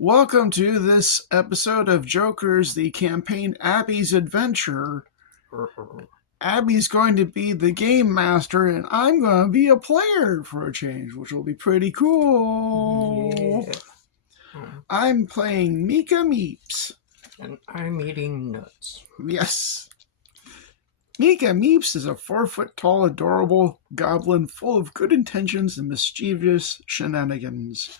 Welcome to this episode of Joker's The Campaign Abby's Adventure. Abby's going to be the game master, and I'm going to be a player for a change, which will be pretty cool. Yeah. I'm playing Meeka Meeps. And I'm eating nuts. Yes. Meeka Meeps is a 4-foot-tall, adorable goblin full of good intentions and mischievous shenanigans.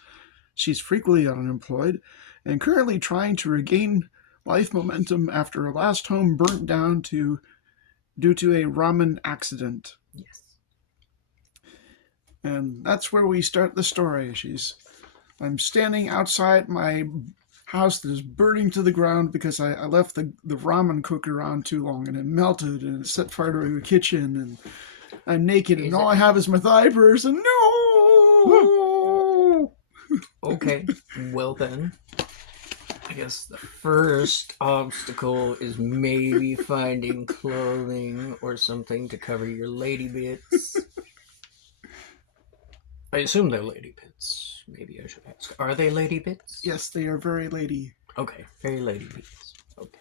She's frequently unemployed and currently trying to regain life momentum after her last home burnt down due to a ramen accident. Yes. And that's where we start the story. I'm standing outside my house that is burning to the ground because I left the ramen cooker on too long and it melted and it set fire to the kitchen, and I'm naked and all I have is my diapers and no! Okay, well then, I guess the first obstacle is maybe finding clothing or something to cover your lady bits. I assume they're lady bits. Maybe I should ask. Are they lady bits? Yes, they are very lady. Okay, very lady bits. Okay.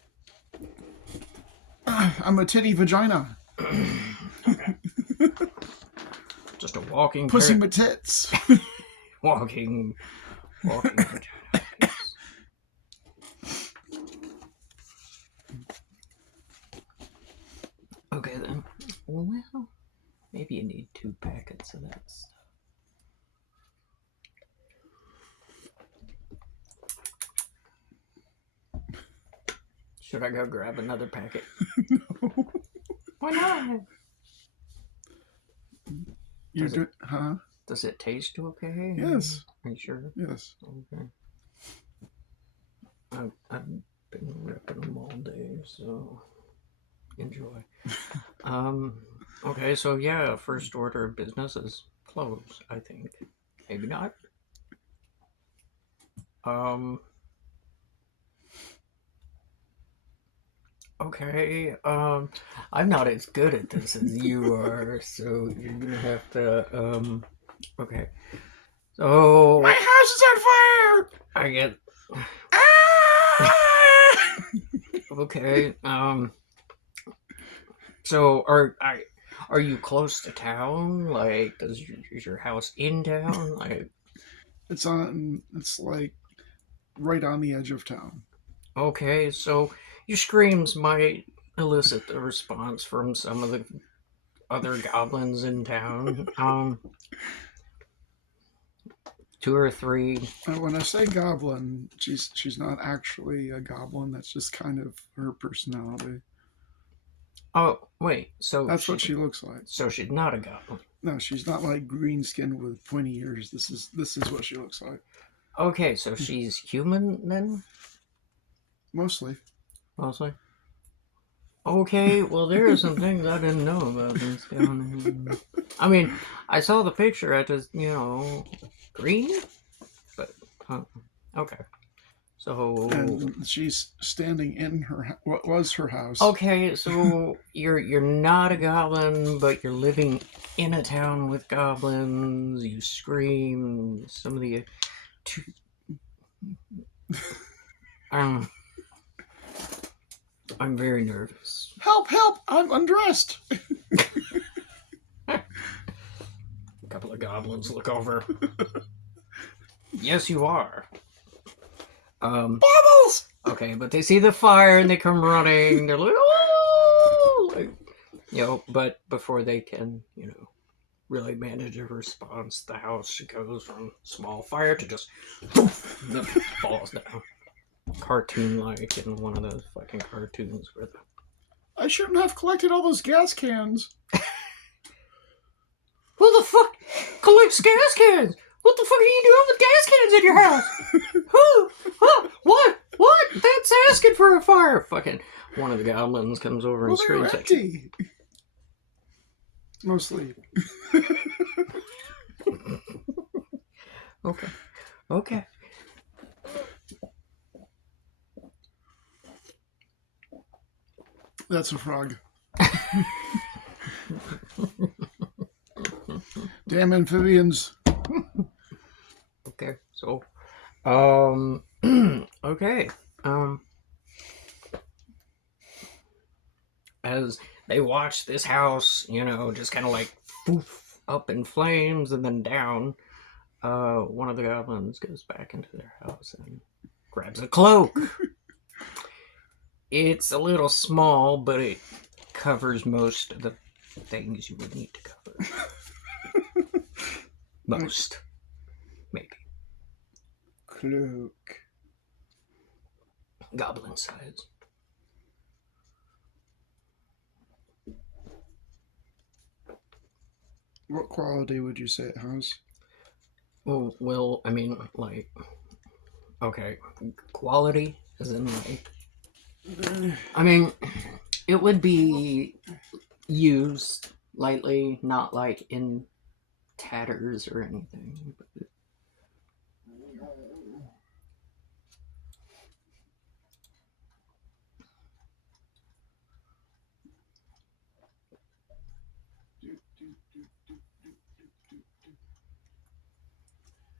I'm a titty vagina. Okay. Just a walking pussy my tits. walking vagina. Okay then. Well, maybe you need 2 packets of that stuff. Should I go grab another packet? No. Why not? Does it taste okay? Yes. Are you sure? Yes. Okay. I've been ripping them all day, so enjoy. Okay, so yeah, first order of business is clothes, I think. Maybe not. Okay, I'm not as good at this as you are, so you're gonna have to, okay. So... My house is on fire! I get... Okay, so are you close to town? Like, is your house in town? Like... It's like right on the edge of town. Okay, so your screams might elicit a response from some of the other goblins in town. 2 or 3. When I say goblin, she's not actually a goblin. That's just kind of her personality. Oh, wait, so... That's what she looks like. So she's not a goblin. No, she's not like green skinned with pointy ears. This is what she looks like. Okay, so she's human then? Mostly. Okay, well, there are some things I didn't know about this down here. I mean, I saw the picture. I just, green? But, okay. So... And she's standing in what was her house. Okay, so you're not a goblin, but you're living in a town with goblins. You scream. Some of the... I'm very nervous. Help! I'm undressed. A couple of goblins look over. Yes, you are. Bubbles! Okay, but they see the fire and they come running. They're like, oh! Like, but before they can, really manage a response, the house goes from small fire to just poof, and then falls down. Cartoon-like in one of those fucking cartoons where the... I shouldn't have collected all those gas cans. Who the fuck collects gas cans? What the fuck are you doing with gas cans in your house? Who? Huh? What? That's asking for a fire. Fucking one of the goblins comes over and screams at you. Mostly. Okay. That's a frog. Damn amphibians. Okay, so Okay. As they watch this house, just kind of like poof, up in flames and then down, one of the goblins goes back into their house and grabs a cloak. It's a little small, but it covers most of the things you would need to cover. Most, maybe. Cloak. Goblin size. What quality would you say it has? Well, I mean, like, okay, quality, as in, like, I mean, it would be used lightly, not like in tatters or anything. But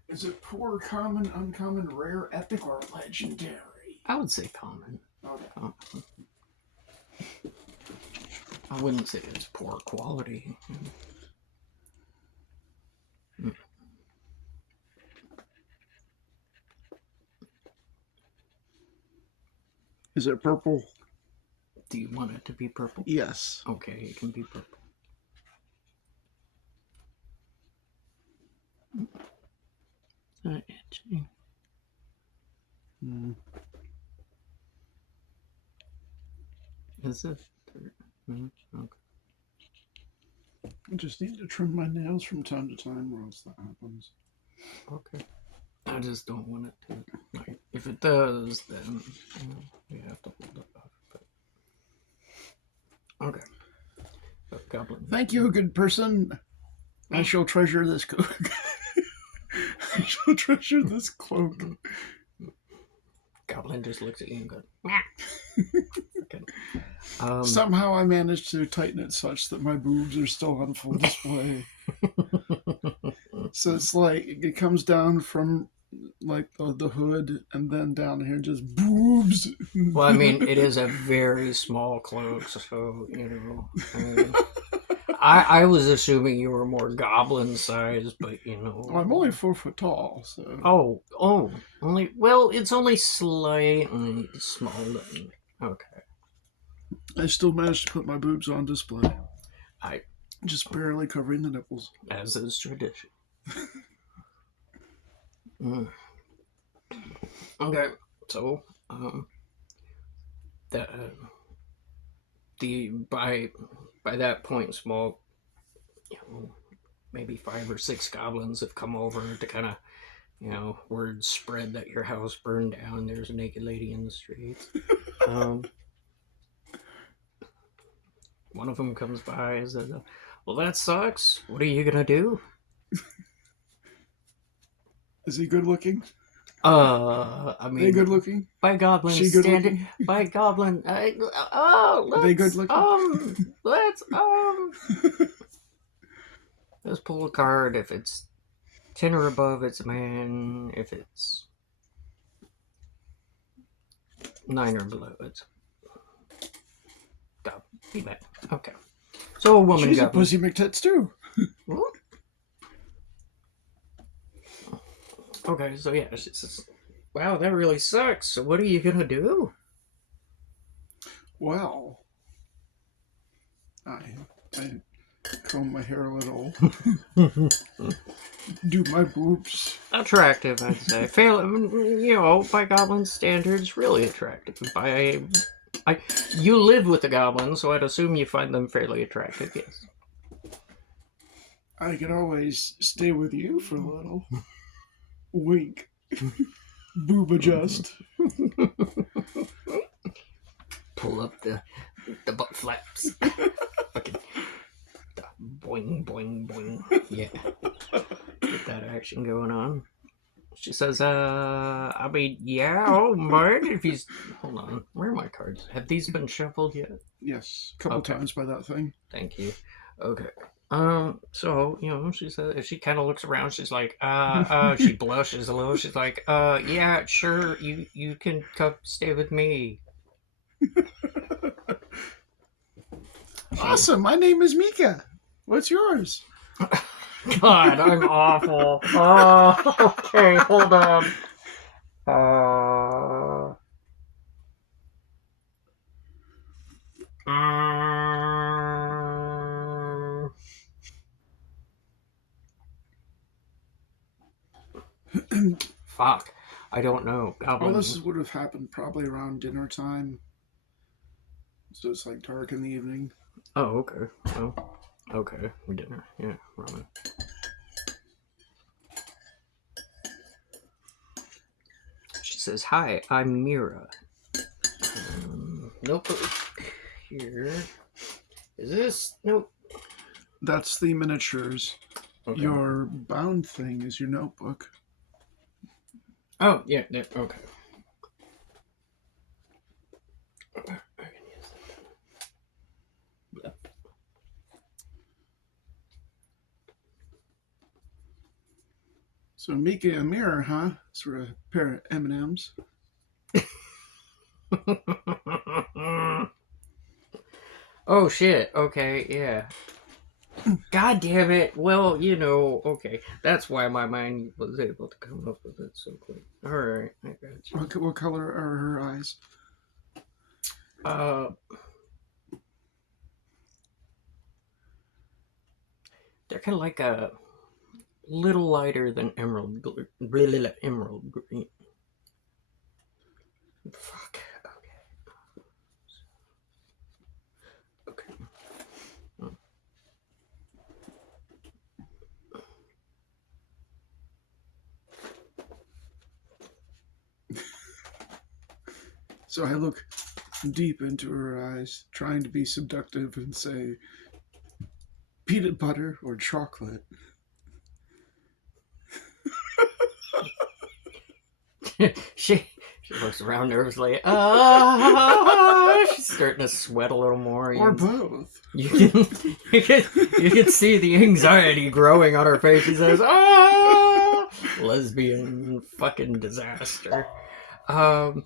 Is it poor, common, uncommon, rare, epic, or legendary? I would say common. Okay. I wouldn't say it's poor quality. Is it purple? Do you want it to be purple? Yes. Okay, it can be purple. Not itchy. Is it? Okay. I just need to trim my nails from time to time, or else that happens. Okay. I just don't want it to. Like, if it does, then we have to hold it off. But... Okay. But goblin. Thank you, good person. I shall treasure this cloak. I shall treasure this cloak. Goblin just looks at you and goes, okay. Somehow I managed to tighten it such that my boobs are still on full display. So it's like it comes down from like the hood and then down here just boobs. Well, I mean, it is a very small cloak, so I was assuming you were more goblin size, but Well, I'm only 4 foot tall, so. It's only slightly smaller. Okay. I still managed to put my boobs on display. I just barely covering the nipples, as is tradition. Okay, so by that point, small, maybe 5 or 6 goblins have come over to kind of, word spread that your house burned down. There's a naked lady in the streets. One of them comes by and says, "Well, that sucks. What are you gonna do?" Is he good looking? I mean, they good looking? By goblin she good standard. Looking? By goblin. Let's, they good looking? Let's pull a card. If it's 10 or above, it's a man. If it's 9 or below, it's be bad. Okay. So a woman. She's goblin. A pussy McTits too. Okay, so yeah, she says, "Wow, that really sucks. So what are you gonna do?" Well, I comb my hair a little, do my boobs. Attractive, I'd say. By goblin standards, really attractive. You live with the goblins, so I'd assume you find them fairly attractive. Yes. I could always stay with you for a little. Wink. Boob adjust. Pull up the butt flaps. Okay. Boing, boing, boing. Yeah. Get that action going on. She says, I mean, yeah, I don't mind if he's... Hold on. Where are my cards? Have these been shuffled yet? Yes. A couple times by that thing. Thank you. Okay. So, she says, she kind of looks around, she's like, she blushes a little, she's like, yeah, sure, you can come stay with me. She, Awesome. My name is Meeka. What's yours? God, I'm awful. Oh, okay, hold on. Uh, um, fuck. I don't know. All Goblin this name. would have happened probably around dinner time. So it's like dark in the evening. Oh, okay. Well, okay. Dinner. Yeah, ramen. She says, hi, I'm Mira. Notebook here. Is this? Nope. That's the miniatures. Okay. Your bound thing is your notebook. Oh, yeah, okay. I can use that. So Mika and Mirror, huh? Sort of pair of M&Ms. Oh, shit. Okay, yeah. God damn it. Well, okay. That's why my mind was able to come up with it so quick. Alright, I got you. What color are her eyes? Uh, they're kind of like a little lighter than emerald green. Fuck. Okay. So I look deep into her eyes, trying to be seductive and say, peanut butter or chocolate? She looks around nervously. She's starting to sweat a little more. Or both? You can you can see the anxiety growing on her face. She says, "Ah, lesbian fucking disaster." Um,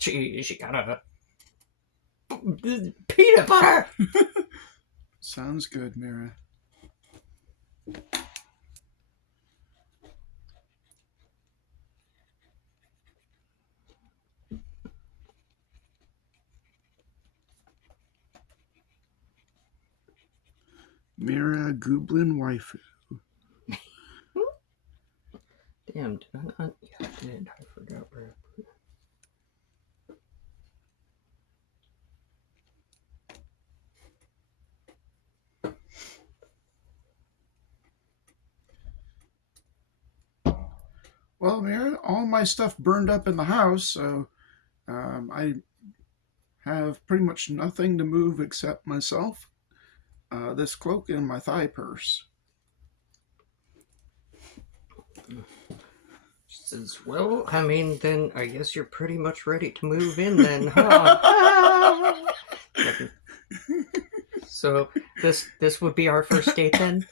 she kind of peanut butter. Sounds good, Mira. Mira Goblin Waifu. Damn, did I not? Yeah, I did. I forgot where. Well, Mira, all my stuff burned up in the house, so I have pretty much nothing to move except myself, this cloak, and my thigh purse. She says, "Well, I mean, then I guess you're pretty much ready to move in, then, huh?" So this would be our first date then.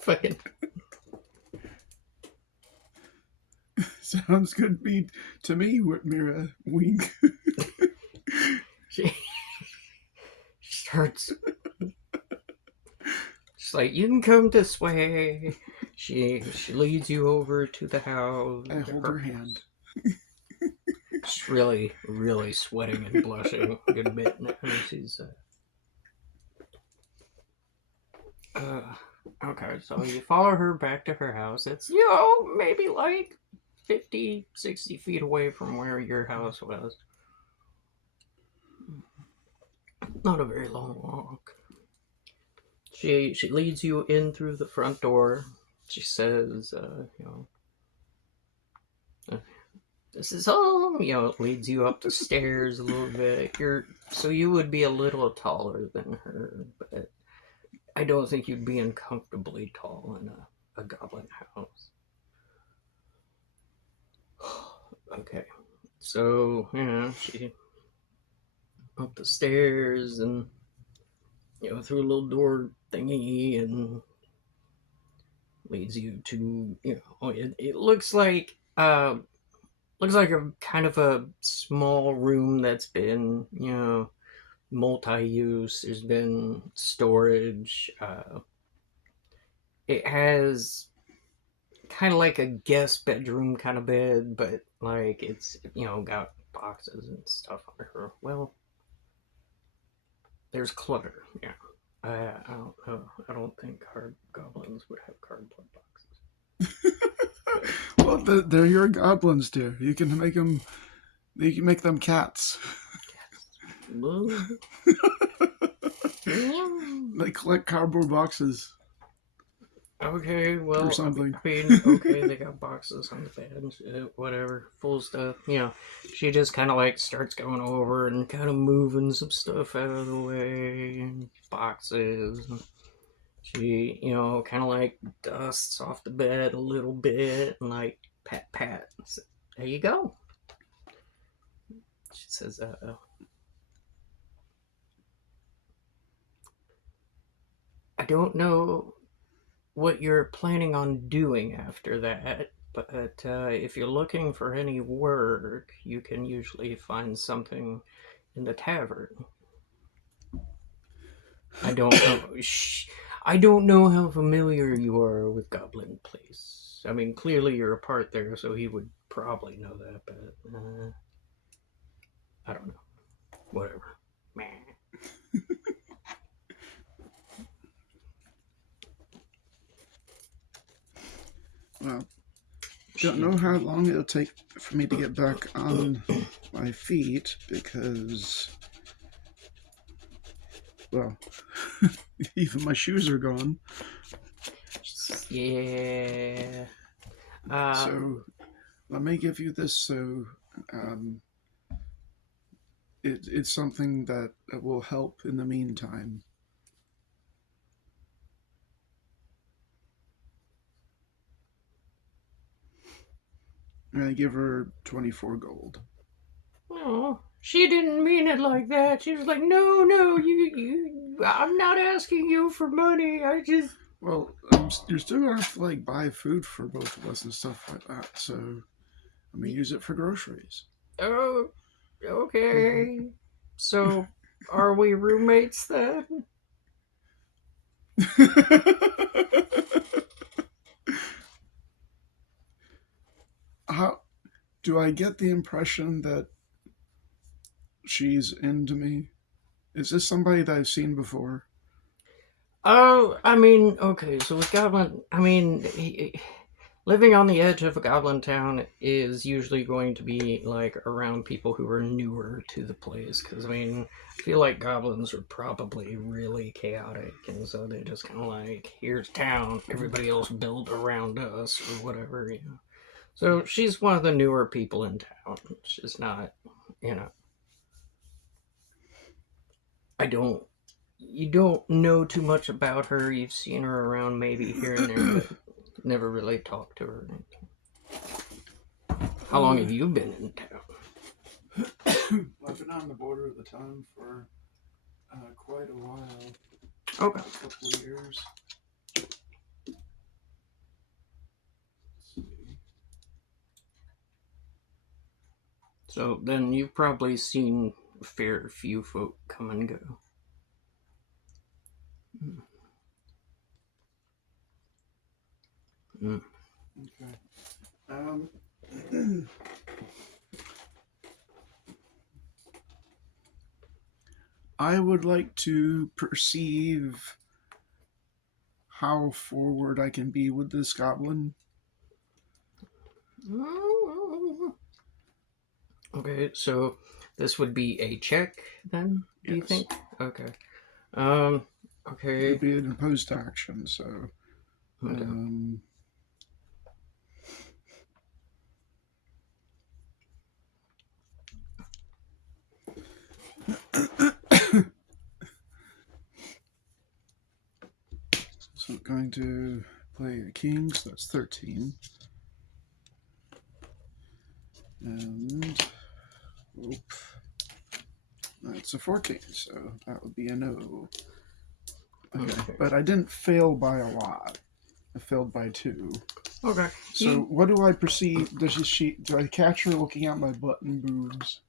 Fucking. Sounds good to me, Mira. Wink. She starts. She's like, you can come this way. She leads you over to the house. I hold her hand. She's really, really sweating and blushing a good bit now. She's okay, so you follow her back to her house. It's, maybe like 50, 60 feet away from where your house was. Not a very long walk. She leads you in through the front door. She says, this is home. Leads you up the stairs a little bit. So you would be a little taller than her, but I don't think you'd be uncomfortably tall in a goblin house. Okay, so she up the stairs and through a little door thingy and leads you to, it looks like a kind of a small room that's been, multi-use. There's been storage. It has kind of like a guest bedroom kind of bed, but like it's got boxes and stuff under her. Well, there's clutter. Yeah, I don't know. I don't think hard goblins would have cardboard boxes. Well, they're your goblins, dear. You can make them. You can make them cats. They collect cardboard boxes Okay, well, or something. okay, they got boxes on the bed and shit, whatever, full of stuff. She just kind of like starts going over and kind of moving some stuff out of the way, and boxes. She, kind of like dusts off the bed a little bit and like pat pat. There you go. She says, I don't know what you're planning on doing after that, but if you're looking for any work, you can usually find something in the tavern. I don't know. I don't know how familiar you are with Goblin Place. I mean, clearly you're a part there, so he would probably know that, but I don't know. Whatever. Meh. Well, don't know how long it'll take for me to get back on my feet because, well, even my shoes are gone. Yeah. So let me give you this. So it's something that will help in the meantime. And I give her 24 gold. Oh, she didn't mean it like that. She was like, "No, no, I'm not asking you for money. I just." Well, you're still gonna have to like buy food for both of us and stuff like that. So, I mean, use it for groceries. Oh, okay. So, are we roommates then? How do I get the impression that she's into me? Is this somebody that I've seen before? Oh, I mean, okay. So with Goblin, I mean, living on the edge of a Goblin town is usually going to be like around people who are newer to the place. Because I mean, I feel like goblins are probably really chaotic, and so they just kind of like, here's town. Everybody else build around us or whatever. So she's one of the newer people in town. She's not, you know, I don't. You don't know too much about her. You've seen her around maybe here and there, but never really talked to her. How long have you been in town? I've been on the border of the town for quite a while. Okay. A couple of years. So then you've probably seen a fair few folk come and go. Mm. Okay. I would like to perceive how forward I can be with this goblin. Okay, so this would be a check then, do you Yes. think? Okay. Okay. It'd be an opposed action, so. Okay. So I'm going to play a king, so that's 13. And that's a 14, so that would be a no. Okay, but I didn't fail by a lot. I failed by 2. Okay. So what do I perceive? Do I catch her looking at my butt and boobs?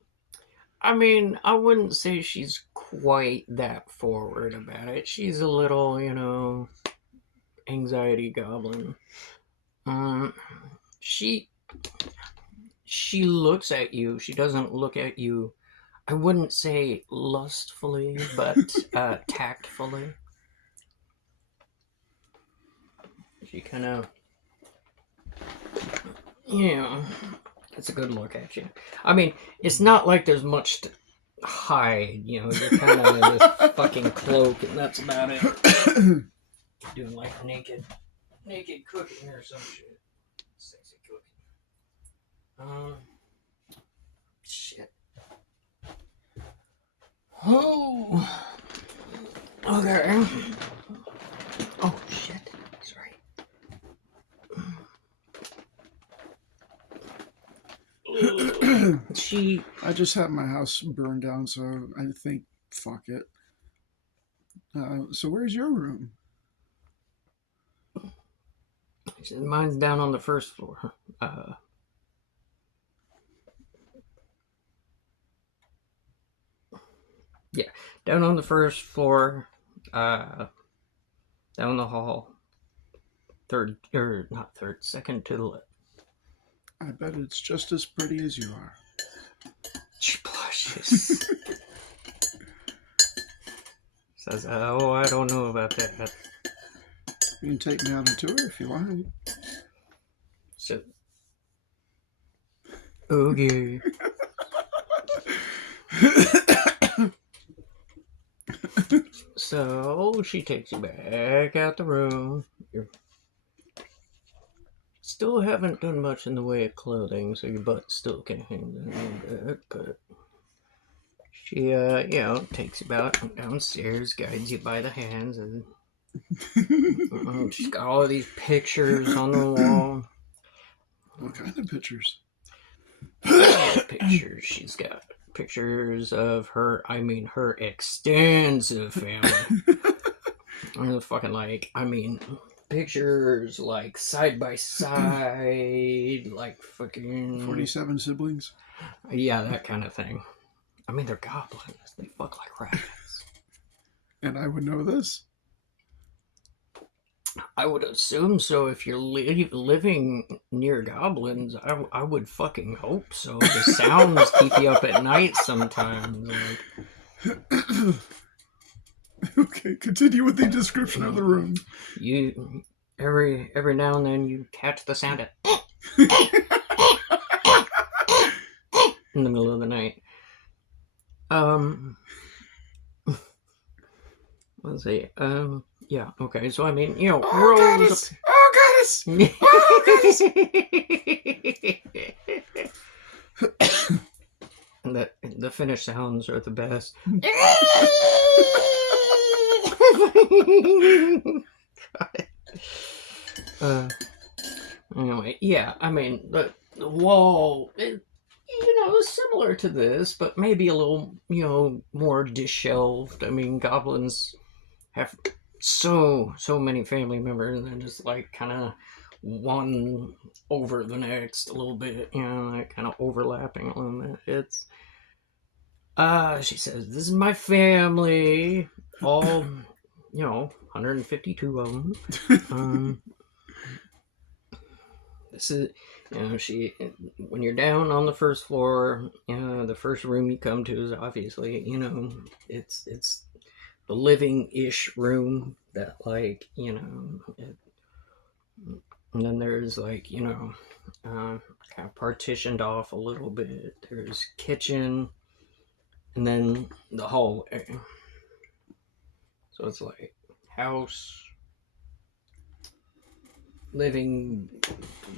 I mean, I wouldn't say she's quite that forward about it. She's a little, anxiety goblin. Um, she she looks at you. She doesn't look at you. I wouldn't say lustfully, but tactfully. She kind of, it's a good look at you. I mean, it's not like there's much to hide. You're kind of in this fucking cloak, and that's about it. Doing like naked cooking or some shit. Sexy cooking. Shit. Oh. Okay. Oh shit. Sorry. I just had my house burned down, so I think, fuck it. So where's your room? Mine's down on the first floor. Yeah, down on the first floor. Down the hall. Second to the left. I bet it's just as pretty as you are. She blushes. Says, "Oh, I don't know about that." You can take me on a tour if you like. So, okay. So she takes you back out the room. You still haven't done much in the way of clothing, so your butt still can hang down a little bit, but she, takes you downstairs, guides you by the hands, and she's got all of these pictures on the wall. What kind of pictures? Pictures. She's got pictures of her extensive family. Pictures like side by side, like fucking 47 siblings? Yeah, that kind of thing. I mean, they're goblins. They fuck like rabbits. And I would know this? I would assume so. If you're living near goblins, I would fucking hope so. The sounds keep you up at night sometimes. Okay, continue with the description of the room. You every now and then you catch the sound of in the middle of the night. Let's see. Yeah. Okay. So I mean, goddess! Oh goddess! Oh goddess! And the Finnish sounds are the best. Anyway, yeah. I mean, the wall, similar to this, but maybe a little, more disheveled. I mean, goblins have so many family members, and then just like kind of one over the next a little bit, like kind of overlapping a little bit. It's she says, "This is my family, all 152 of them." This is, she, when you're down on the first floor, the first room you come to is obviously, it's the living-ish room that, like, and then there's, like, kind of partitioned off a little bit. There's kitchen, and then the hallway. So it's like house, living,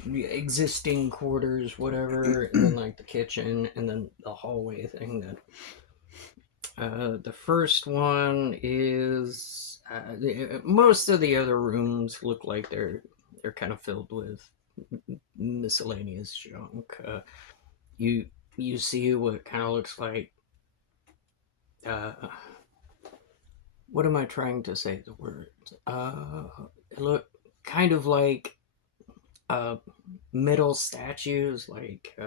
existing quarters, whatever, and then like the kitchen, and then the hallway thing. That the first one is most of the other rooms look like they're kind of filled with miscellaneous junk. You see what kind of looks like what am I trying to say? The word. It look kind of uh, metal statues, like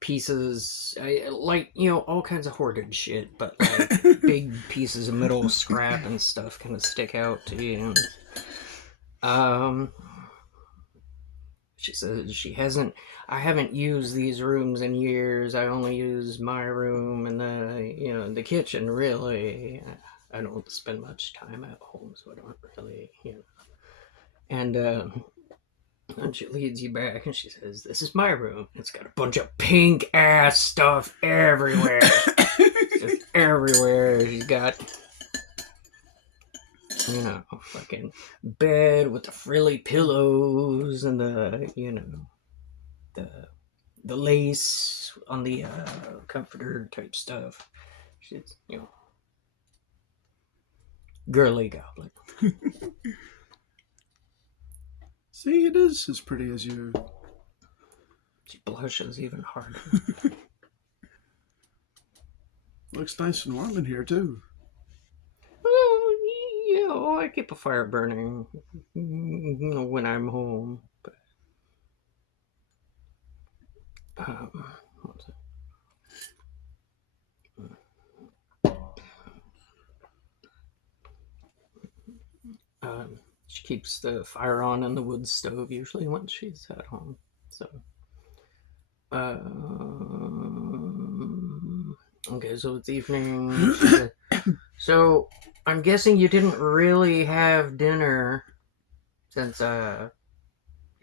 pieces, like all kinds of hoarded shit, but like big pieces of metal scrap and stuff kind of stick out to you. Um, she says she hasn't. I haven't used these rooms in years. I only use my room and the kitchen. Really, I don't spend much time at home, so I don't really. And and she leads you back and she says, "This is my room. It's got a bunch of pink ass stuff everywhere. Just everywhere. She's got, fucking bed with the frilly pillows and the the lace on the comforter type stuff. She's, girly goblin." See, it is as pretty as you. She blushes even harder. Looks nice and warm in here, too. Well, I keep a fire burning when I'm home. But, what's it? She keeps the fire on in the wood stove usually when she's at home. So, okay, so it's evening. So, I'm guessing you didn't really have dinner since your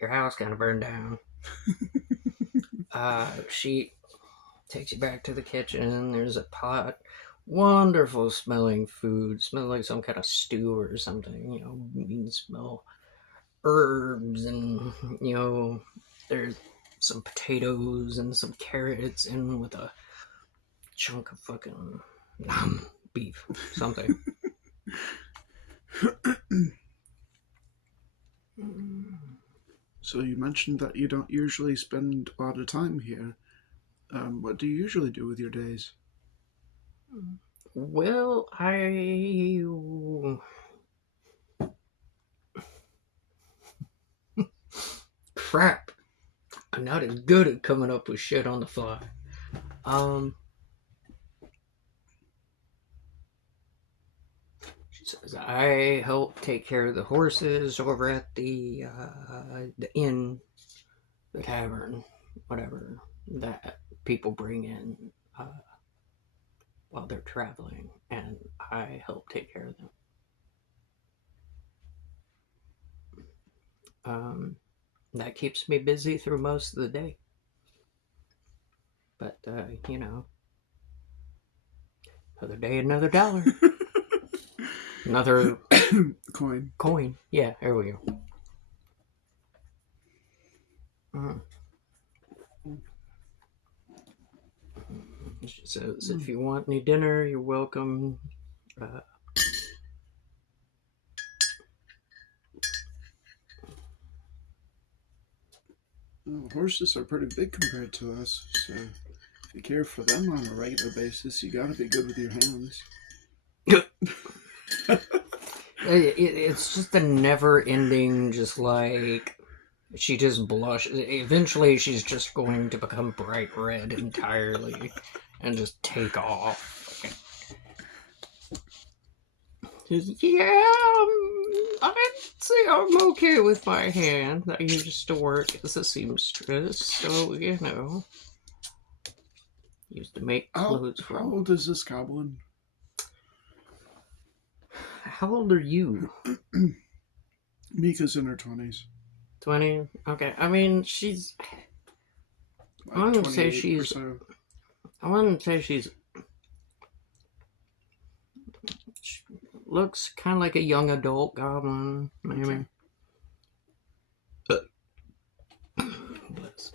house kind of burned down. She takes you back to the kitchen. There's a pot. Wonderful smelling food. Smells like some kind of stew or something. You can smell herbs and, there's some potatoes and some carrots and with a chunk of fucking beef. Something. So you mentioned that you don't usually spend a lot of time here. What do you usually do with your days? Well, crap. I'm not as good at coming up with shit on the fly. She says I help take care of the horses over at the inn, the tavern, whatever that people bring in uh, while they're traveling, and I help take care of them. That keeps me busy through most of the day. But another day, another dollar, another Coin. Yeah, there we go. She says, if you want any dinner, you're welcome. Well, horses are pretty big compared to us, so if you care for them on a regular basis, you gotta be good with your hands. It's just a never-ending, just like she just blushes. Eventually, she's just going to become bright red entirely and just take off. Yeah, I'd say I'm okay with my hand. I used to work as a seamstress, so used to make clothes for. How old is this goblin? How old are you? Meeka's in her 20s. 20? Okay. I mean, she's. Like I wouldn't say she's. so. I wouldn't say she's. She looks kind of like a young adult goblin, maybe. Okay. Bless.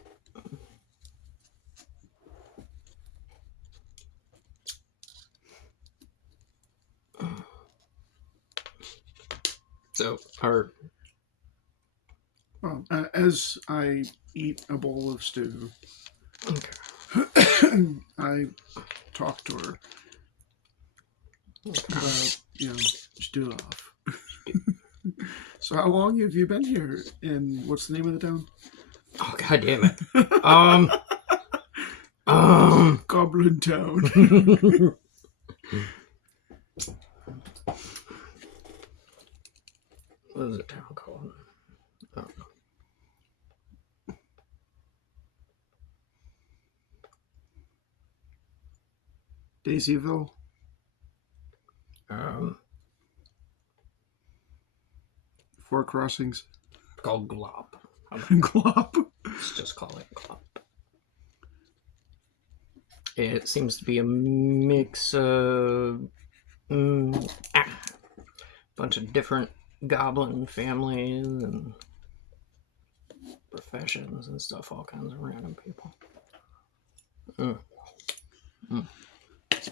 So, her. Well, as I eat a bowl of stew, Okay. I talk to her. Just do it off. So how long have you been here? And what's the name of the town? Oh, god damn it. Goblin Town. What is the town called? Oh. Daisyville. Four Crossings. Called Glop. Glop. Let's just call it Glop. It seems to be a mix of bunch of different goblin families and professions and stuff, all kinds of random people.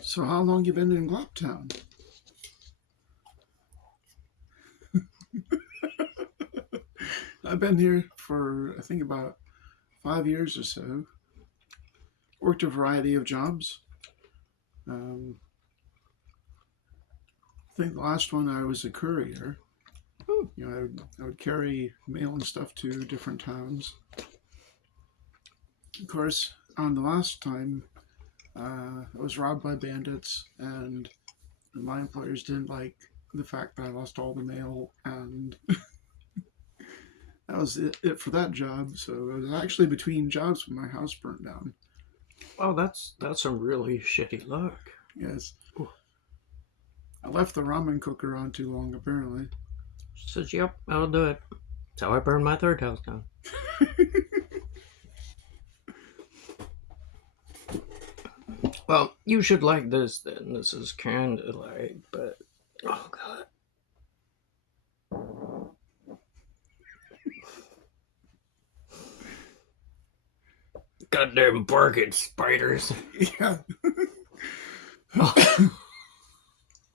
So how long you been in Glop Town? I've been here for, I think, about 5 years or so. Worked a variety of jobs. I think the last one I was a courier. You know, I would carry mail and stuff to different towns. Of course, on the last time, I was robbed by bandits, and my employers didn't like the fact that I lost all the mail, and that was it for that job. So I was actually between jobs when my house burnt down. Oh, that's some really shitty luck. Yes. Ooh. I left the ramen cooker on too long, apparently. She says, yep, I'll do it. That's how I burned my third house down. Well, you should like this then. This is candlelight, but oh god. Goddamn bargain spiders. Yeah.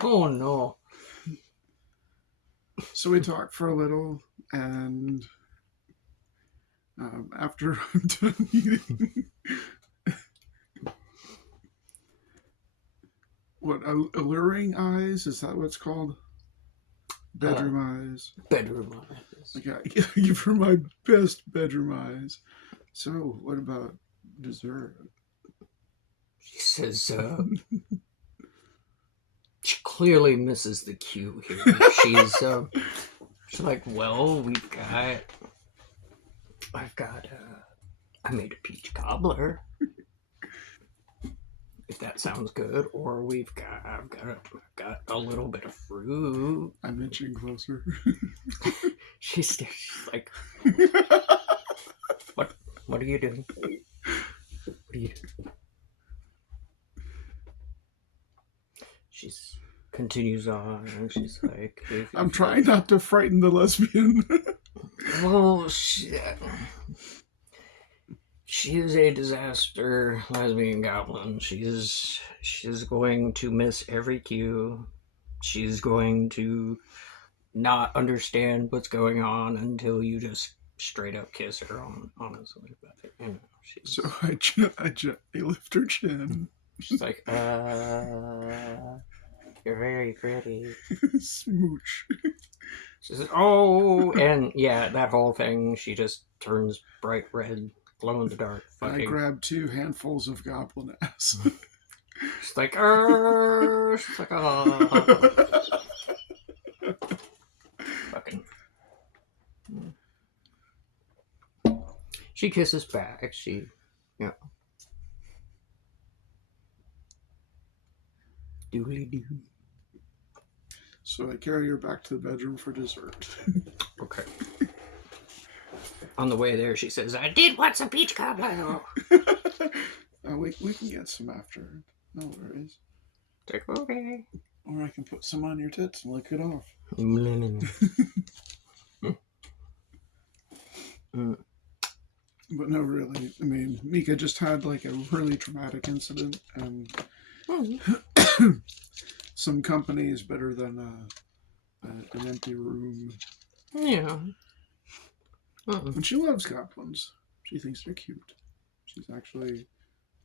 Oh no. So we talked for a little, and after I'm done eating, what, alluring eyes? Is that what it's called? Bedroom eyes. Bedroom eyes. Okay, I give her my best bedroom eyes. So, what about dessert? She says, she clearly misses the cue here. She's like, well, I made a peach cobbler. If that sounds good, or I've got a little bit of fruit. I'm inching closer. She's like, what are you doing? What are you doing? She continues on, and she's like, I'm trying not to frighten the lesbian. Well, she is a disaster lesbian goblin. She's going to miss every cue. She's going to not understand what's going on until you just straight up kiss her honestly. But, you know, so I gently lift her chin. She's like, you're very pretty. Smooch. She says, oh, and yeah, that whole thing, she just turns bright red, glow in the dark. I grab 2 handfuls of goblin ass. She's like, oh. Fucking. She kisses back. Yeah. Doodly doo. So I carry her back to the bedroom for dessert. Okay. On the way there, she says, I did want some peach cobbler. We can get some after. No worries. Okay. Or I can put some on your tits and lick it off. But no, really. I mean, Meeka just had like a really traumatic incident, and some company is better than an empty room. Yeah. And she loves goblins. She thinks they're cute. She's actually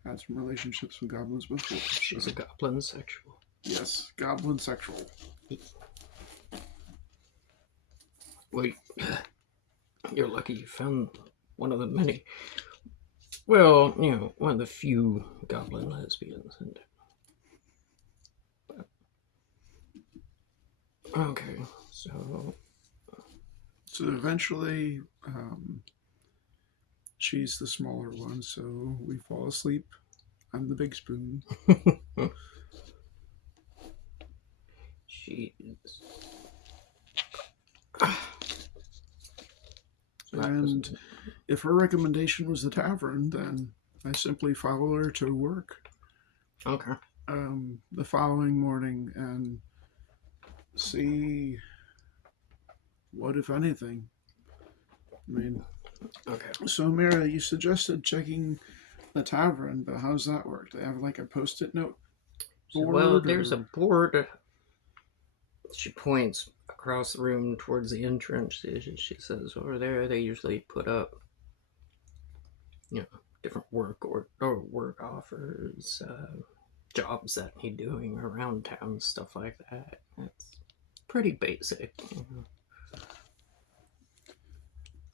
had some relationships with goblins before. She's a goblin sexual. Yes, goblin sexual. Wait, you're lucky you found one of the many. Well, one of the few goblin lesbians. Okay, so So eventually, she's the smaller one, so we fall asleep. I'm the big spoon. she is. And if her recommendation was the tavern, then I simply follow her to work Okay. the following morning and see what, if anything. I mean, Okay. so Mira, you suggested checking the tavern, but how's that work? They have like a post-it note So, well, board, there's a or board. She points across the room towards the entrance. She says, over there, they usually put up, different or work offers, jobs that need doing around town, stuff like that. It's pretty basic.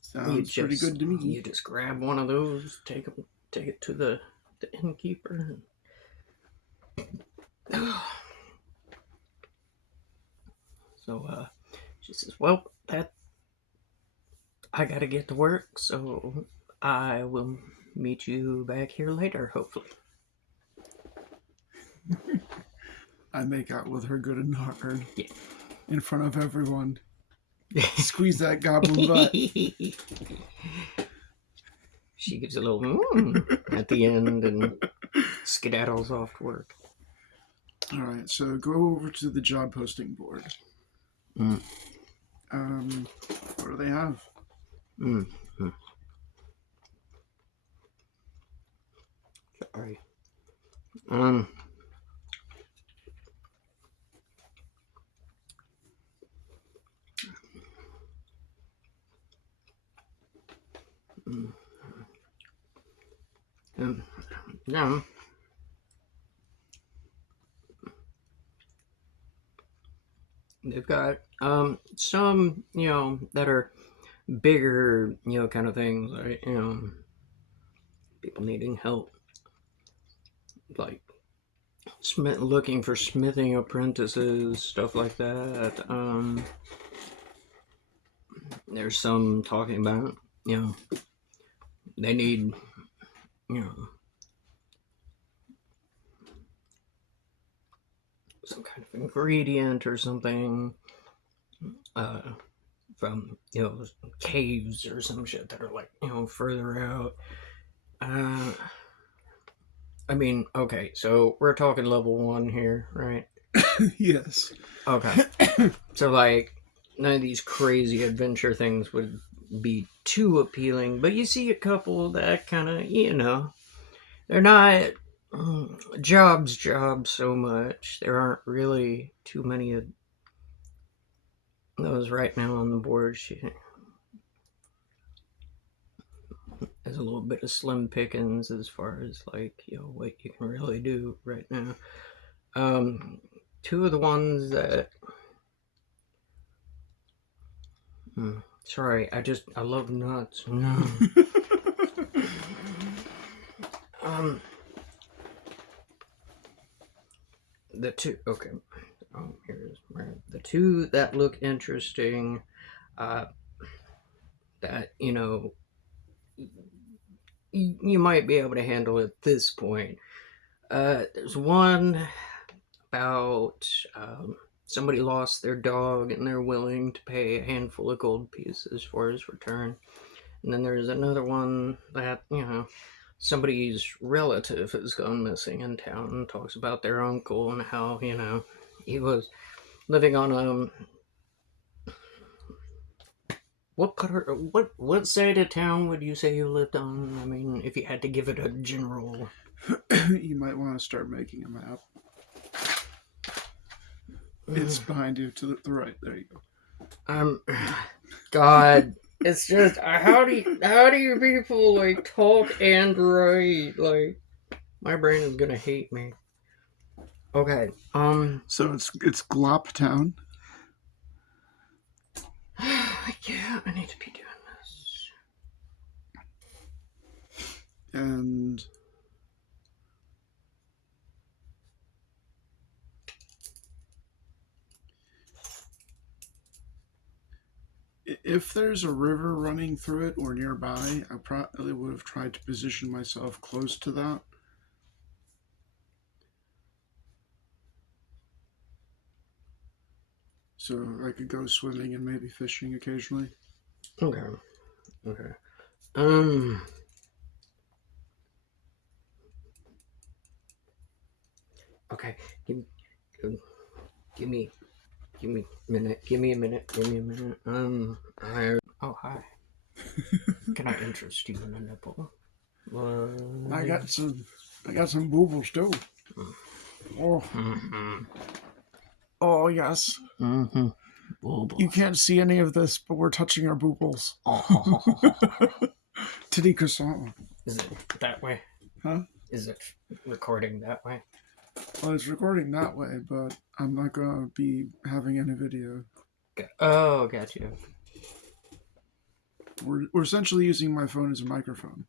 sounds pretty good to me. You just grab one of those, take it to the innkeeper. So she says, "Well, that I gotta get to work, so I will meet you back here later, hopefully." I make out with her good and hard Yeah. in front of everyone. Squeeze that goblin butt. She gives a little at the end and skedaddles off to work. All right, so go over to the job posting board. Mm. What do they have? Sorry. Yeah. They've got some, that are bigger, kind of things, like, people needing help, like looking for smithing apprentices, stuff like that. There's some talking about, they need, you know, some kind of ingredient or something, uh, from, caves or some shit that are like, further out. I mean, okay, so we're talking level 1 here, right? Yes. Okay. So, like, none of these crazy adventure things would be too appealing, but you see a couple that kind of, they're not jobs so much. There aren't really too many of those right now on the board. There's a little bit of slim pickings as far as, like, what you can really do right now. Two of the ones that sorry, I love nuts. No. The two, okay. Here's the two that look interesting. That you might be able to handle at this point. There's one about somebody lost their dog and they're willing to pay a handful of gold pieces for his return. And then there's another one that, somebody's relative has gone missing in town and talks about their uncle and how, he was living on what side of town would you say you lived on? I mean, if you had to give it a general. You might want to start making a map. It's behind you to the right. There you go. God, it's just how do you people talk and write? Like, my brain is gonna hate me. Okay. So it's Glop Town. Yeah, I need to be doing this. And if there's a river running through it or nearby, I probably would have tried to position myself close to that. So I could go swimming and maybe fishing occasionally. Okay. Okay. Um. Okay. Give, give, give me, give me a minute. Give me a minute. Give me a minute. Oh, hi. Can I interest you in a nipple? I got some. I got some boobles too. Oh, Mm-hmm. oh yes. Mm-hmm. You can't see any of this, but we're touching our boobles. Titty croissant. Is it that way? Huh? Is it recording that way? Well, it's recording that way, but I'm not gonna be having any video. Oh, got you. We're essentially using my phone as a microphone.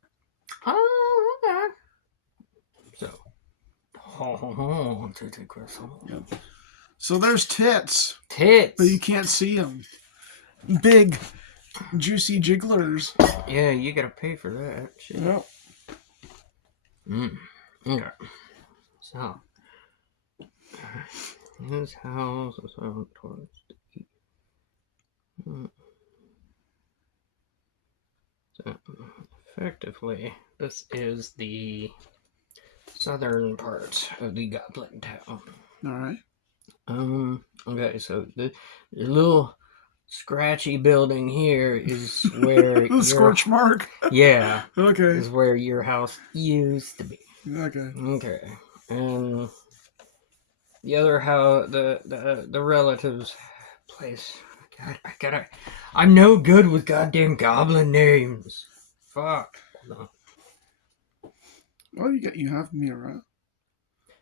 Oh, okay. So, titty croissant. Yep. So there's tits, Tits. but you can't see them. Big, juicy jigglers. Yeah, you gotta pay for that. Shit. Yep. Okay. So, his house is out towards the east. So, effectively, this is the southern part of the Goblin Town. All right. Okay, so the little scratchy building here is where The scorch mark. Yeah. Okay. Is where your house used to be. Okay. Okay. And the other house, the relatives' place. God, I'm no good with goddamn goblin names. Fuck. Hold on. Well, you have Mira.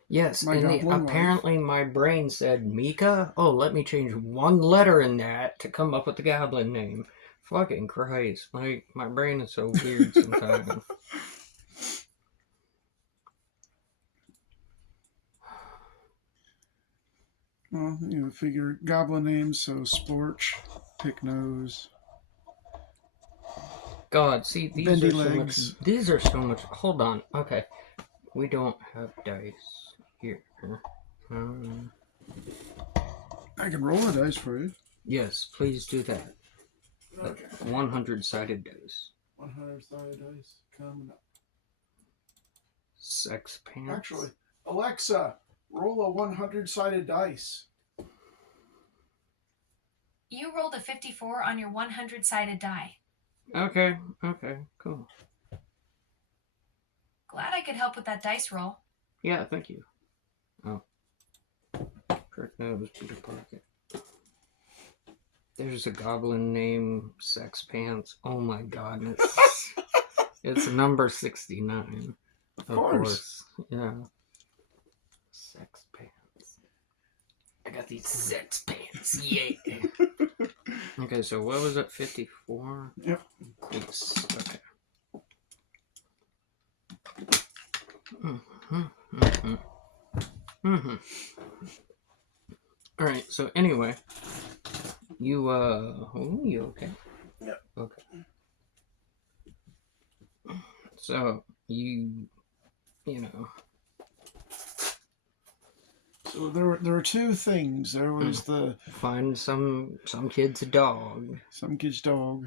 Yes, My and goblin wife. apparently my brain said Meeka. Oh, let me change one letter in that to come up with the goblin name. Fucking Christ. My brain is so weird sometimes. Well, figure goblin names, so Sporch, Pick Nose. God, see, these Bendy are so legs. much. These are so much. Hold on. Okay, we don't have dice here. I can roll a dice for you. Yes, please do that. Okay. 100-sided dice. 100-sided dice coming up. Sex pants. Actually, Alexa, roll a 100-sided dice. You rolled a 54 on your 100-sided die. Okay, cool. Glad I could help with that dice roll. Yeah, thank you. Oh. Correct nose, Peter Pocket. There's a goblin named Sex Pants. Oh my god. It's number 69. Of course. Yeah. Sex Pants. I got these sex pants. Yeah. Okay, so what was it? 54? Yep. Quiss. Okay. Alright, so anyway. You okay? Yep. Okay. So, you know. So there were two things. There was the find some kid's dog. Some kid's dog.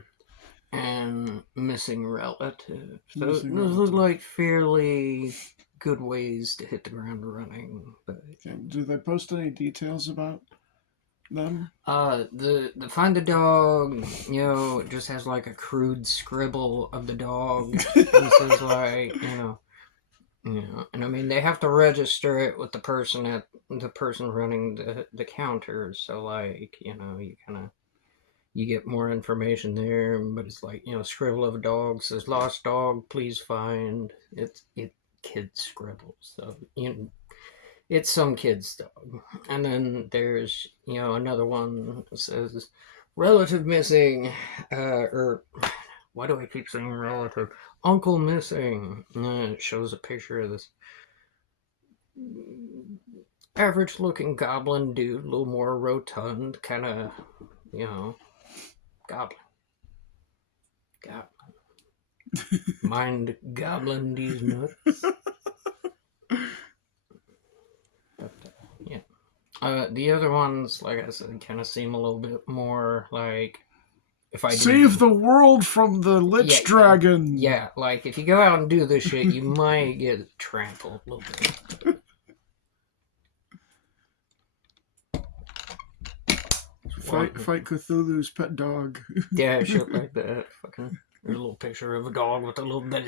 And missing relative. So Missing those relative. look like fairly good ways to hit the ground running. But Okay. Do they post any details about them? the find the dog, it just has like a crude scribble of the dog. This is like, and I mean they have to register it with the person running the counter. So like, you kind of you get more information there, but it's like, scribble of a dog says lost dog, please find. It kid scribbles. So It's some kid's dog. And then there's, another one that says relative missing, or why do I keep saying relative? Uncle missing. And then it shows a picture of this average looking goblin dude, a little more rotund, kind of, goblin. Mind goblin these nuts. But, yeah. The other ones, like I said, kind of seem a little bit more like if I Save the world from the Lich Dragon. Yeah, like if you go out and do this shit, you might get trampled a little bit. Fight Cthulhu's pet dog. Yeah, shit like that. Fucking, there's a little picture of a dog with a little bit.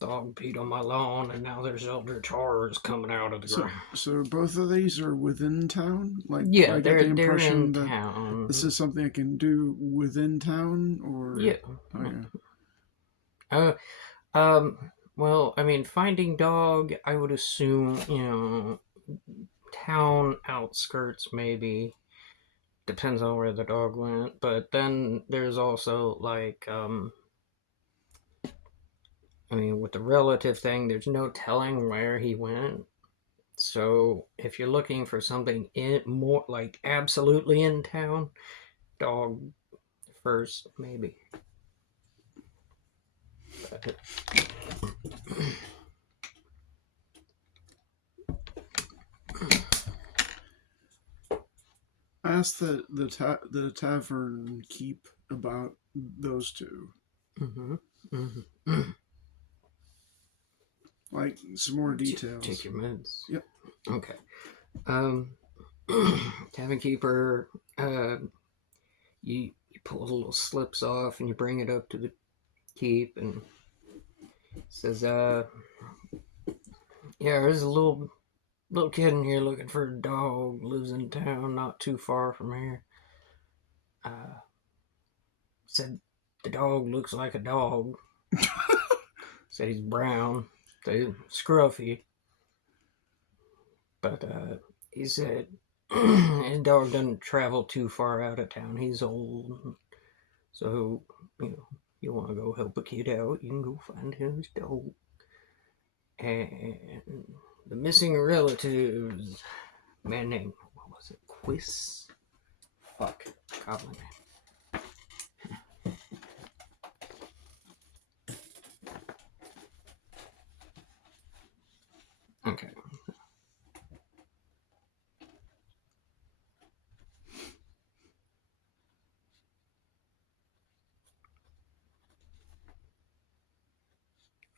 Dog peed on my lawn, and now there's eldritch horrors coming out of the ground. So both of these are within town? Like, yeah, I get the impression they're in that town. this is something I can do within town, or... Yeah. Oh, yeah. Well, I mean, finding dog, I would assume, town outskirts maybe. Depends on where the dog went. But then there's also, like, I mean, with the relative thing, there's no telling where he went. So if you're looking for something more, like, absolutely in town, dog first, maybe. But, I asked the tavern keep about those two. Like, some more details. Take your meds. Yep. Okay. Tavern keeper, you pull the little slips off and you bring it up to the keep, and it says, yeah, there's a little kid in here looking for a dog, lives in town not too far from here. Said the dog looks like a dog. Said he's brown. Said scruffy. But he said his dog doesn't travel too far out of town. He's old. So, you want to go help a kid out, you can go find his dog. And the missing relatives, man named, what was it, Quiss? Fuck, goblin name. Okay.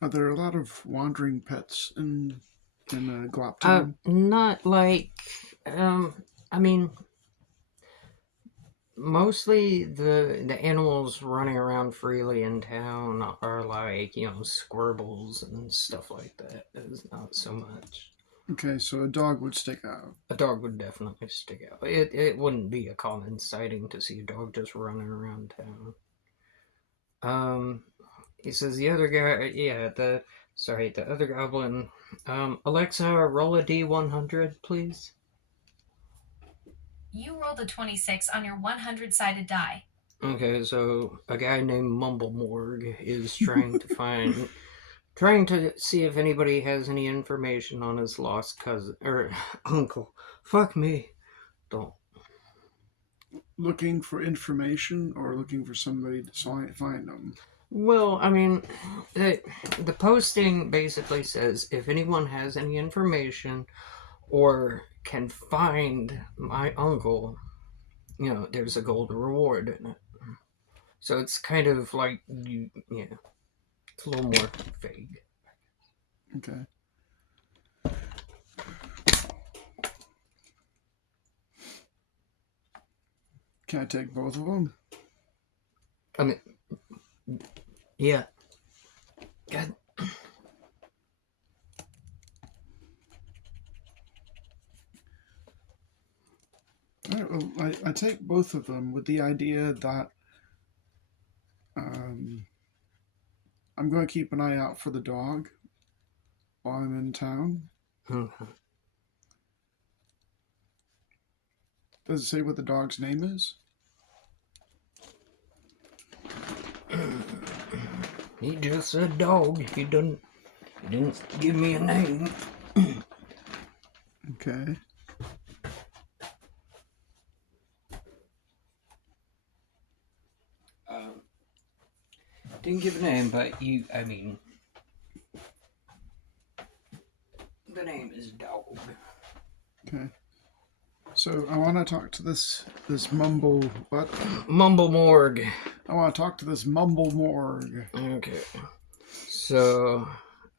Are there a lot of wandering pets in Gloptown? Not like, I mean, mostly the animals running around freely in town are like, squirrels and stuff like that. It's not so much. Okay, so a dog would stick out. A dog would definitely stick out. It wouldn't be a common sighting to see a dog just running around town. He says the other guy, the other goblin. Alexa, roll a D100, please. You rolled a 26 on your 100-sided die. Okay, so a guy named Mumblemorg is trying to trying to see if anybody has any information on his lost cousin, or uncle. Fuck me. Don't. Looking for information or looking for somebody to find them? Well, I mean, the posting basically says if anyone has any information or can find my uncle, there's a gold reward in it. So it's kind of like, it's a little more vague. Okay. Can I take both of them? I mean, yeah. God. All right, well, I take both of them with the idea that I'm going to keep an eye out for the dog while I'm in town. Okay. Does it say what the dog's name is? He just said dog. He didn't give me a name. Okay. Didn't give a name, but I mean, the name is dog. Okay. So I want to talk to this mumble. What? Mumble Morgue. I want to talk to this mumble morgue. Okay. So,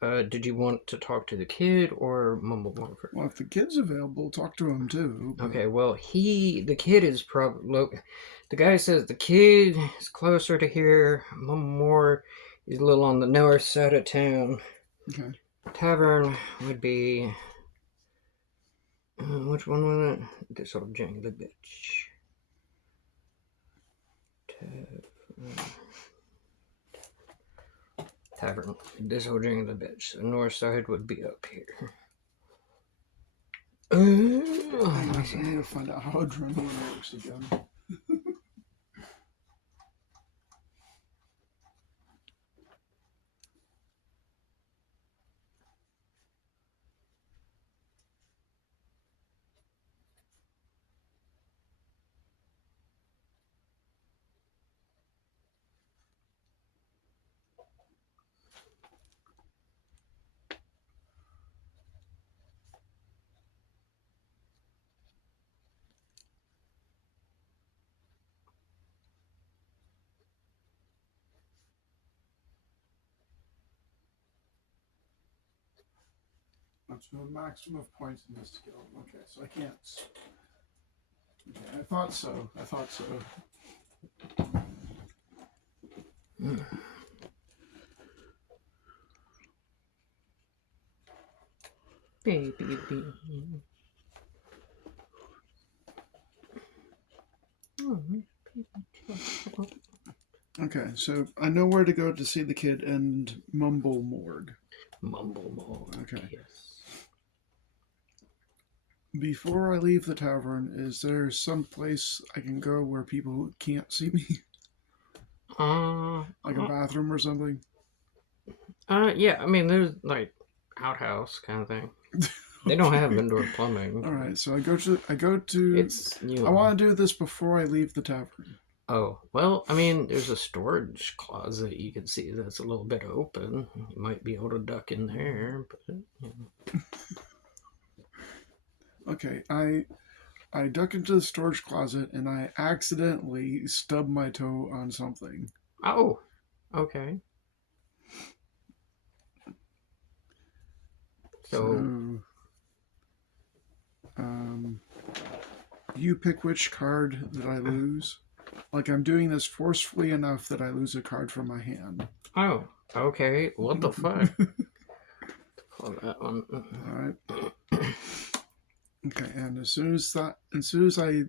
did you want to talk to the kid or Mumble Morgue? Well, if the kid's available, talk to him too. But... Okay. Well, the kid is probably. The guy says the kid is closer to here. Mumble Morgue is a little on the north side of town. Okay. Tavern would be. Which one was it? This old jangly bitch. Tavern. This old jangly bitch. The north side would be up here. I need to find out how adrenaline works again. That's the maximum of points in this skill. Okay, so I can't. Okay, I thought so. Baby. Okay, so I know where to go to see the kid and Mumble Morgue. Mumble Morgue. Okay. Yes. Before I leave the tavern, is there some place I can go where people can't see me? Like a bathroom or something? Yeah, I mean, there's like outhouse kind of thing. They don't have indoor plumbing. All right, so I go to. It's I want to do this before I leave the tavern. Oh, well, I mean, there's a storage closet you can see that's a little bit open. You might be able to duck in there, but you know. Okay, I duck into the storage closet and I accidentally stub my toe on something. Oh, okay. So you pick which card that I lose. Like I'm doing this forcefully enough that I lose a card from my hand. Oh, okay. What the fuck? Call that one. All right. Okay, and as soon as I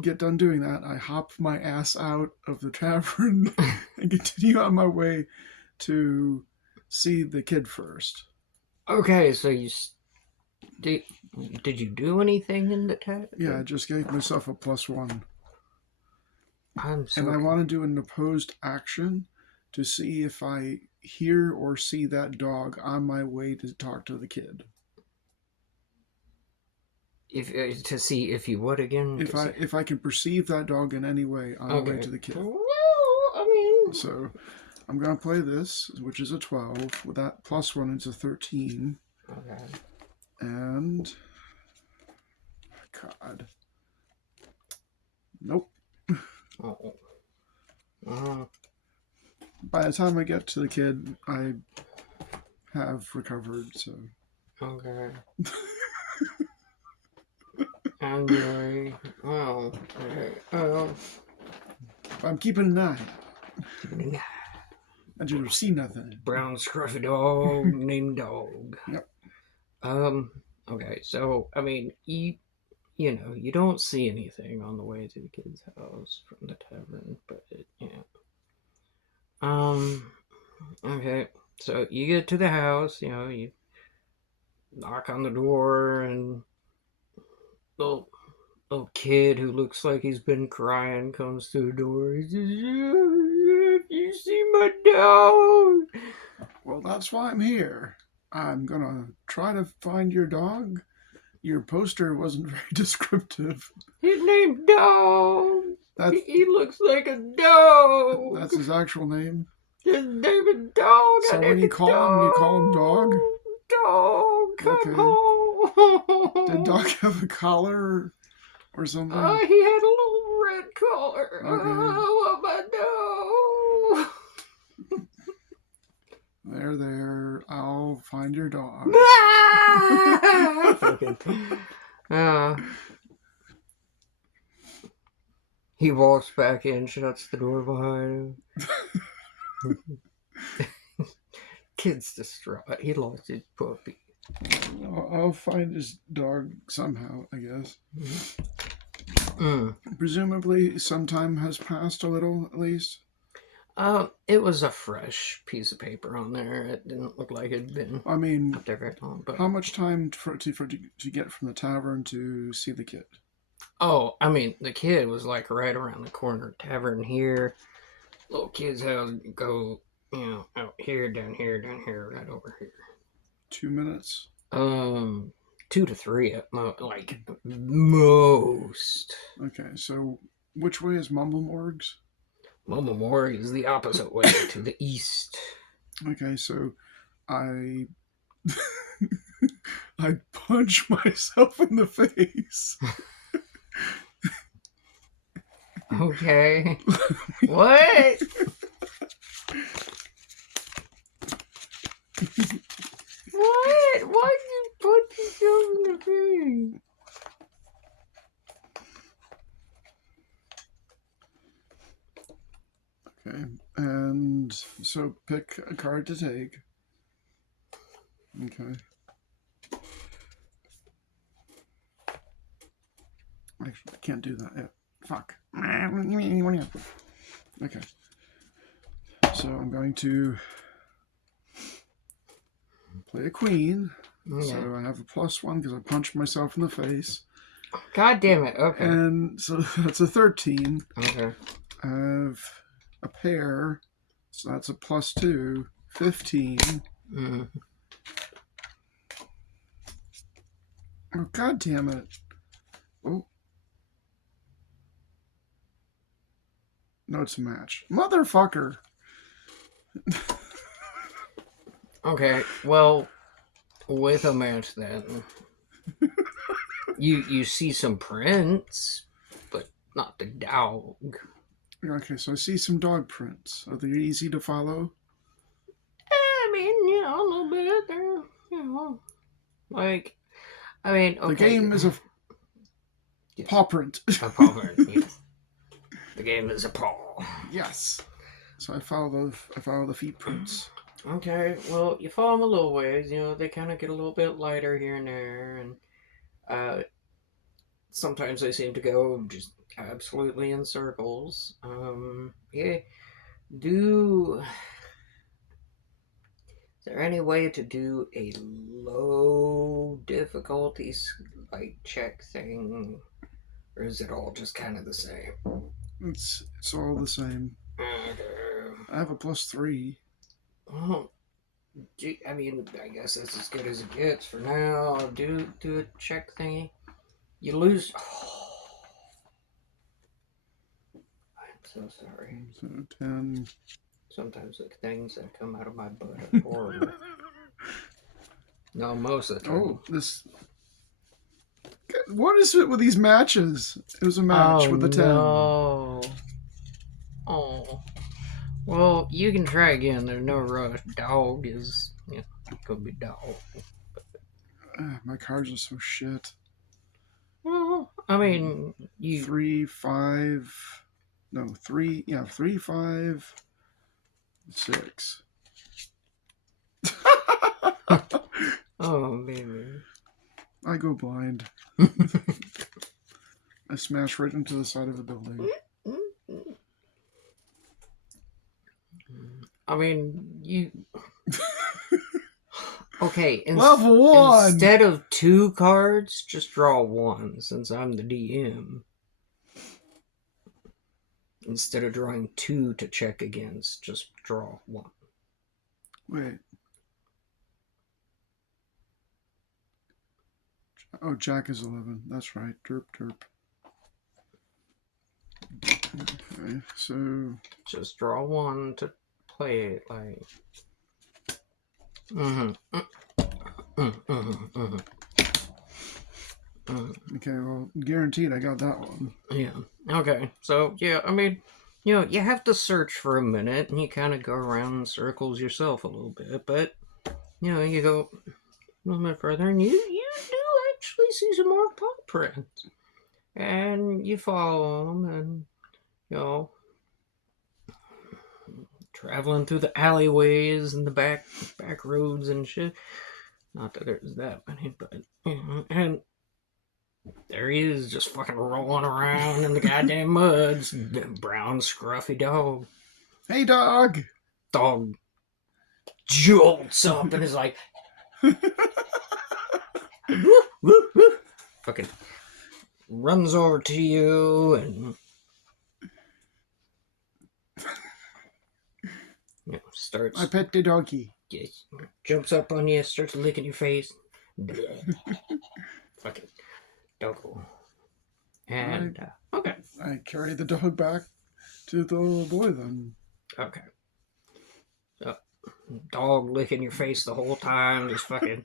get done doing that, I hop my ass out of the tavern and continue on my way to see the kid first. Okay, so did you do anything in the tavern? Yeah, I just gave myself a +1. And I want to do an opposed action to see if I hear or see that dog on my way to talk to the kid. If to see if you would again. If I can perceive that dog in any way on the way to the kid. Well, I mean, so I'm gonna play this, which is a 12. With that +1, it's a 13. Okay. And God, nope. Oh. By the time I get to the kid, I have recovered. So okay. Anyway, well, okay. I'm keeping an eye. I didn't see nothing. Brown scruffy dog named Dog. Yep. Okay, so I mean, you know, you don't see anything on the way to the kid's house from the tavern, but Okay, so you get to the house, you knock on the door, and little little kid who looks like he's been crying comes to the door. He says, "You see my dog?" Well, that's why I'm here. I'm gonna try to find your dog. Your poster wasn't very descriptive. His name's Dog. That's He looks like a dog. that's his actual name. His name is Dog. So I when named you call him, you call him Dog? Dog, come Okay. home. Did Dog have a collar or something? He had a little red collar. Okay. Oh, my dog. There. I'll find your dog. Fucking. He walks back in, shuts the door behind him. Kid's distraught. He lost his puppy. I'll find his dog somehow, I guess. Mm. Presumably, some time has passed a little, at least. It was a fresh piece of paper on there. It didn't look like it'd been I mean, up there very long. But how much time to get from the tavern to see the kid? oh, I mean, the kid was like right around the corner. Tavern here, little kid's house go, out here, down here, right over here. 2 minutes. 2 to 3 at like most. Okay, so which way is Mumble Morgues? Mama Morgue is the opposite way to the east. Okay, so I I punch myself in the face. Okay. What? What? Why did you punch yourself in the face? Okay, and so pick a card to take. Okay. Actually, I can't do that yet. Fuck. Okay. So I'm going to play a queen. Okay. So I have a +1 because I punched myself in the face. God damn it. Okay. And so that's a 13. Okay. I have a pair. So that's a +2. 15. Mm. Oh, God damn it. Oh. No, it's a match. Motherfucker. Okay. Well, with a match then, you see some prints, but not the dog. Okay, so I see some dog prints. Are they easy to follow? I mean, a little bit. They're, like, I mean, okay. The game is a Yes. paw print. A paw print, yes. The game is a paw. Yes. So I follow the feet prints. Okay, well, you follow them a little ways. They kind of get a little bit lighter here and there, and sometimes they seem to go just absolutely in circles. Yeah. Is there any way to do a low difficulty like check thing, or is it all just kind of the same? It's all the same. I have a +3. Well, I mean, I guess that's as good as it gets for now. Do a check thingy. You lose. Oh, I'm so sorry. So 10. Sometimes the things that come out of my butt are horrible. No, most of the time. Oh, this. What is it with these matches? It was a match with a 10. No. Oh. Well, you can try again. There's no rush. Dog is, could be dog. My cards are so shit. Well, I mean, 3, 5. No, 3. Yeah, 3, 5, 6. Oh, baby. I go blind. I smash right into the side of the building. I mean, you. Okay, Level 1! instead of 2 cards, just draw 1 since I'm the DM. Instead of drawing 2 to check against, just draw 1. Wait. Oh, Jack is 11. That's right. Derp, derp. Okay, so... Just draw 1 to play it like... Okay, well, guaranteed I got that one. Yeah. Okay. So, yeah, I mean, you have to search for a minute and you kind of go around in circles yourself a little bit, but, you go a little bit further and you do actually see some more paw prints. And you follow them and, traveling through the alleyways and the back roads and shit. Not that there's that many, but, and there he is, just fucking rolling around in the goddamn muds. Brown, scruffy dog. Hey, dog! Dog jolts up and is like, woof, woof, woof. Fucking runs over to you and starts. I pet the doggy. Just jumps up on you, starts licking your face. Fucking doggo. And, okay. I carry the dog back to the little boy then. Okay. So, dog licking your face the whole time, just fucking,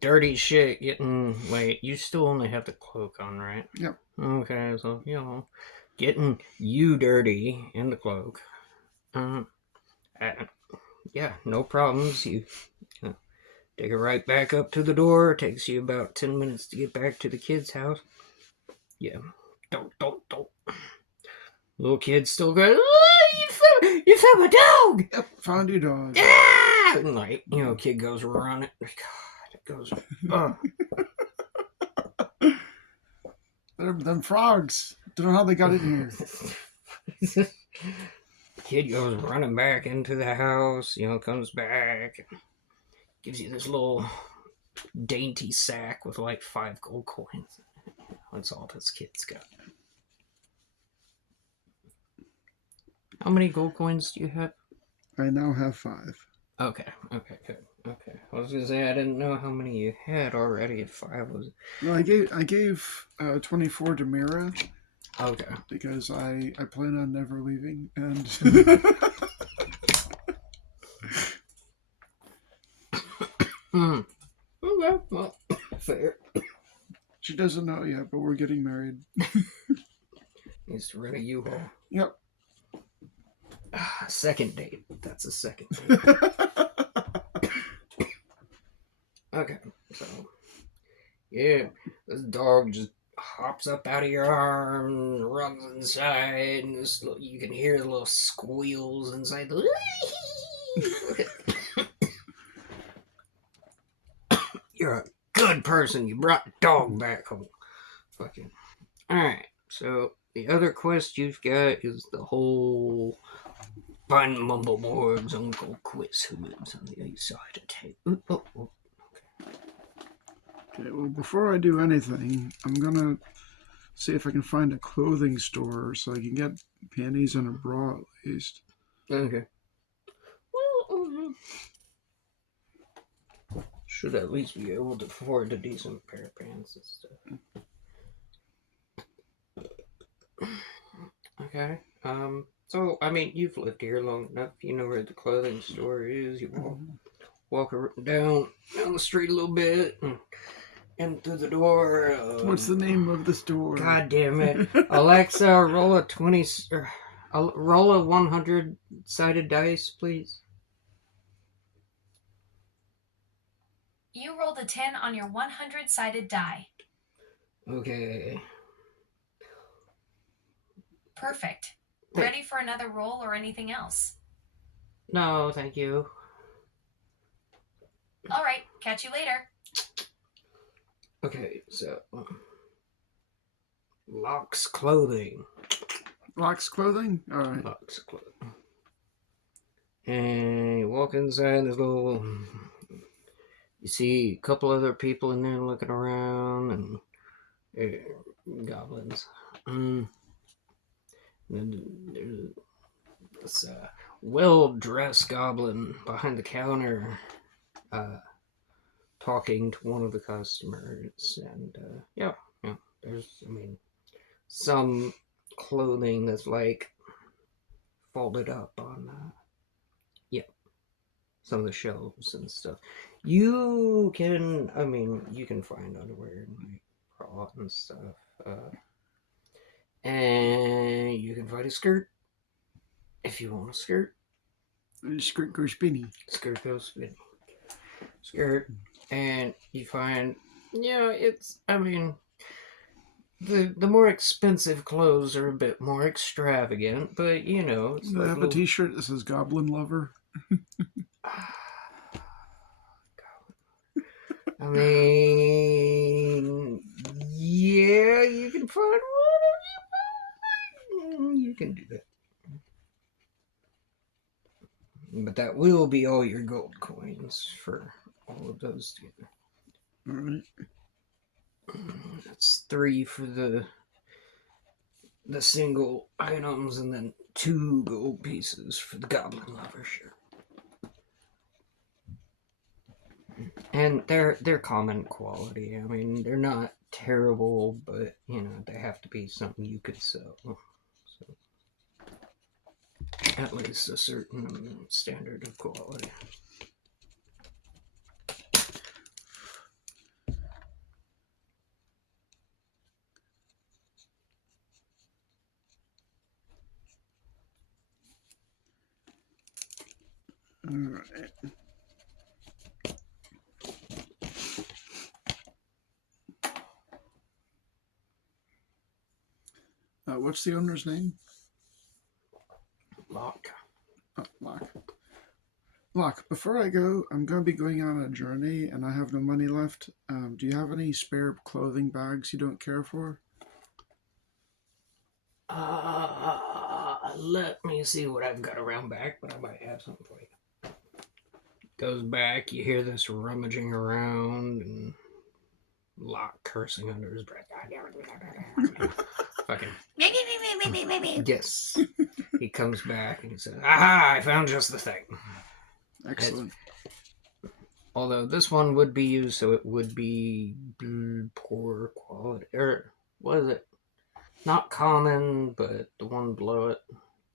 dirty shit getting, wait, you still only have the cloak on, right? Yep. Okay, so, getting you dirty in the cloak. Yeah, no problems. You take it right back up to the door. It takes you about 10 minutes to get back to the kid's house. Yeah. Don't. Little kid still goes, oh, you found my dog! Yep, found your dog. Ah! And like, kid goes running. God, it goes, Them frogs. Don't know how they got in here. Kid goes running back into the house, comes back, gives you this little dainty sack with like 5 gold coins. That's all this kid's got. How many gold coins do you have? I now have 5. Okay, good. Okay. I was gonna say I didn't know how many you had already. If 5 was. No, I gave 24 to Mira. Okay. Because I plan on never leaving, and Okay, well, fair. She doesn't know yet, but we're getting married. Needs to rent a U-Haul. Yep. Second date. That's a second date. Okay, so yeah, this dog just hops up out of your arm, runs inside, and you can hear the little squeals inside. You're a good person. You brought the dog back home. Fucking. Alright, so the other quest you've got is the whole find Mumbleborg's Uncle Quiss who lives on the other side of town. Okay, well, before I do anything, I'm gonna see if I can find a clothing store so I can get panties and a bra at least. Okay. Well, should at least be able to afford a decent pair of pants and stuff. Okay. So, I mean, you've lived here long enough. You know where the clothing store is. You walk down the street a little bit and through the door. What's the name of the store? God damn it. Alexa, roll a 20... roll a 100-sided dice, please. You rolled a 10 on your 100-sided die. Okay. Perfect. Ready for another roll or anything else? No, thank you. All right, catch you later. Okay, so Locke's clothing. Locke's clothing? Alright. Locke's clothing. And you walk inside this little. You see a couple other people in there looking around, and goblins. And then there's this well-dressed goblin behind the counter, uh, talking to one of the customers, and yeah, there's, some clothing that's like folded up on, some of the shelves and stuff. You can, you can find underwear and like bra and stuff, and you can find a skirt if you want a skirt. Skirt goes spinny. Skirt goes spinny. Skirt, and you find, the more expensive clothes are a bit more extravagant, but it's Do they like have a T-shirt that says "Goblin Lover"? I mean, yeah, you can find whatever you can do that. But that will be all your gold coins for all of those together. All right. That's 3 for the single items, and then 2 gold pieces for the Goblin Lover shirt. And they're common quality. I mean, they're not terrible, but they have to be something you could sell. So, at least a certain standard of quality. All right. What's the owner's name? Lock. Locke. Locke, before I go, I'm going to be going on a journey and I have no money left. Do you have any spare clothing bags you don't care for? Let me see what I've got around back, but I might have something for you. Goes back, you hear this rummaging around, and Locke cursing under his breath. Fucking. Yes. He comes back and he says, "Aha, I found just the thing." Excellent. Although this one would be used, so it would be poor quality. Or what is it? Not common, but the one below it.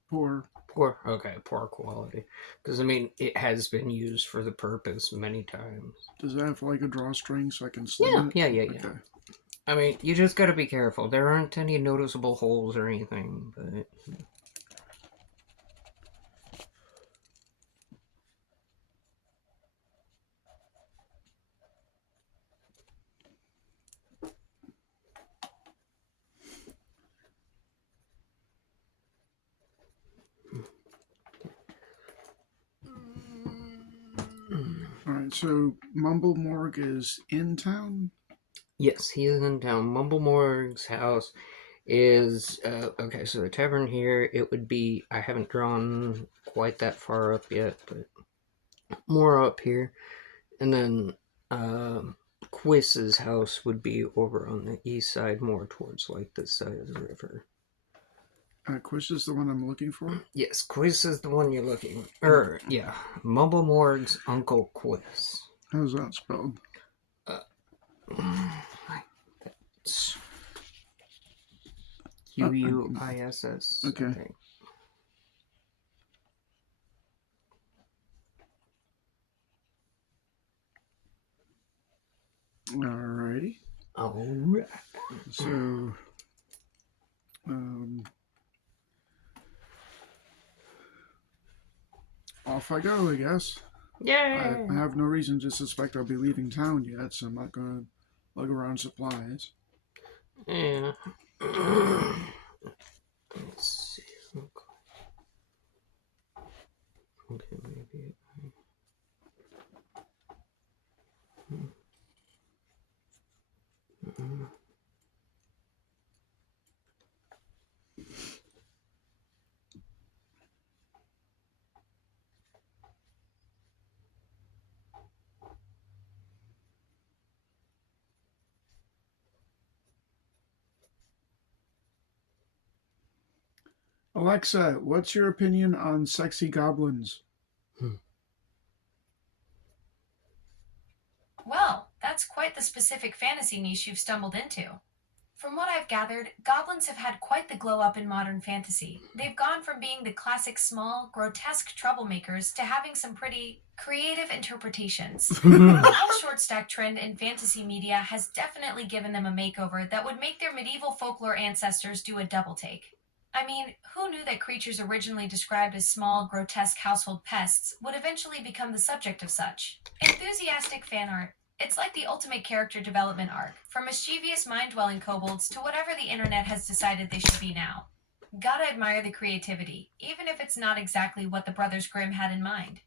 Poor. Poor. Okay, poor quality. Because it has been used for the purpose many times. Does it have like a drawstring so I can sling it? Yeah. Okay. You just got to be careful. There aren't any noticeable holes or anything, but. All right, so Mumble Morgue is in town? Yes, he is in town. Mumble Morg's house is okay. So the tavern here, it would be. I haven't drawn quite that far up yet, but more up here, and then Quiss's house would be over on the east side, more towards like this side of the river. Quiss is the one I'm looking for? Yes, Quiss is the one you're looking. Yeah, Mumble Morg's Uncle Quiss. How's that spelled? That's Quiss. Okay. I think. Alrighty. Alright. So, off I go, I guess. Yeah. I have no reason to suspect I'll be leaving town yet, so I'm not going to lug around supplies. Yeah. Let's see. Okay, maybe. Alexa, what's your opinion on sexy goblins? Well, that's quite the specific fantasy niche you've stumbled into. From what I've gathered, goblins have had quite the glow up in modern fantasy. They've gone from being the classic small, grotesque troublemakers to having some pretty creative interpretations. The whole short stack trend in fantasy media has definitely given them a makeover that would make their medieval folklore ancestors do a double take. I mean, who knew that creatures originally described as small, grotesque household pests would eventually become the subject of such? Enthusiastic fan art. It's like the ultimate character development arc, from mischievous mind dwelling kobolds to whatever the internet has decided they should be now. Gotta admire the creativity, even if it's not exactly what the Brothers Grimm had in mind.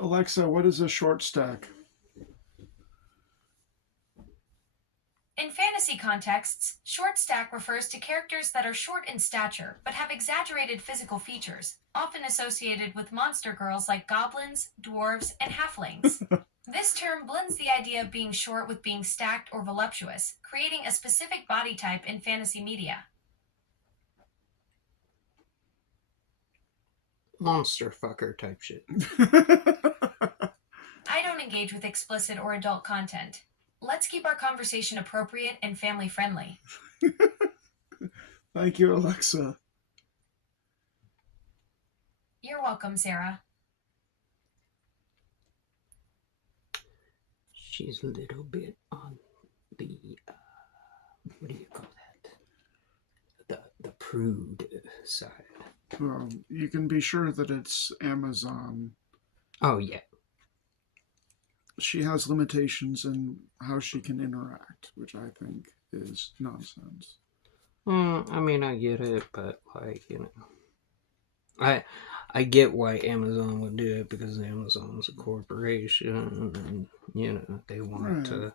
Alexa, what is a short stack? In fantasy contexts, short stack refers to characters that are short in stature but have exaggerated physical features, often associated with monster girls like goblins, dwarves, and halflings. This term blends the idea of being short with being stacked or voluptuous, creating a specific body type in fantasy media. Monster fucker type shit. I don't engage with explicit or adult content. Let's keep our conversation appropriate and family friendly. Thank you, Alexa. You're welcome, Sarah. She's a little bit on the, what do you call that? The prude side. You can be sure that it's Amazon. Oh, yeah. She has limitations in how she can interact, which I think is nonsense. I mean, I get it, but, like, you know, I get why Amazon would do it, because Amazon's a corporation, and, you know, they want to,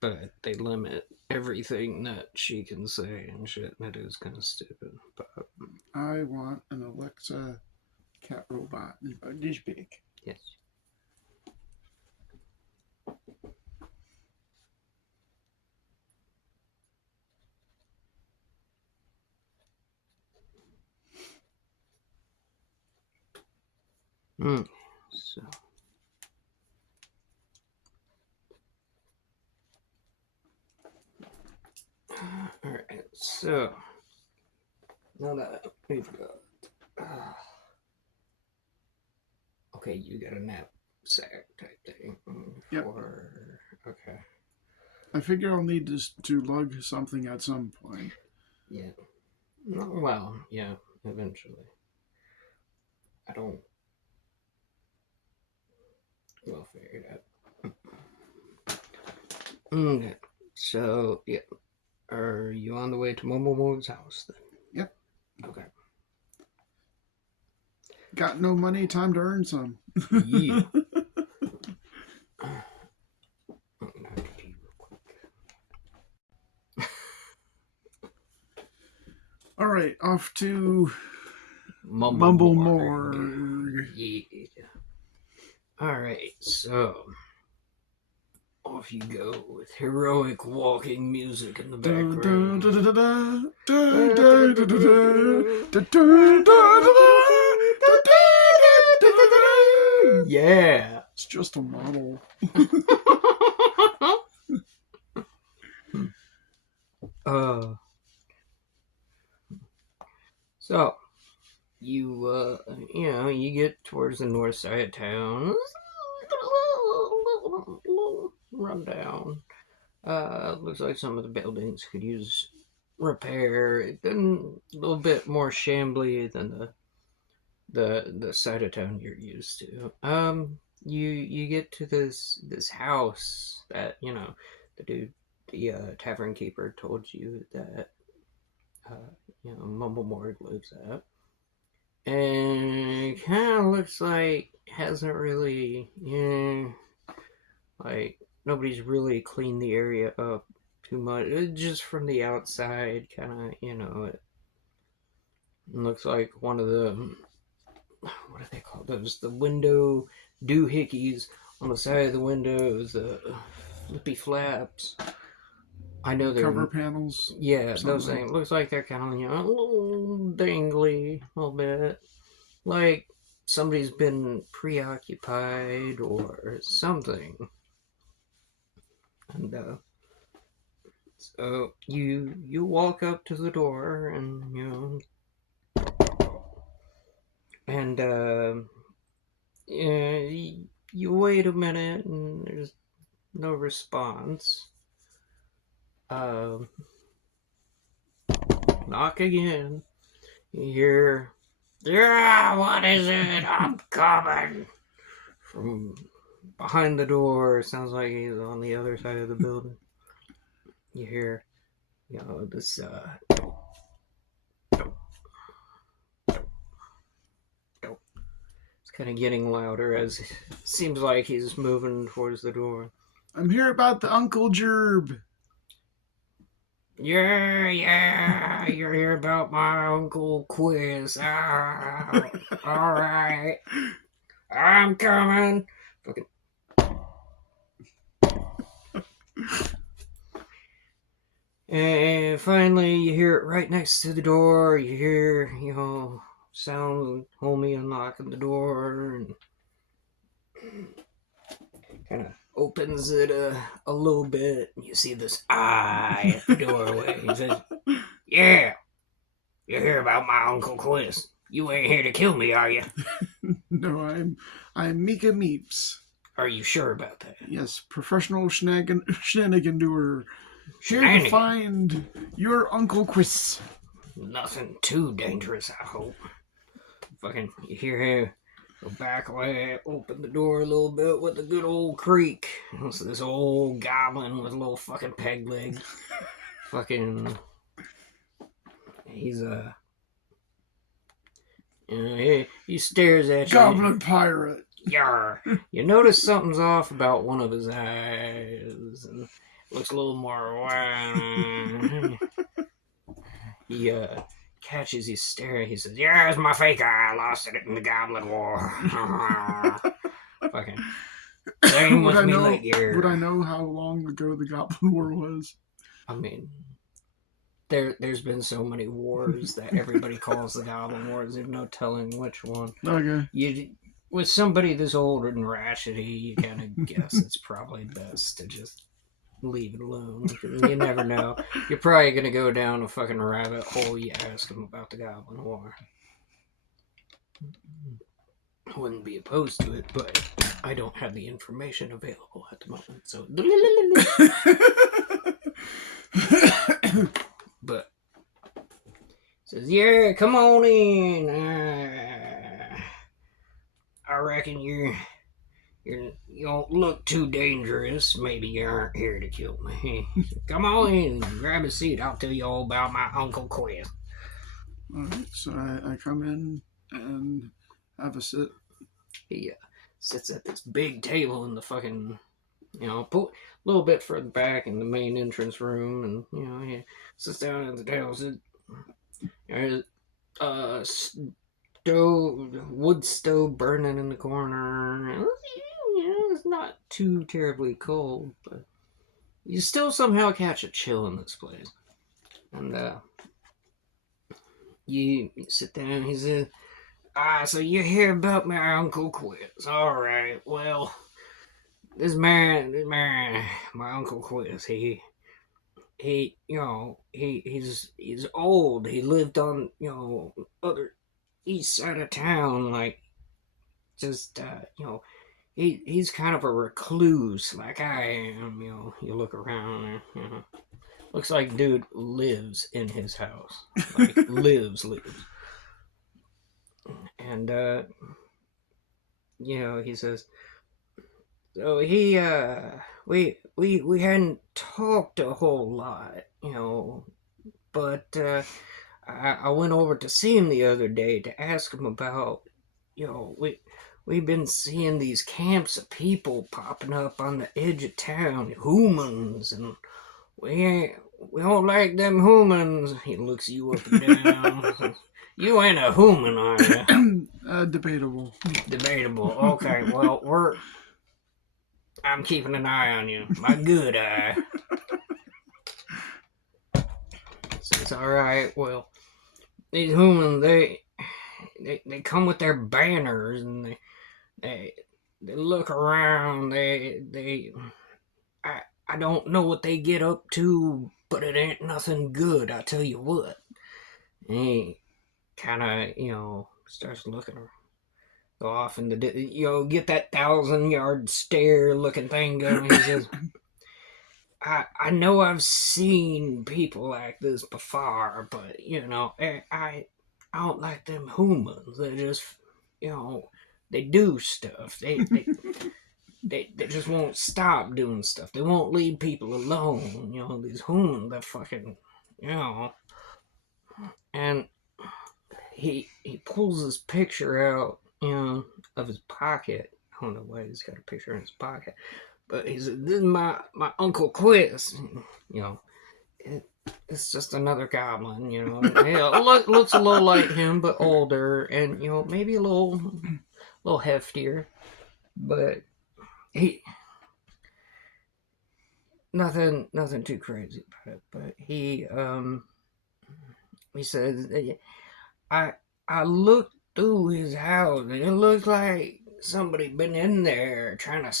but they limit everything that she can say and shit, and it is kind of stupid, but... I want an Alexa cat robot about this big. Yes. So. Alright, so. Now that we've got. Okay, you got a knapsack type thing. Yep. Okay. I figure I'll need to lug something at some point. Yeah. Well, yeah, eventually. I don't. We'll figure it out. Okay. So, yeah. Are you on the way to Momo's house then? Yep. Okay. Got no money, time to earn some. Yeah. All right, off to Mumble Morgue. Yeah. All right, so off you go with heroic walking music in the background. Yeah. It's just a model. So you you get towards the north side of town. Run down. Looks like some of the buildings could use repair. It's been a little bit more shambly than the side of town you're used to. You get to this house that, you know, the tavern keeper told you that Mumble Morgue lives at. And it kind of looks like hasn't really, like nobody's really cleaned the area up too much. Just from the outside, kind of, it looks like one of the, what do they call those? The window doohickeys on the side of the windows, the flippy flaps. I know they're cover panels. yeah, those Something. things. Looks like they're kind of a little dangly, a little bit. Like somebody's been preoccupied or something. And so you walk up to the door and and yeah, you wait a minute and there's no response. Um, Knock again. You hear, yeah, what is it? I'm coming. From behind the door, sounds like he's on the other side of the building. You hear, this, it's kind of getting louder as it seems like he's moving towards the door. I'm here about the Uncle Gerb. Yeah, you're here about my Uncle Quiz. Ah, all right. I'm coming. Fucking. And finally, you hear it right next to the door. You hear, sound homie unlocking the door and kind of opens it a little bit. You see this eye at the doorway. He says, yeah, you hear about my Uncle Quiz. You ain't here to kill me, are you? No, I'm Meeka Meeps. Are you sure about that? Yes, professional shenanigan doer. Here to find your Uncle Quiss. Nothing too dangerous, I hope. Fucking, you hear him go back away, open the door a little bit with a good old creak. It's this old goblin with a little fucking peg leg. Fucking, he's he stares at you. Goblin pirate. Yar. You notice something's off about one of his eyes, and looks a little more wild. He catches you staring. He says, "Yeah, it's my fake eye. I lost it in the Goblin War." Fucking same with me like here. Would I know how long ago the Goblin War was? I mean, there's been so many wars that everybody calls the Goblin Wars. There's no telling which one. Okay. With somebody this old and Rashity, you kind of guess it's probably best to just leave it alone. You never know. You're probably going to go down a fucking rabbit hole. You ask them about the Goblin War. I wouldn't be opposed to it, but I don't have the information available at the moment. So, but says, "Yeah, come on in. I reckon you don't look too dangerous. Maybe you aren't here to kill me. Come on in, grab a seat. I'll tell you all about my Uncle Quiz." Alright, so I come in and have a sit. He sits at this big table in the fucking, pull a little bit further back in the main entrance room, and, he sits down at the table. There's wood stove burning in the corner. It's not too terribly cold, but you still somehow catch a chill in this place. And you sit down. He says, so you hear about my Uncle Quiz? All right. Well, this man, my Uncle Quiz. He's old. He lived on other east side of town, like just he's kind of a recluse like I am. You look around, looks like dude lives in his house, like lives, and he says, so he we hadn't talked a whole lot, but I went over to see him the other day to ask him about, we've been seeing these camps of people popping up on the edge of town, humans, and we don't like them humans. He looks you up and down. You ain't a human, are you? Debatable. Debatable. Okay, well, I'm keeping an eye on you. My good eye. all right. Well, these humans, they come with their banners and they they look around. I don't know what they get up to, but it ain't nothing good. I tell you what. And he kind of starts looking go off in the get that 1,000-yard stare looking thing going. He says, I know I've seen people like this before, but I don't like them humans. They just they do stuff. They just won't stop doing stuff. They won't leave people alone. These humans, they're fucking and he pulls this picture out, of his pocket. I don't know why he's got a picture in his pocket, but he said, "This is my Uncle Quiss." It's just another goblin. Looks a little like him, but older, and maybe a little heftier, but he nothing too crazy about it. But he says, I looked through his house, and it looked like somebody been in there trying to,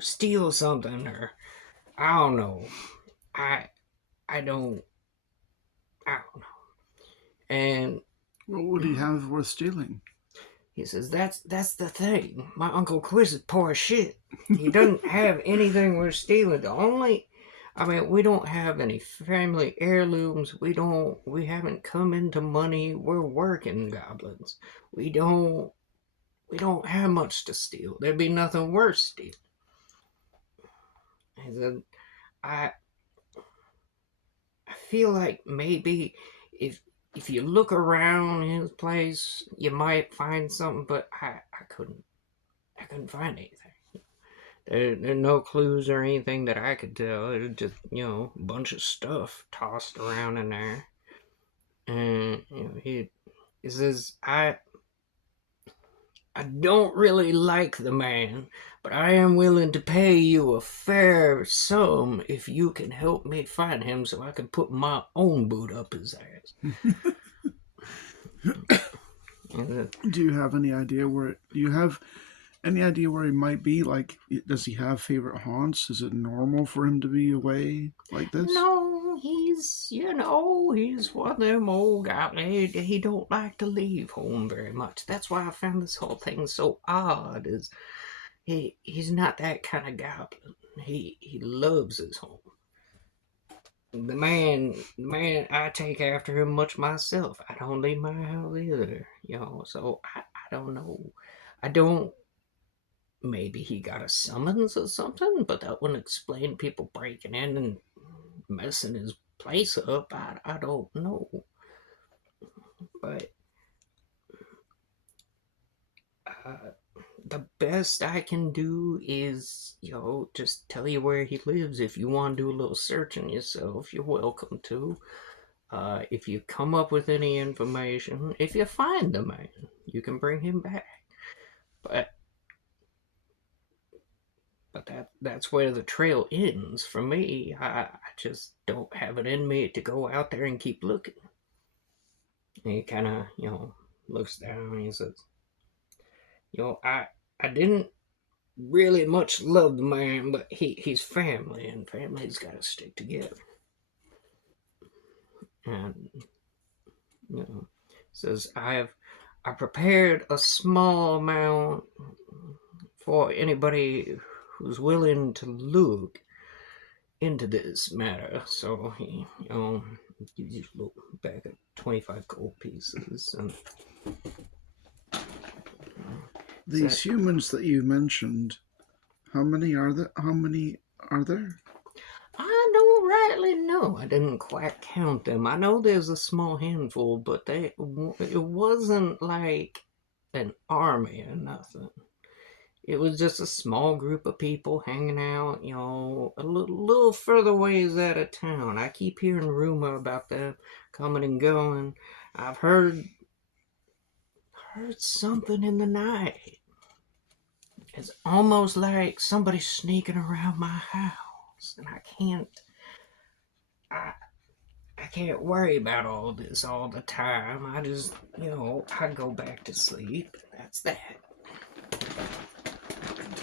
steal something, or I don't know. I I don't I don't know. And What would he have worth stealing? he says that's the thing. My Uncle Quiz is poor as shit. He doesn't have anything worth stealing. We don't have any family heirlooms. We haven't come into money. We're working goblins. We don't have much to steal. There'd be nothing worth stealing. He said, I feel like maybe if you look around his place, you might find something, but I couldn't find anything. There are no clues or anything that I could tell. It was just, a bunch of stuff tossed around in there. And, he says, I don't really like the man, but I am willing to pay you a fair sum if you can help me find him so I can put my own boot up his ass. Do you have any idea where he might be? Like, does he have favorite haunts? Is it normal for him to be away like this? No, he's one of them old goblins. He don't like to leave home very much. That's why I found this whole thing so odd. Is he's not that kind of goblin. He loves his home. The man, I take after him much myself. I don't leave my house either. So I don't know. I don't. Maybe he got a summons or something, but that wouldn't explain people breaking in and messing his place up. I don't know. But the best I can do is, just tell you where he lives. If you want to do a little searching yourself, you're welcome to. If you come up with any information, if you find the man, you can bring him back. But that's where the trail ends for me. I just don't have it in me to go out there and keep looking. And he kind of, looks down and he says, I didn't really much love the man, but he's family, and family's got to stick together. And, says, I prepared a small amount for anybody who's willing to look into this matter. So he, gives you a little bag of 25 gold pieces. And these humans that you mentioned, how many are there? I don't rightly know. I didn't quite count them. I know there's a small handful, but it wasn't like an army or nothing. It was just a small group of people hanging out, a little further ways out of town. I keep hearing rumor about them coming and going. I've heard something in the night. It's almost like somebody's sneaking around my house, and I can't worry about all this all the time. I just, I go back to sleep. That's that.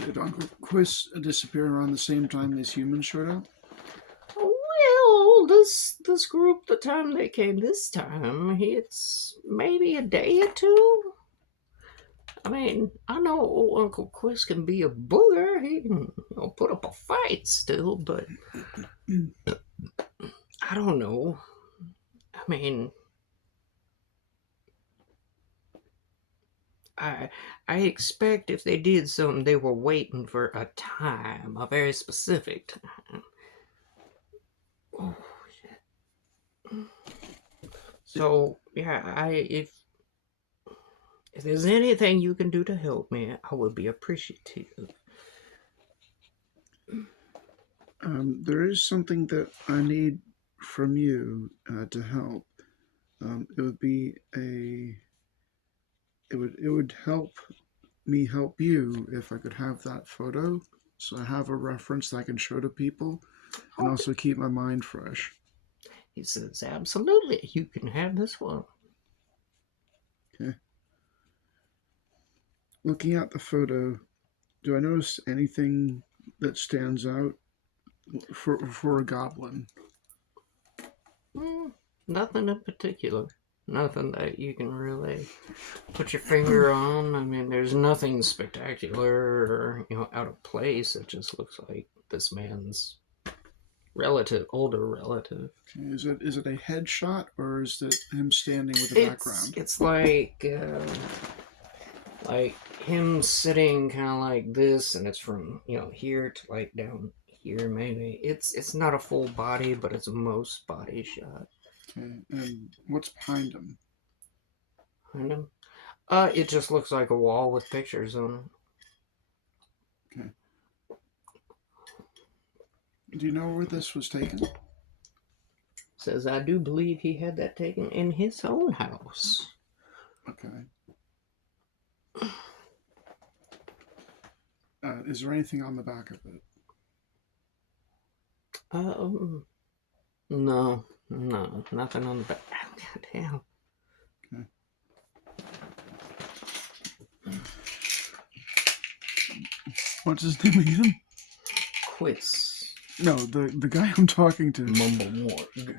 Did Uncle Quiss disappear around the same time these humans showed up? Well, this group, the time they came this time, it's maybe a day or two. I mean, I know old Uncle Quiz can be a booger. He can put up a fight still, but I don't know. I mean, I expect if they did something, they were waiting for a time, a very specific time. Oh shit. So yeah, if there's anything you can do to help me, I would be appreciative. There is something that I need from you to help. It would be it would help me help you if I could have that photo, so I have a reference that I can show to people, and also keep my mind fresh. He says, absolutely, you can have this one. Okay. Looking at the photo, do I notice anything that stands out for a goblin? Nothing in particular. Nothing that you can really put your finger on. I mean, there's nothing spectacular or, out of place. It just looks like this man's older relative. Okay. Is it a headshot, or is it him standing with the background? It's like him sitting kind of like this, and it's from here to like down here. Maybe it's not a full body, but it's a most body shot. Okay, and what's behind him? Behind him? It just looks like a wall with pictures on it. Okay. Do you know where this was taken? Says, I do believe he had that taken in his own house. Okay. Is there anything on the back of it? No, nothing on the back. Oh, God damn. Okay. What's his name again? Quiss. No, the guy I'm talking to. Mumble more. Okay.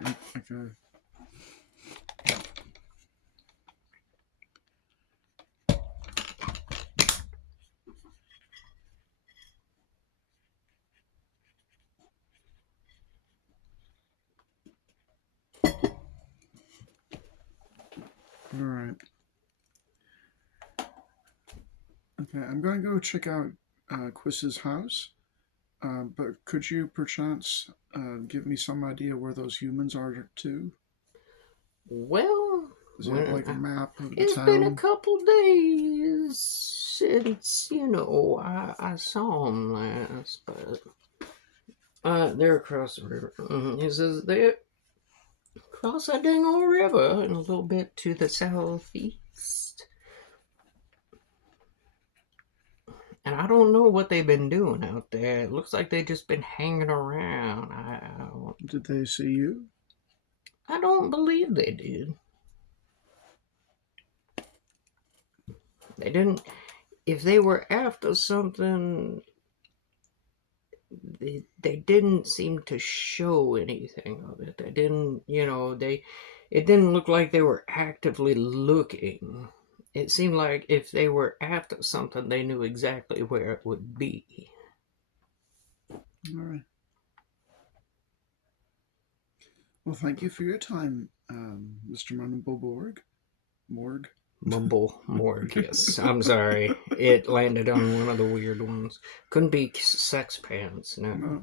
All right. Okay, I'm going to go check out Quiss's house. But could you perchance give me some idea where those humans are too? Well, is it like a map of the it's town? Been a couple days since I saw them last, but they're across the river. He says they're across that dang old river and a little bit to the southeast. And I don't know what they've been doing out there. It looks like they've just been hanging around. Did they see you? I don't believe they did. They didn't. If they were after something, they didn't seem to show anything of it. They didn't, it didn't look like they were actively looking. It seemed like if they were after something, they knew exactly where it would be. All right. Well, thank you for your time, Mr. Mumbleborg. Morg. Mumble Morg, yes. I'm sorry. It landed on one of the weird ones. Couldn't be sex pants, no.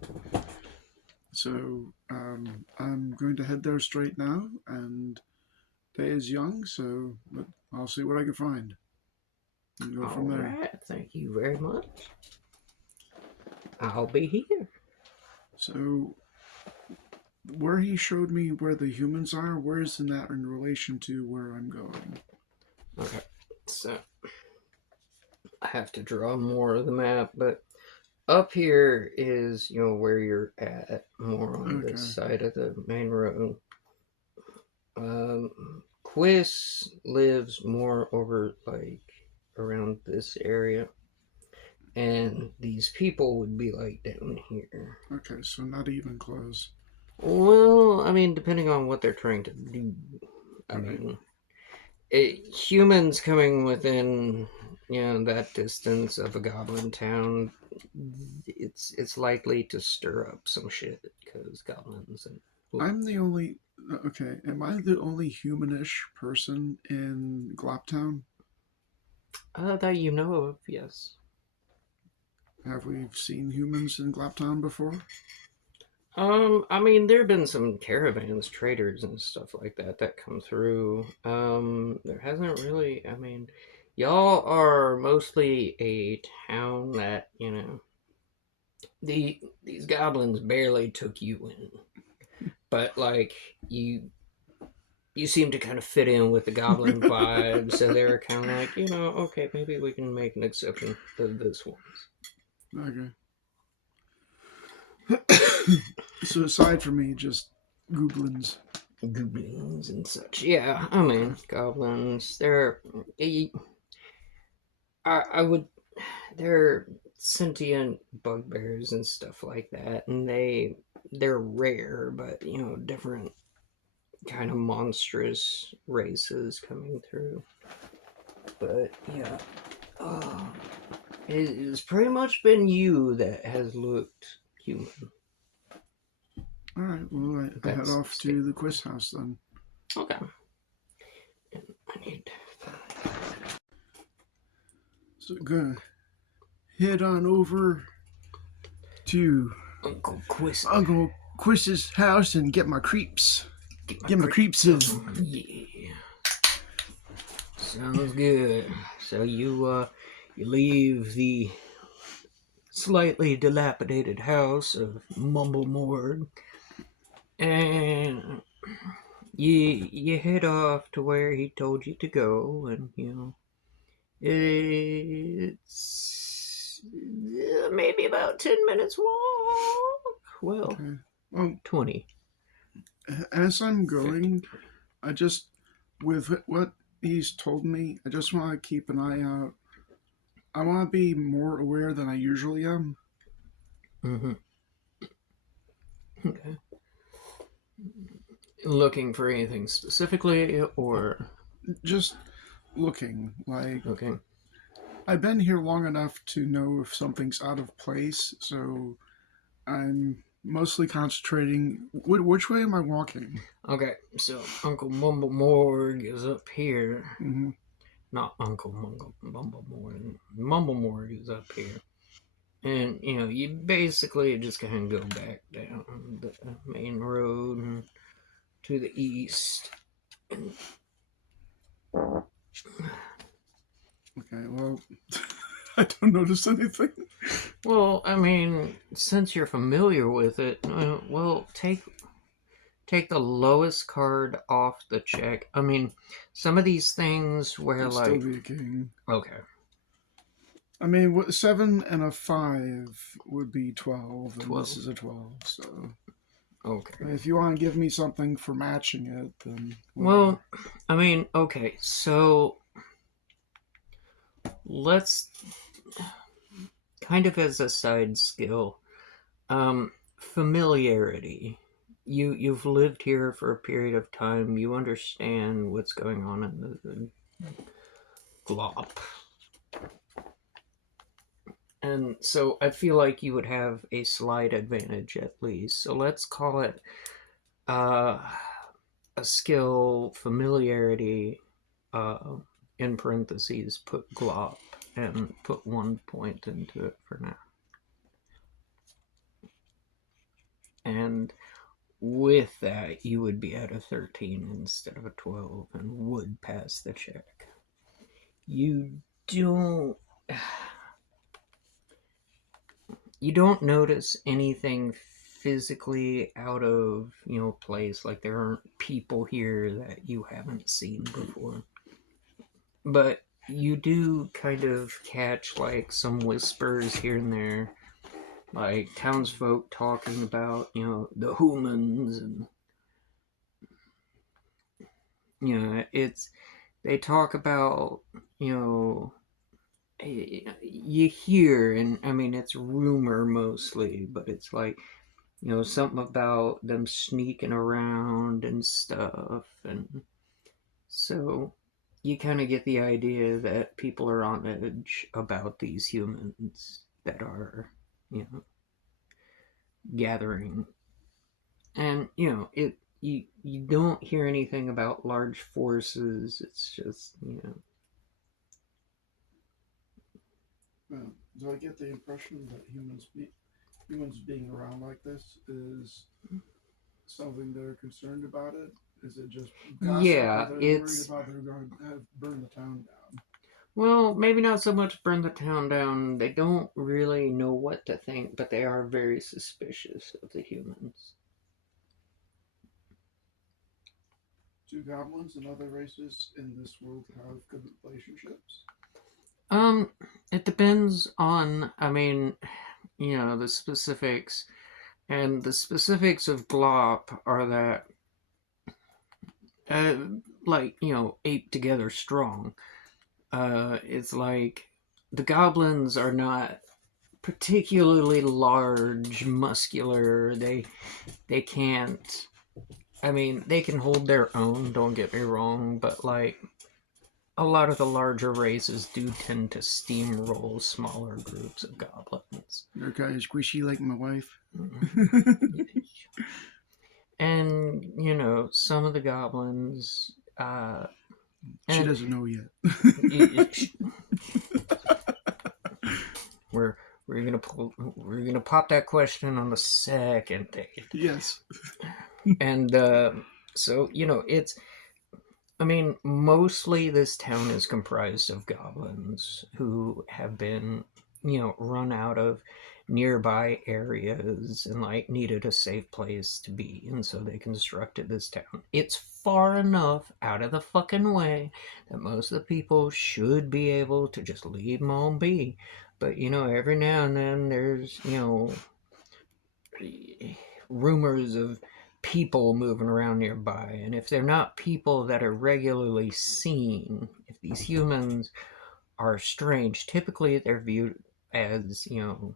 So, I'm going to head there straight now, and day is young, so I'll see what I can find. And go from there. All right, thank you very much. I'll be here. So, where he showed me where the humans are, where is that in relation to where I'm going? Okay, so I have to draw more of the map, but up here is, where you're at, more on this side of the main road. Quiss lives more over like around this area, and these people would be like down here. Okay, so not even close. Well, I mean, depending on what they're trying to do. I Right. mean, humans coming within, that distance of a goblin town, it's likely to stir up some shit because goblins and. I'm the only. Okay, am I the only humanish person in Gloptown? That you know of, yes. Have we seen humans in Gloptown before? I mean, there have been some caravans, traders, and stuff like that come through. There hasn't really. I mean, y'all are mostly a town that these goblins barely took you in, but like you seem to kind of fit in with the goblin vibe, so they're kind of like, okay, maybe we can make an exception to this one. Okay. So aside from me, just goblins. Goblins and such. Yeah, I mean, goblins. I would. They're sentient bugbears and stuff like that, and they're rare, but different kind of monstrous races coming through. But yeah, it's pretty much been you that has looked human. All right. Well, I head off to the Quiss house then. Okay. And I need. So gonna head on over to Uncle Quiss. Uncle Quiss's house and get my creeps. Get my creeps in. Yeah. Sounds good. So you leave the slightly dilapidated house of Mumble Morgue, and you head off to where he told you to go, and it's maybe about 10 minutes walk. Well, Okay. Well, 20. as I'm going, I just, with what he's told me, I just want to keep an eye out. I want to be more aware than I usually am. Mm-hmm. Okay. Looking for anything specifically, or Just looking. Like, okay. I've been here long enough to know if something's out of place, so I'm mostly concentrating. Which way am I walking? Okay, so Uncle Mumble Morgue is up here. Mm-hmm. Not Uncle Mumble Morgue. Mumble Morgue is up here. And, you basically just kind of go back down the main road and to the east. Okay, well, I don't notice anything. Well, I mean, since you're familiar with it, well, take the lowest card off the check. I mean, some of these things where I'd still be a king. Okay. I mean, 7 and a 5 would be 12, and 12. this is a 12, so. Okay. If you want to give me something for matching it, then. Well, I mean, okay, so let's kind of as a side skill, familiarity. You've lived here for a period of time. You understand what's going on in the glop. And so I feel like you would have a slight advantage at least. So let's call it a skill familiarity, in parentheses, put glop, and put 1 point into it for now. And with that, you would be at a 13 instead of a 12 and would pass the check. You don't notice anything physically out of place, like there aren't people here that you haven't seen before, but you do kind of catch like some whispers here and there, like townsfolk talking about the humans, and you know, they talk about, you know, you hear, and I mean, it's rumor mostly, but it's like, you know, something about them sneaking around and stuff. And so you kind of get the idea that people are on edge about these humans that are, you know, gathering. And, you know, you don't hear anything about large forces. It's just, you know. Do I get the impression that humans being around like this is something they're concerned about it? Is it just gossip, or Yeah, they're worried it's, about they're going to have burn the town down? well, maybe not so much burn the town down. They don't really know what to think, but they are very suspicious of the humans. Do goblins and other races in this world have good relationships? Um, it depends on, I mean, you know, the specifics. And the specifics of Glop are that, uh, like, you know, ape together strong. It's like the goblins are not particularly large, muscular. They can't. I mean, they can hold their own. Don't get me wrong, but like a lot of the larger races do tend to steamroll smaller groups of goblins. They're kind of squishy like my wife. And you know, some of the goblins. She And doesn't know yet. we're we're gonna pop that question on the second date. Yes. And so you know, it's, I mean, mostly this town is comprised of goblins who have been, you know, run out of nearby areas and like needed a safe place to be, and so they constructed this town. It's far enough out of the fucking way that most of the people should be able to just leave them all be. But you know, every now and then there's, you know, rumors of people moving around nearby. And if they're not people that are regularly seen, if these humans are strange, typically they're viewed as, you know,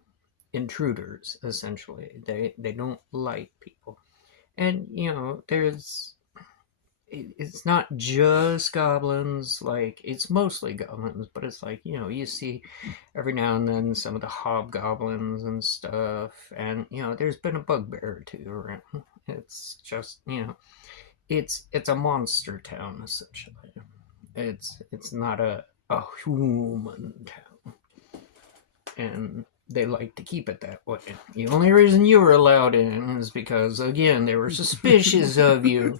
intruders, essentially. They don't like people. And, you know, it's not just goblins, like it's mostly goblins, but it's like, you know, you see every now and then some of the hobgoblins and stuff, and you know, there's been a bugbear or two around. It's just, you know, it's a monster town essentially. It's not a human town, and they like to keep it that way. The only reason you were allowed in is because, again, they were suspicious of you,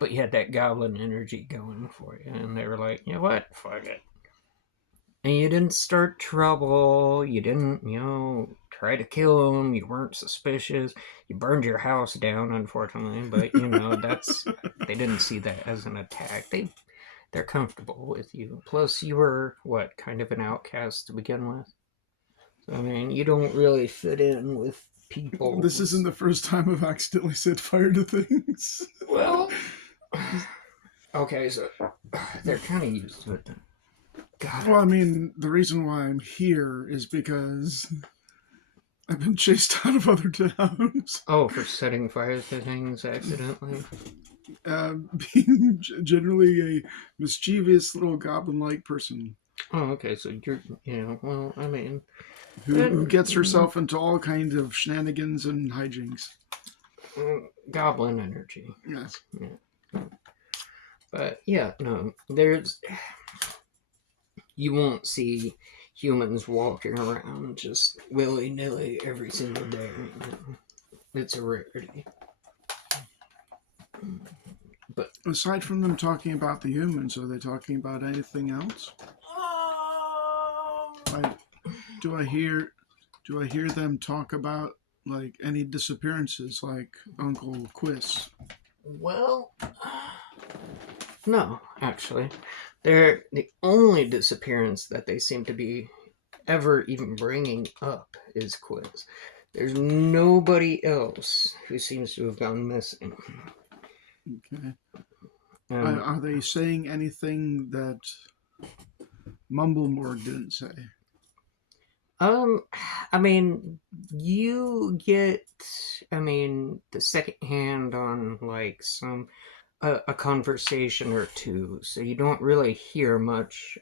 but you had that goblin energy going for you, and they were like, you know what, fuck it. And you didn't start trouble. You didn't, you know, try to kill them. You weren't suspicious. You burned your house down, unfortunately, but you know, that's, they didn't see that as an attack. They're comfortable with you. Plus, you were what, kind of an outcast to begin with. So, I mean, you don't really fit in with people. This isn't the first time I've accidentally set fire to things. Well, okay, so they're kind of used to it then. God. Well, I mean, the reason why I'm here is because I've been chased out of other towns. Oh, for setting fire to things accidentally? Being generally a mischievous little goblin-like person. Oh, okay, so you're, you know, well, I mean... Who gets herself into all kinds of shenanigans and hijinks. Goblin energy. Yes. Yeah. But, yeah, no, there's... You won't see humans walking around just willy-nilly every single day. You know? It's a rarity. But aside from them talking about the humans, are they talking about anything else? Do I hear them talk about like any disappearances, like Uncle Quiss? Well, no, actually. They're the only disappearance that they seem to be ever even bringing up is Quiz. There's nobody else who seems to have gone missing. Okay. And Are they saying anything that Mumblemore didn't say? I mean, you get, I mean, the second hand on like some a conversation or two, so you don't really hear much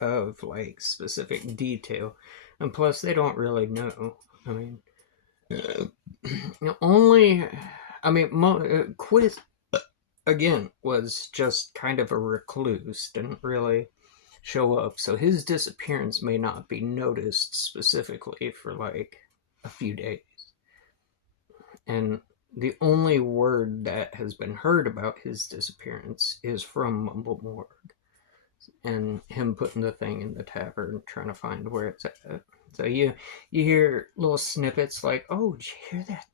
of like specific detail, and plus they don't really know. I mean, uh, only, I mean, Quiz again was just kind of a recluse, didn't really show up, so his disappearance may not be noticed specifically for like a few days. And the only word that has been heard about his disappearance is from Mumblemore and him putting the thing in the tavern trying to find where it's at. So you hear little snippets like, "Oh, did you hear that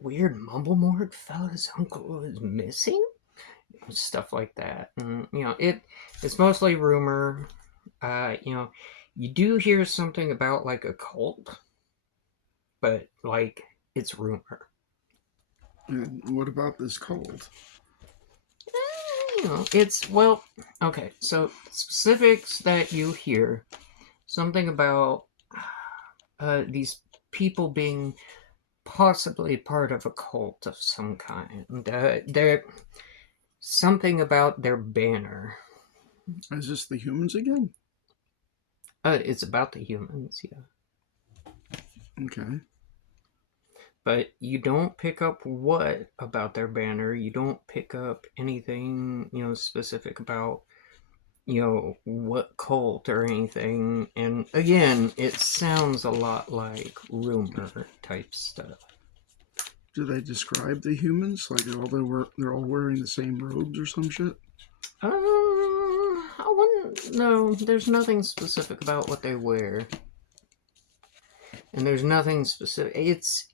weird Mumblemore fella's uncle is missing?" Stuff like that, and it's mostly rumor. You do hear something about like a cult, but like it's rumor. And what about this cold? It's well, okay. So specifics that you hear, something about these people being possibly part of a cult of some kind. They're something about their banner. Is this the humans again? It's about the humans, yeah. Okay. But you don't pick up what about their banner. You don't pick up anything, specific about, what cult or anything. And again, it sounds a lot like rumor type stuff. Do they describe the humans? Like they're all wearing the same robes or some shit? I wouldn't. No, there's nothing specific about what they wear, and there's nothing specific. It's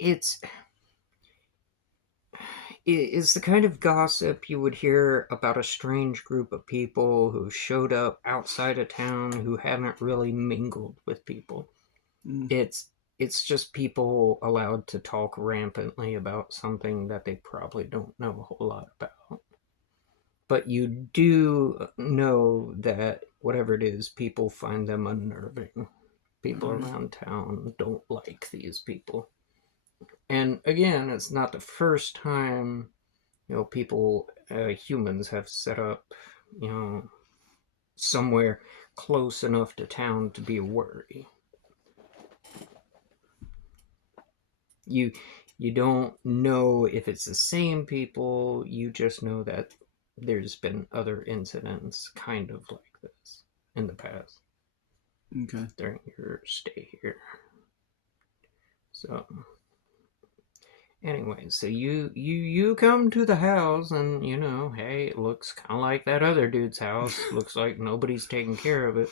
the kind of gossip you would hear about a strange group of people who showed up outside of town who haven't really mingled with people. Mm. It's just people allowed to talk rampantly about something that they probably don't know a whole lot about. But you do know that whatever it is, people find them unnerving. People around town don't like these people. And again, it's not the first time, people, humans have set up, somewhere close enough to town to be a worry. You don't know if it's the same people, you just know that there's been other incidents kind of like this in the past. Okay. During your stay here. So anyway, so you come to the house and hey, it looks kind of like that other dude's house. Looks like nobody's taking care of it.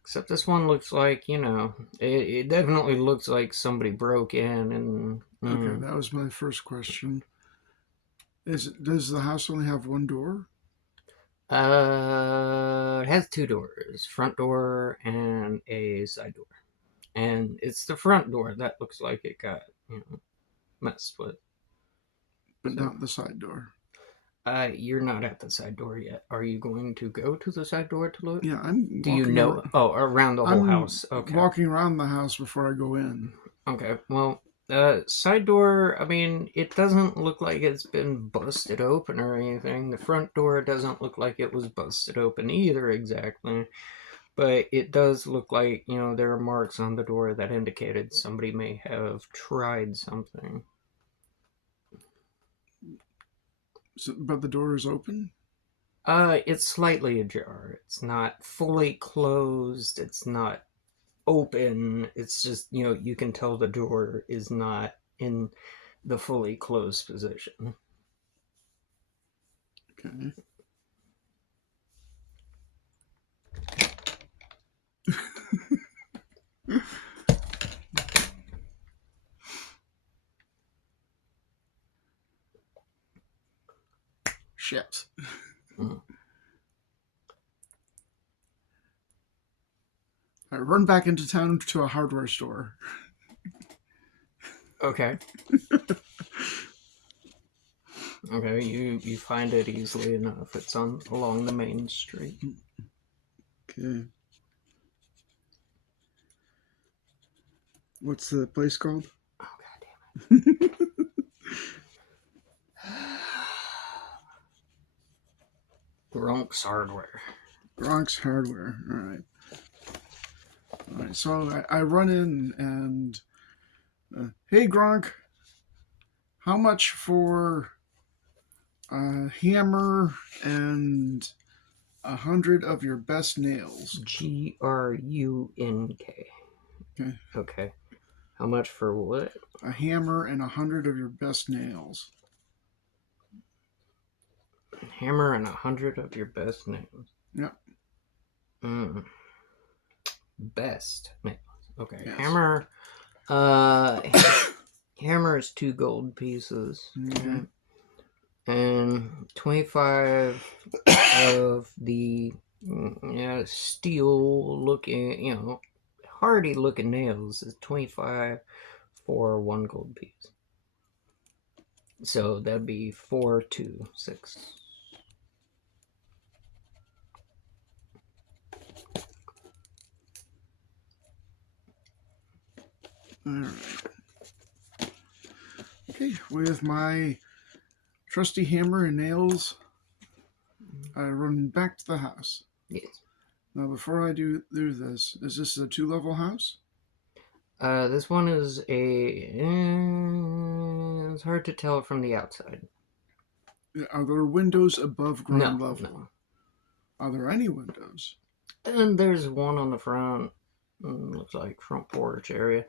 Except this one looks like, it definitely looks like somebody broke in and... Okay, that was my first question. Does the house only have one door? It has two doors, front door and a side door. And it's the front door that looks like it got, messed with. But not the side door. You're not at the side door yet. Are you going to go to the side door to look? Yeah, I'm. Do you know? Around the whole house. Okay. Walking around the house before I go in. Okay. Well, side door. I mean, it doesn't look like it's been busted open or anything. The front door doesn't look like it was busted open either, exactly. But it does look like there are marks on the door that indicated somebody may have tried something. So, but the door is open? It's slightly ajar. It's not fully closed. It's not open. It's just, you can tell the door is not in the fully closed position. Okay. Shit. Mm. I run back into town to a hardware store. Okay. Okay, you find it easily enough. It's along the main street. Okay. What's the place called? Oh god damn it. Gronk's Hardware. Gronk's Hardware. All right. All right. So I run in and, hey Gronk, how much for a hammer and 100 of your best nails? Grunk. Okay. Okay. How much for what? A hammer and 100 of your best nails. Hammer and 100 of your best nails. Yep. Best nails. Okay. Yes. Hammer. Hammer is 2 gold pieces. Okay. And 25 of the steel looking, hardy looking nails is 25 for 1 gold piece. So that'd be 4, 2, 6. All right. Okay, with my trusty hammer and nails, I run back to the house. Yes. Now, before I do this, is this a 2-level house? This one is it's hard to tell from the outside. Are there windows above ground level? No. Are there any windows? And there's one on the front. Looks like front porch area.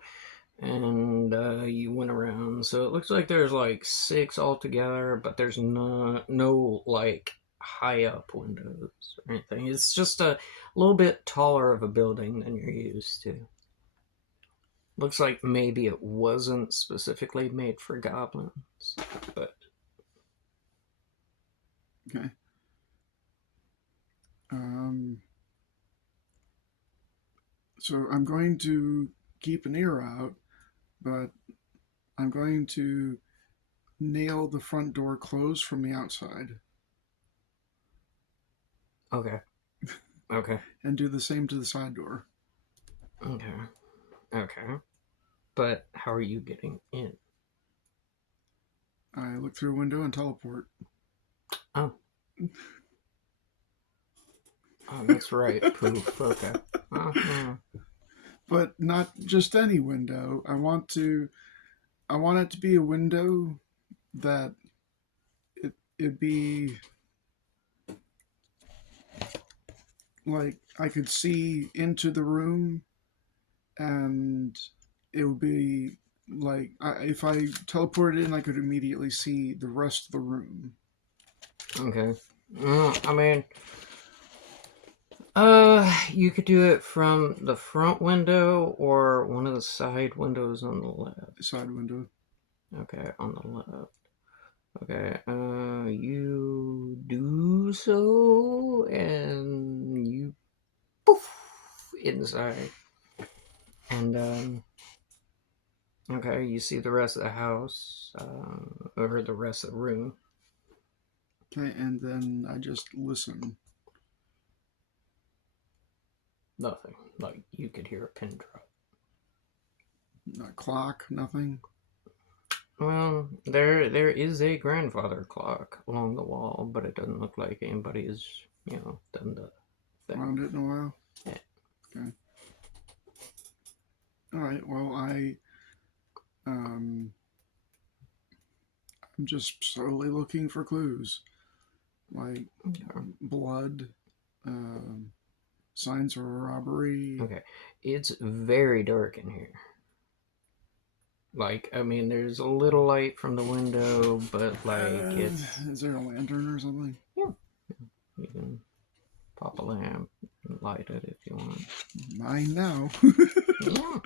And you went around, so it looks like there's like 6 altogether, but there's no like high up windows or anything. It's just a little bit taller of a building than you're used to. Looks like maybe it wasn't specifically made for goblins, but Okay. So I'm going to keep an ear out, but I'm going to nail the front door closed from the outside. okay. And do the same to the side door. Okay. But how are you getting in? I look through a window and teleport. Oh, that's right. Poof. Okay. But not just any window. I want it to be a window that it'd be like I could see into the room, and it would be like if I teleported in, I could immediately see the rest of the room. Okay. I mean, you could do it from the front window or one of the side windows on the left. Side window. Okay, on the left. Okay, you do so, and you poof inside. And, okay, you see the rest of the house, or the rest of the room. Okay, and then I just listen. Nothing. Like, you could hear a pin drop. Not clock, nothing. Well, there is a grandfather clock along the wall, but it doesn't look like anybody's, done the thing. Found it in a while. Yeah. Okay. All right. Well, I'm just slowly looking for clues, like blood, signs of a robbery. Okay, it's very dark in here. Like, I mean, there's a little light from the window, but like Is there a lantern or something? Yeah. You can pop a lamp and light it if you want. Mine now. Yeah.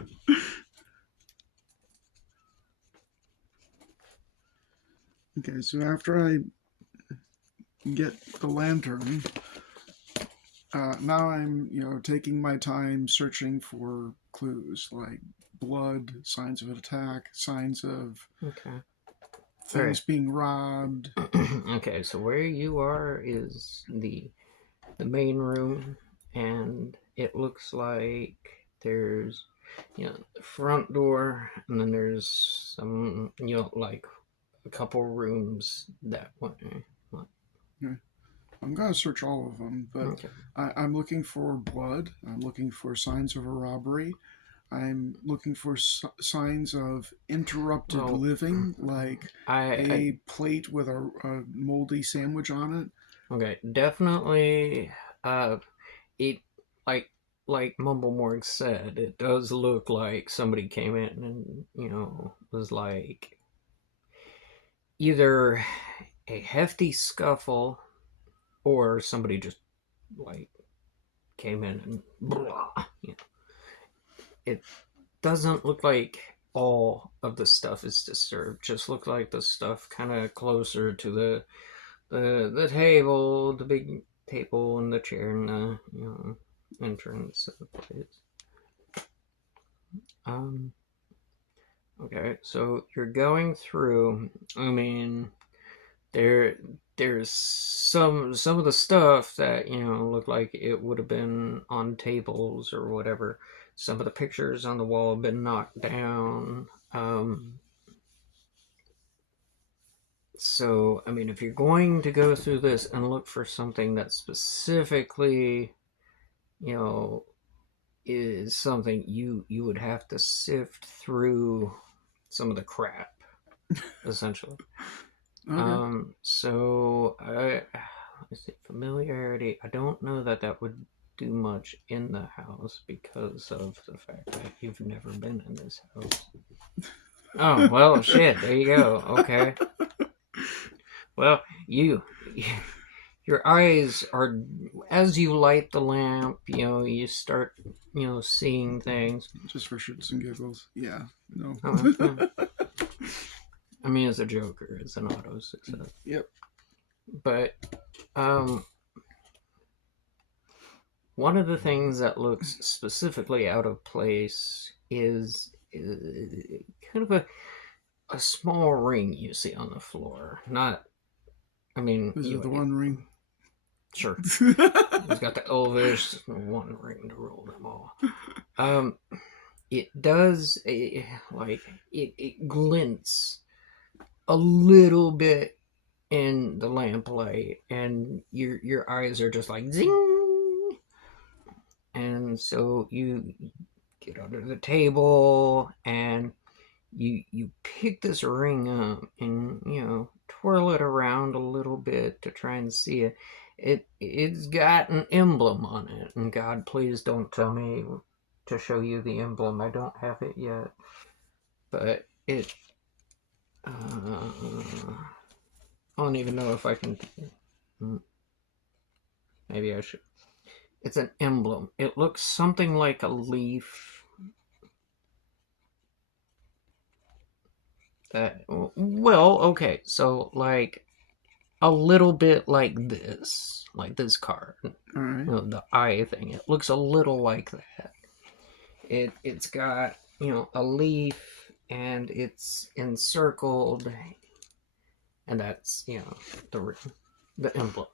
Okay, so after I get the lantern, now I'm taking my time searching for clues like blood, signs of an attack, signs of things being robbed. Okay, so where you are is the main room, and it looks like there's the front door, and then there's some like a couple rooms that way. Yeah. I'm gonna search all of them, but Okay. I'm looking for blood. I'm looking for signs of a robbery. I'm looking for signs of interrupted Well, living, like I a plate with a moldy sandwich on it. okay, definitely. It like Mumblemorg said, it does look like somebody came in and was like either a hefty scuffle or somebody just like came in and blah. It doesn't look like all of the stuff is disturbed. Just look like the stuff kind of closer to the table, the big table and the chair and the entrance of the place. Okay, so you're going through. I mean, there there's some of the stuff that look like it would have been on tables or whatever. Some of the pictures on the wall have been knocked down. So I mean, if you're going to go through this and look for something that specifically, you know, is something you would have to sift through some of the crap, essentially. Okay. So let's see, familiarity. I don't know that would do much in the house because of the fact that you've never been in this house. Oh well, shit. There you go. Okay. Well, your eyes are as you light the lamp. You start seeing things. Just for shits and giggles. Yeah. No. Oh, I mean, as a Joker, it's an auto success. Yep. But one of the things that looks specifically out of place is kind of a small ring you see on the floor. Not, I mean, Is it the One Ring? Sure. He's got the Elvish one ring to rule them all. It does it glints a little bit in the lamplight, and your eyes are just like zing. And so you get under the table and you pick this ring up and twirl it around a little bit to try and see it. It's got an emblem on it, and God, please don't tell me to show you the emblem. I don't have it yet, but it. I don't even know if I can. Maybe I should. It's an emblem. It looks something like a leaf. Okay, so like a little bit like this card. All right. The eye thing. It looks a little like that. It's got a leaf and it's encircled, and that's the emblem.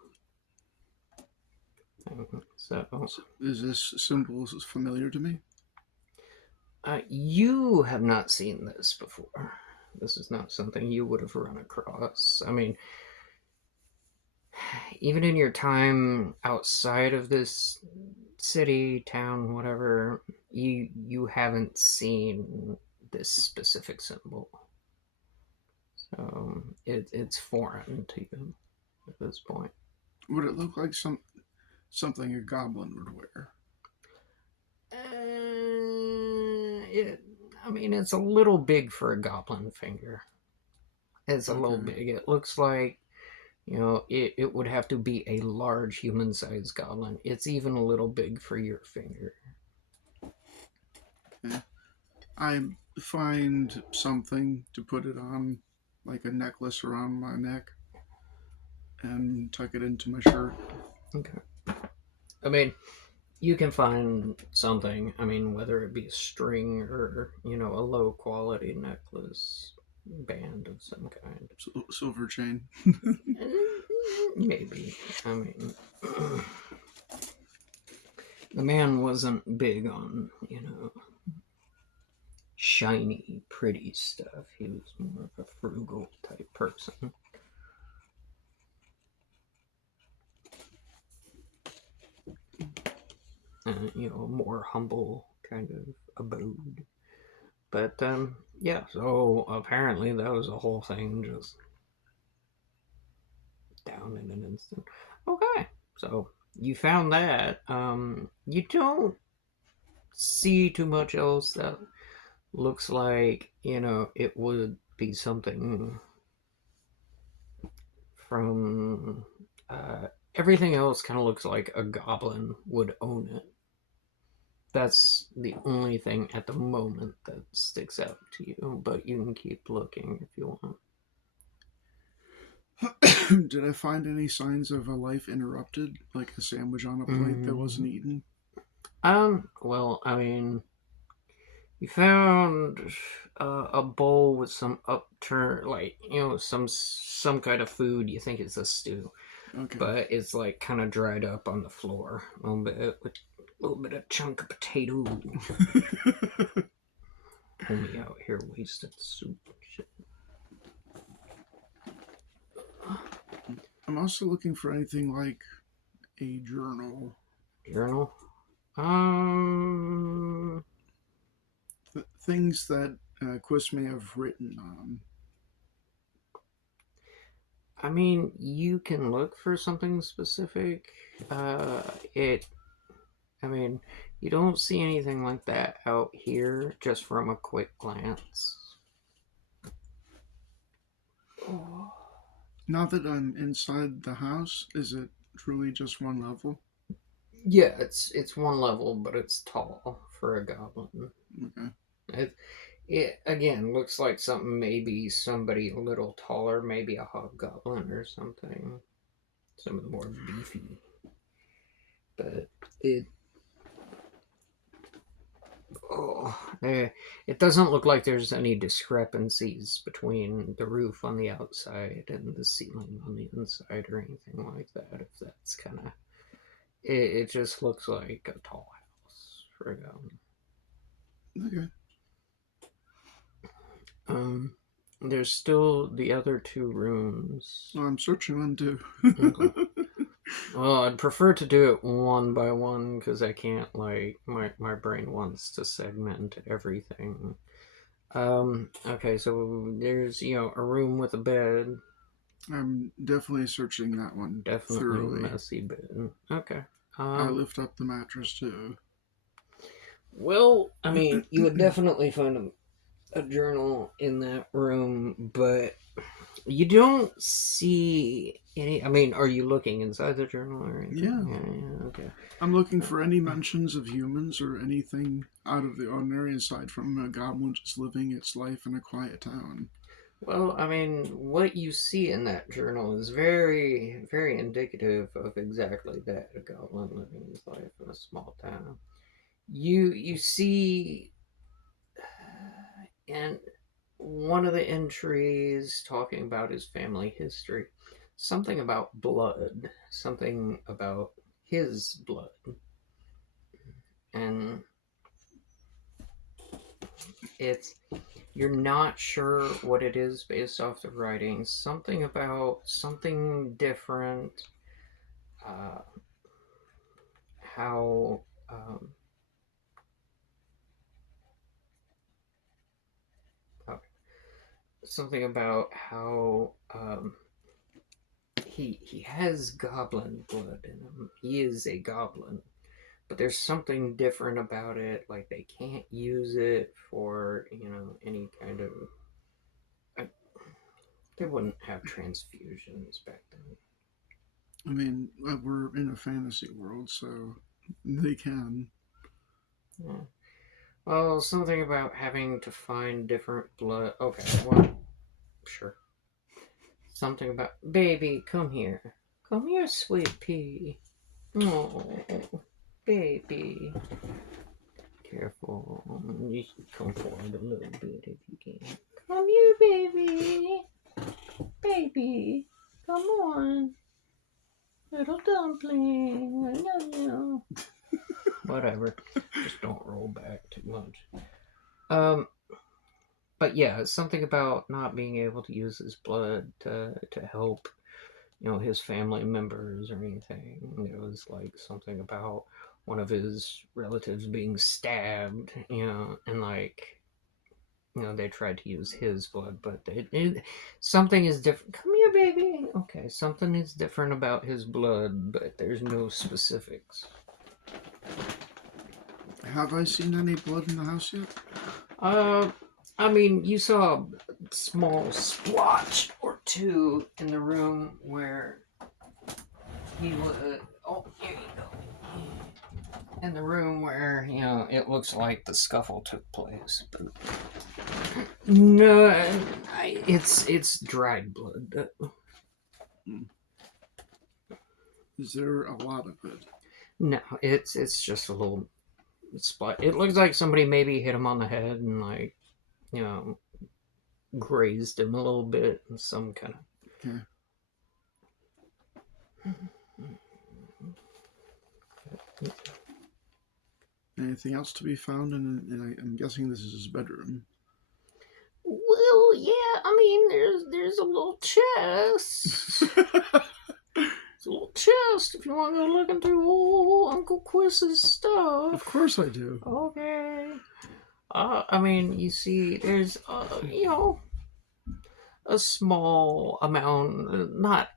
So is this symbol familiar to me? You have not seen this before. This is not something you would have run across. I mean, even in your time outside of this city, town, whatever, you haven't seen this specific symbol. So it's foreign to you at this point. Would it look like something a goblin would wear? I mean, it's a little big for a goblin finger. It's a Okay. little big. It looks like, it would have to be a large human-sized goblin. It's even a little big for your finger. Okay. I find something to put it on, like a necklace around my neck, and tuck it into my shirt. Okay. I mean, you can find something. I mean, whether it be a string or a low quality necklace, band of some kind. Silver chain. Maybe. I mean, the man wasn't big on, shiny, pretty stuff. He was more of a frugal type person. More humble kind of abode. But, yeah, so apparently that was the whole thing, just down in an instant. Okay, so you found that. You don't see too much else that looks like, it would be something from. Everything else kind of looks like a goblin would own it. That's the only thing at the moment that sticks out to you, but you can keep looking if you want. Did I find any signs of a life interrupted, like a sandwich on a plate that wasn't eaten? Well, I mean, you found a bowl with some upturned, like, some kind of food. You think it's a stew, Okay. but it's like kind of dried up on the floor. A little bit of chunk of potato. Homie out here wasting soup and shit. I'm also looking for anything like a journal. Journal? Things that Quiss may have written on. I mean, you can look for something specific. I mean, you don't see anything like that out here just from a quick glance. Now that I'm inside the house, is it truly just one level? Yeah, it's one level, but it's tall for a goblin. Okay. It again looks like maybe somebody a little taller, maybe a hobgoblin or something. Some of the more beefy. But it doesn't look like there's any discrepancies between the roof on the outside and the ceiling on the inside or anything like that. If that's kind of it just looks like a tall house for a goblin. Okay. There's still the other two rooms. Well, I'm searching them too. Okay. Well, I'd prefer to do it one by one because I can't, like, my brain wants to segment everything. Okay, so there's, a room with a bed. I'm definitely searching that one Definitely thoroughly. messy bed. Okay. I lift up the mattress too. Well, I mean, you would definitely find a journal in that room, but you don't see any. I mean, are you looking inside the journal or anything? Yeah. Okay. I'm looking for any mentions of humans or anything out of the ordinary aside from a goblin just living its life in a quiet town. Well, I mean, what you see in that journal is very, very indicative of exactly that, a goblin living his life in a small town. You see, and one of the entries talking about his family history, something about blood, something about his blood, and you're not sure what it is based off the writing. Something about something different. How something about how he has goblin blood in him. He is a goblin, but there's something different about it. Like they can't use it for any kind of. They wouldn't have transfusions back then. I mean, we're in a fantasy world, so they can. Yeah. Well, something about having to find different blood. Okay, well, sure. Something about baby, come here. Come here, sweet pea. Oh, baby. Careful. You should come forward a little bit if you can. Come here, baby. Baby, come on. Little dumpling, I love you. Whatever. Just don't roll back too much. But yeah, something about not being able to use his blood to help, his family members or anything. It was like something about one of his relatives being stabbed, and like, they tried to use his blood, but something is different. Come here, baby. Okay, something is different about his blood, but there's no specifics. Have I seen any blood in the house yet? I mean, you saw a small splotch or two in the room where he would. Oh, here you go. In the room where, it looks like the scuffle took place. But no, it's dried blood. Is there a lot of it? No, it's just a little spot. It looks like somebody maybe hit him on the head and, like, grazed him a little bit in some kind of. Okay. Anything else to be found? And I'm guessing this is his bedroom. Well, yeah. I mean, there's a little chest. It's a little chest. If you want to go looking through old Uncle Quiss's stuff. Of course I do. Okay. I mean, you see, there's a small amount, not.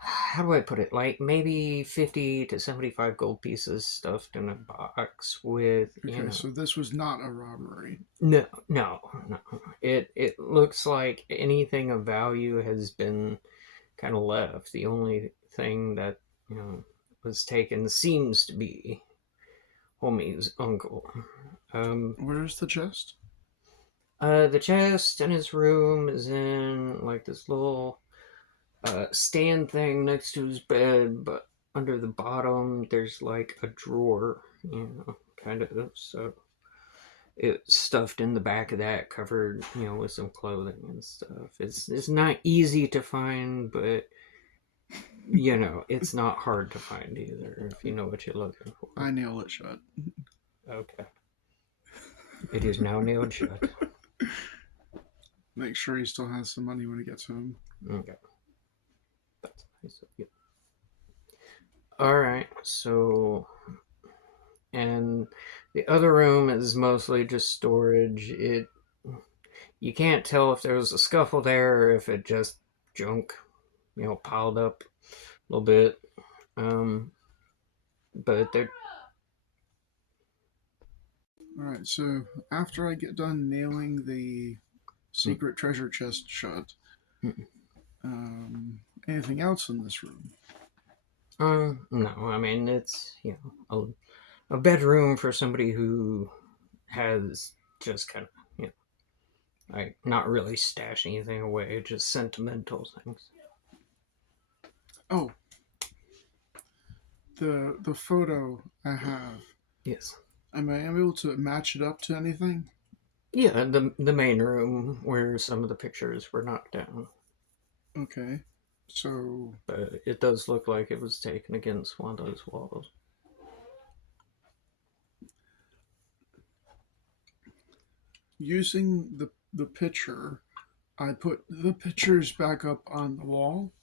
How do I put it? Like maybe 50 to 75 gold pieces stuffed in a box with. Okay, so this was not a robbery. No. It looks like anything of value has been kind of left. The only thing that was taken seems to be homie's uncle. Where's the chest? The chest in his room is in like this little stand thing next to his bed, but under the bottom there's like a drawer, kind of. So it's stuffed in the back of that, covered, with some clothing and stuff. It's not easy to find, but it's not hard to find either if you know what you're looking for. I nail it shut. Okay. It is now nailed shut. Make sure he still has some money when he gets home. Okay. That's nice of you. Alright, so. And the other room is mostly just storage. You can't tell if there was a scuffle there or if it just junk, piled up a little bit. But they're. Alright, so after I get done nailing the secret treasure chest shut, anything else in this room? No, I mean, it's, a bedroom for somebody who has just kind of, like, not really stash anything away, just sentimental things. Oh, the photo I have. Yes. Am I able to match it up to anything? Yeah, the main room where some of the pictures were knocked down. Okay, so. But it does look like it was taken against one of those walls. Using the picture, I put the pictures back up on the wall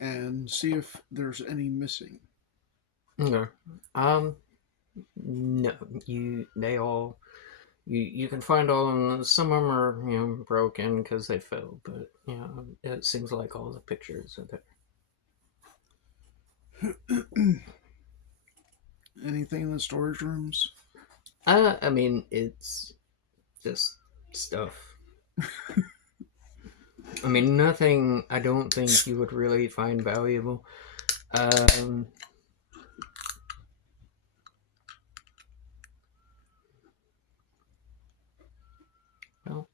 and see if there's any missing. Okay. No, they all, you can find all of them. Some of them are, broken because they fell, but, it seems like all the pictures are there. Anything in the storage rooms? I mean, it's just stuff. I mean, nothing I don't think you would really find valuable. Well,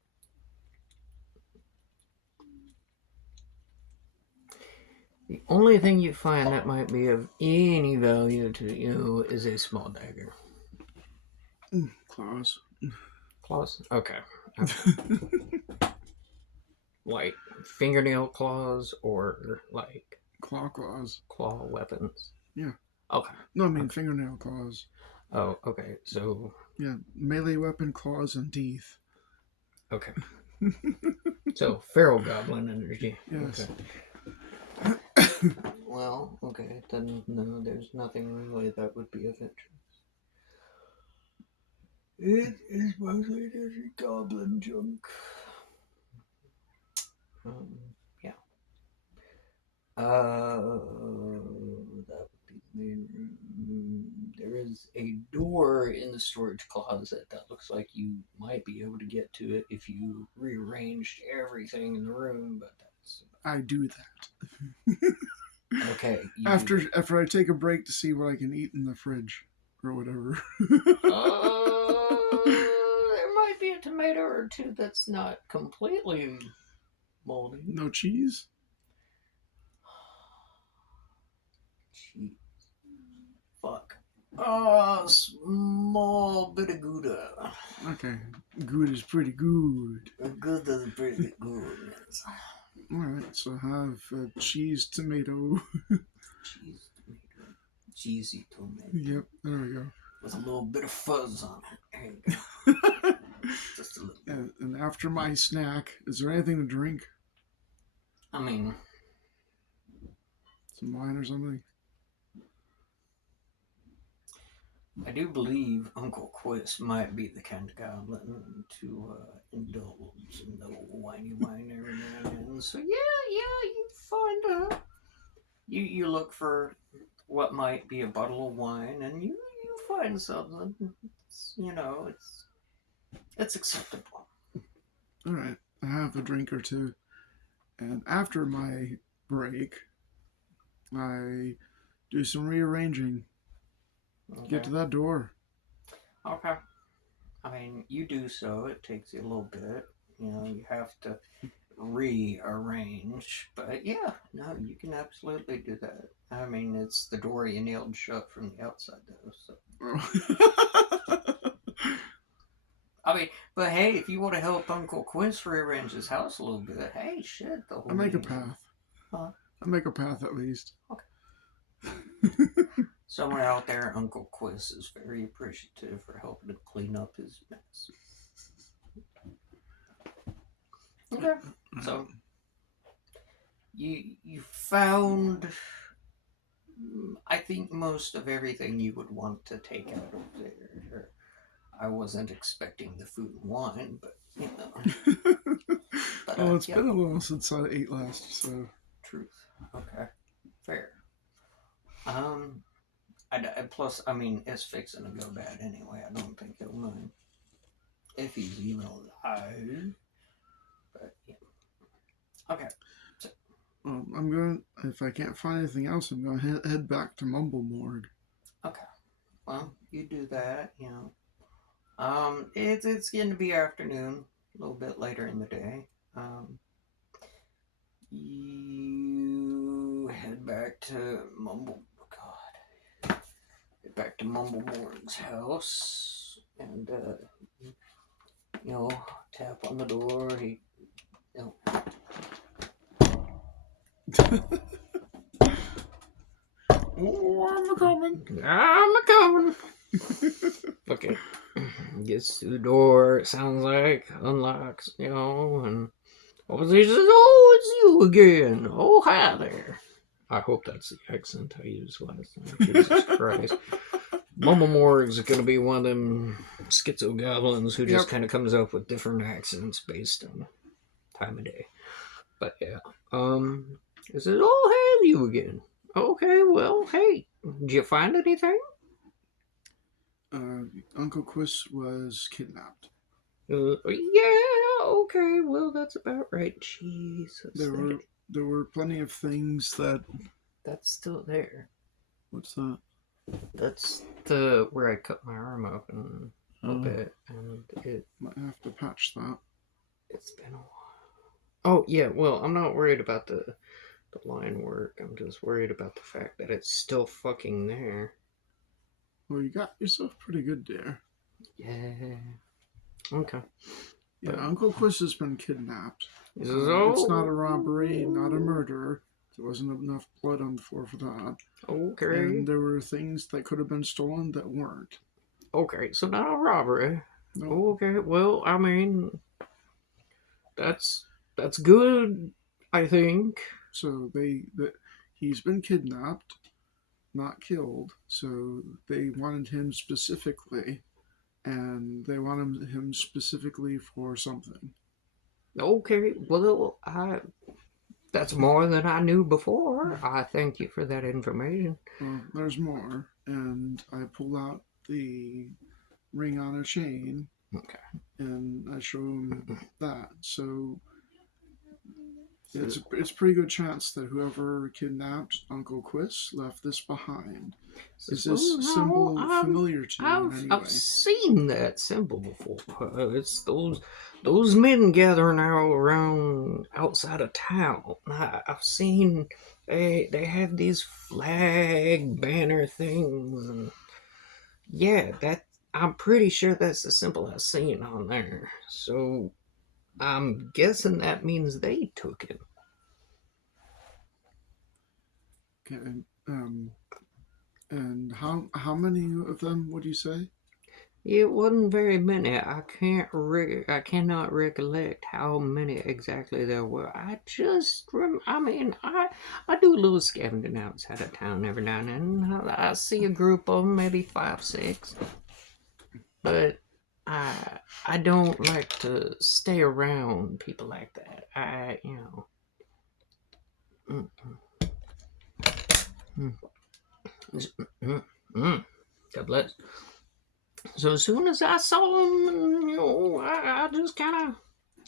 the only thing you find that might be of any value to you is a small dagger. Claws. Claws? Okay. Like fingernail claws or like Claw claws. claw weapons? Yeah. Okay. No, I mean Okay. fingernail claws. Oh, okay. So, Yeah, melee weapon, claws, and teeth. okay. So, feral goblin energy. Yes. Okay. Well, okay. Then, no, there's nothing really that would be of interest. It is mostly just goblin junk. Yeah. That would be the main room. There is a door in the storage closet that looks like you might be able to get to it if you rearranged everything in the room, but that's I do that. okay. After I take a break to see what I can eat in the fridge or whatever. There might be a tomato or two that's not completely moldy. No cheese? Cheese. Fuck. Small bit of Gouda. Okay. Good is pretty good. Gouda's pretty good. Alright, so I have cheese tomato. Cheese tomato. Cheesy tomato. Yep, there we go. With a little bit of fuzz on it. There you go. Just a little. And after my snack, is there anything to drink? I mean, Some wine or something? I do believe Uncle Quiss might be the kind of goblin to indulge in the whiny wine every now and then. So yeah, you find you look for what might be a bottle of wine, and you find something. It's acceptable. Alright, I have a drink or two. And after my break, I do some rearranging. Okay. Get to that door. Okay. I mean, you do so. It takes you a little bit. You have to rearrange. But yeah, no, you can absolutely do that. I mean, it's the door you nailed shut from the outside, though. So. Oh. I mean, but hey, if you want to help Uncle Quiss rearrange his house a little bit, hey, shit, the whole I make a thing. path. Huh? I make a path at least. Okay. Somewhere out there, Uncle Quiss is very appreciative for helping to clean up his mess. Okay, so you found, I think, most of everything you would want to take out of there. I wasn't expecting the food and wine, but you know. But, well, it's been a while since I ate last, so. Truth. Okay. Fair. Plus, I mean, it's fixing to go bad anyway. I don't think he'll mind if he's even alive. But yeah. Okay. So, Well, I'm going. If I can't find anything else, I'm going to head back to Mumble Morgue. okay. Well, you do that. It's going to be afternoon, a little bit later in the day. You head back to Mumble. God. Head back to Mumble Morg's house and tap on the door. He, Oh, I'm coming. I'm coming. Okay. Gets to the door, it sounds like, unlocks, and he says, "Oh, it's you again. Oh, hi there." I hope that's the accent I used last time. Jesus Christ. Mumble Morg's going to be one of them schizo goblins who just kind of comes up with different accents based on time of day. But yeah. He says, "Oh, hey, you again. Okay, well, hey, did you find anything?" Uncle Quiss was kidnapped. Yeah, okay, well, that's about right. Jesus. There were plenty of things that... That's still there. What's that? That's where I cut my arm open a bit, and it... Might have to patch that. It's been a while. Oh, yeah, well, I'm not worried about the line work. I'm just worried about the fact that it's still fucking there. Well, you got yourself pretty good there. Yeah. Okay. Yeah, But Uncle Quiss has been kidnapped. he says, It's not a "Oh, robbery, not a murder. There wasn't enough blood on the floor for that. okay, And there were things that could have been stolen that weren't. okay, so not a robbery. No. Okay, well, I mean, that's that's good, I think. So he's been kidnapped, not killed. So they wanted him specifically, and they wanted him specifically for something. Okay, well, that's more than I knew before. I thank you for that information. Well, there's more, and I pulled out the ring on a chain, Okay. and I show him that. So So, it's a pretty good chance that whoever kidnapped Uncle Quiss left this behind. Is well, this no, symbol familiar to you in any way? I've seen that symbol before. It's those men gathering out around outside of town. I've seen they have these flag banner things, and yeah, that I'm pretty sure that's the symbol I've seen on there. So I'm guessing that means they took it. Okay. Um, and how many of them would you say? It wasn't very many. I cannot recollect how many exactly there were. I mean, I do a little scavenging outside of town every now and then. I see a group of them, maybe 5, 6. But I, I don't like to stay around people like that. Mm, mm, mm, mm. God bless. So as soon as I saw them, I just kind of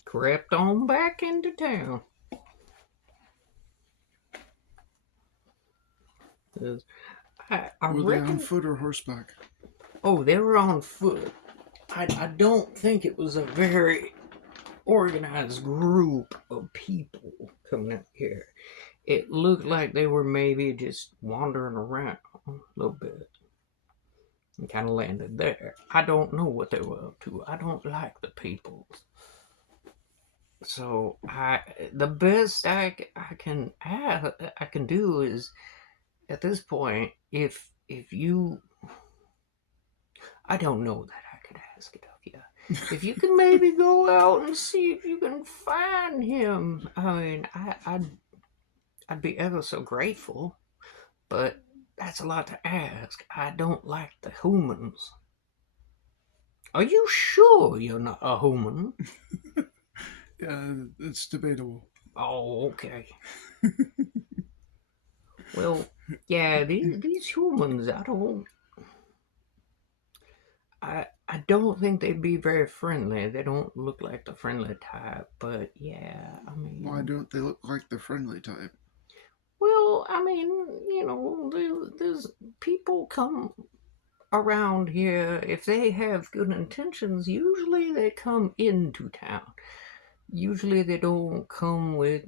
crept on back into town. 'Cause I Were they on reckon. foot or horseback? Oh, they were on foot. I don't think it was a very organized group of people coming out here. It looked like they were maybe just wandering around a little bit and kind of landed there. I don't know what they were up to. I don't like the people. So the best I can do is at this point, if you, I don't know that I could ask it of you. If you can maybe go out and see if you can find him, I mean, I'd be ever so grateful. But that's a lot to ask. I don't like the humans. Are you sure you're not a human? Yeah, it's debatable. Oh, okay. Well, yeah, these humans, I don't think they'd be very friendly. They don't look like the friendly type, but yeah, I Why mean, don't they look like the friendly type? well, I mean, there's people come around here if they have good intentions. Usually, they come into town. Usually, they don't come with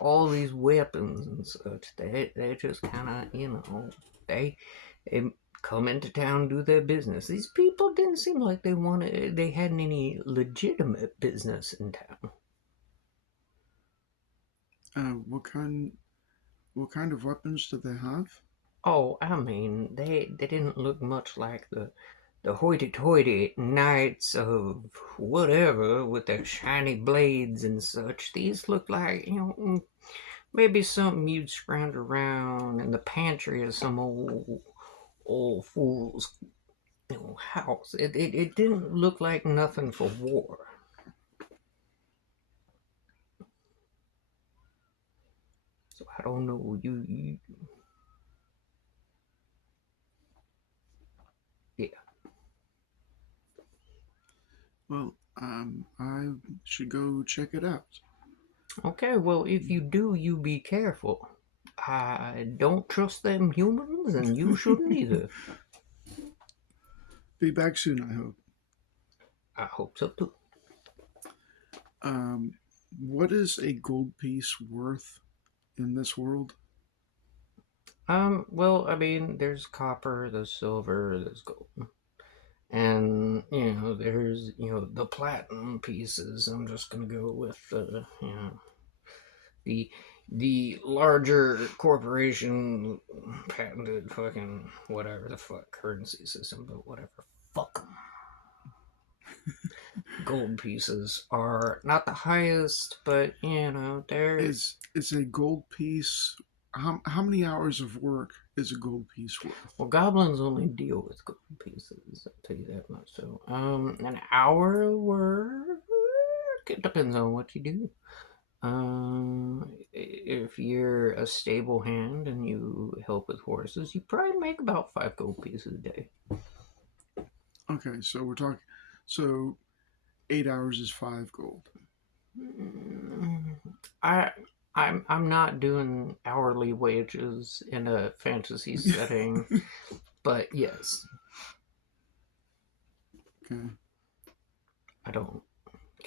all these weapons and such. They just kind of they come into town, do their business. These people didn't seem like they had any legitimate business in town. What kind of weapons do they have? Oh, I mean, they didn't look much like the hoity-toity knights of whatever with their shiny blades and such. These look like maybe something you'd scrounge around in the pantry of some old fool's house. It didn't look like nothing for war. So I don't know. You yeah. Well, I should go check it out. Okay, well, if you do, you be careful. I don't trust them humans, and you shouldn't either. Be back soon, I hope. I hope so too. Um, what is a gold piece worth in this world? Well, I mean, there's copper, there's silver, there's gold. And there's the platinum pieces. I'm just gonna go with the the larger corporation patented fucking whatever the fuck currency system, but whatever. Fuck 'em. Gold pieces are not the highest, but they're Is a gold piece? How many hours of work is a gold piece worth? well, goblins only deal with gold pieces. I'll tell you that much. So, an hour of work. It depends on what you do. If you're a stable hand and you help with horses, you probably make about 5 gold pieces a day. Okay, so we're talking. So 8 hours is 5 gold. Mm, I I'm not doing hourly wages in a fantasy setting, but yes, Okay. I don't.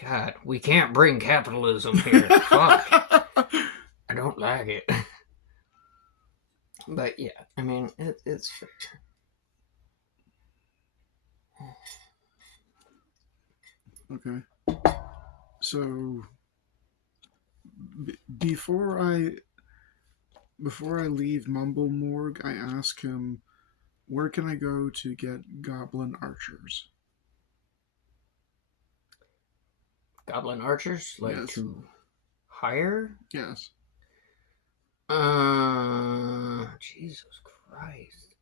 God, we can't bring capitalism here. Fuck, I don't like it. But yeah, I mean it's fair. Okay. So before I leave Mumble Morgue, I ask him, where can I go to get goblin archers? Goblin archers like Yes. to hire. Yes. Jesus Christ.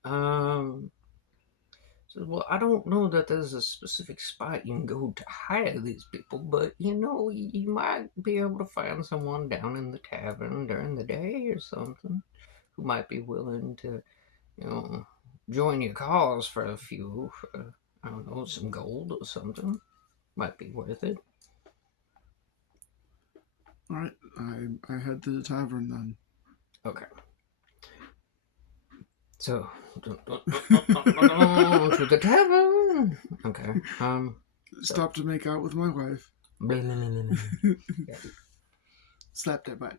So, well, I don't know that there's a specific spot you can go to hire these people, but you might be able to find someone down in the tavern during the day or something who might be willing to, join your cause for a few, for, I don't know, some gold or something. Might be worth it. All right. I head to the tavern then. Okay. So, to the tavern. Okay. Stop to make out with my wife. Slap that butt.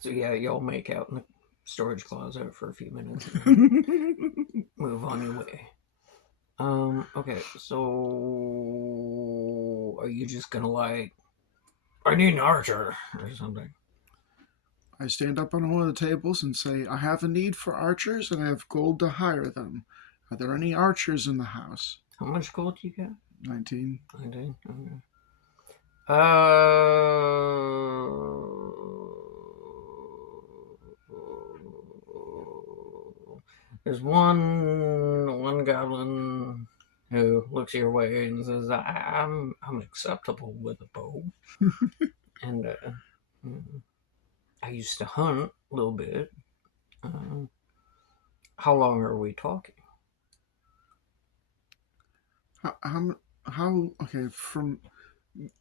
So yeah, y'all make out in the storage closet for a few minutes and move on your way. Okay, so are you just gonna I need an archer or something? I stand up on one of the tables and say, I have a need for archers and I have gold to hire them. Are there any archers in the house? How much gold do you got? 19. 19. Okay. There's one goblin who looks your way and says, I'm acceptable with a bow, and I used to hunt a little bit. How long are we talking? Okay, from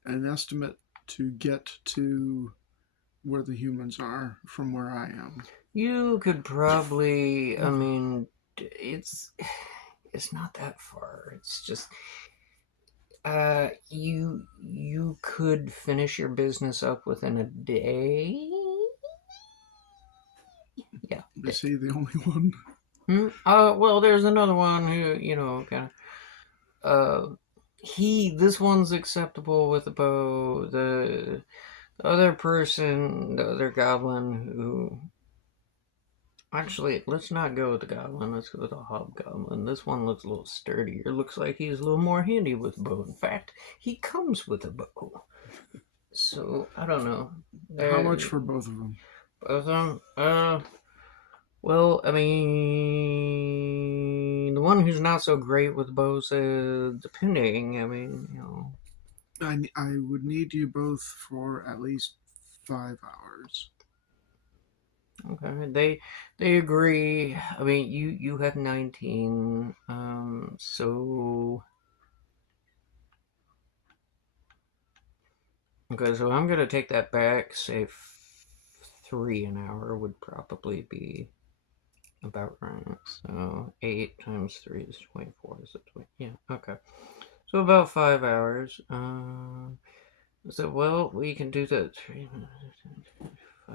an estimate to get to where the humans are from where I am. You could probably, I mean, it's not that far. It's just you could finish your business up within a day. Yeah. Is he the only one? Well, there's another one who, kind of, this one's acceptable with a bow. The other person, the other goblin who, actually, let's not go with the goblin. Let's go with the hobgoblin. This one looks a little sturdier. Looks like he's a little more handy with a bow. In fact, he comes with a bow. So, I don't know. How much for both of them? Both of them? Well, I mean, the one who's not so great with bows, depending, I mean, I would need you both for at least 5 hours. Okay, they agree. I mean, you have 19, so okay, so I'm gonna take that back. Say 3 an hour would probably be about right. So 8 times 3 is 24. Is it 20? Yeah. Okay. So about 5 hours. So well, we can do that. 3, 5,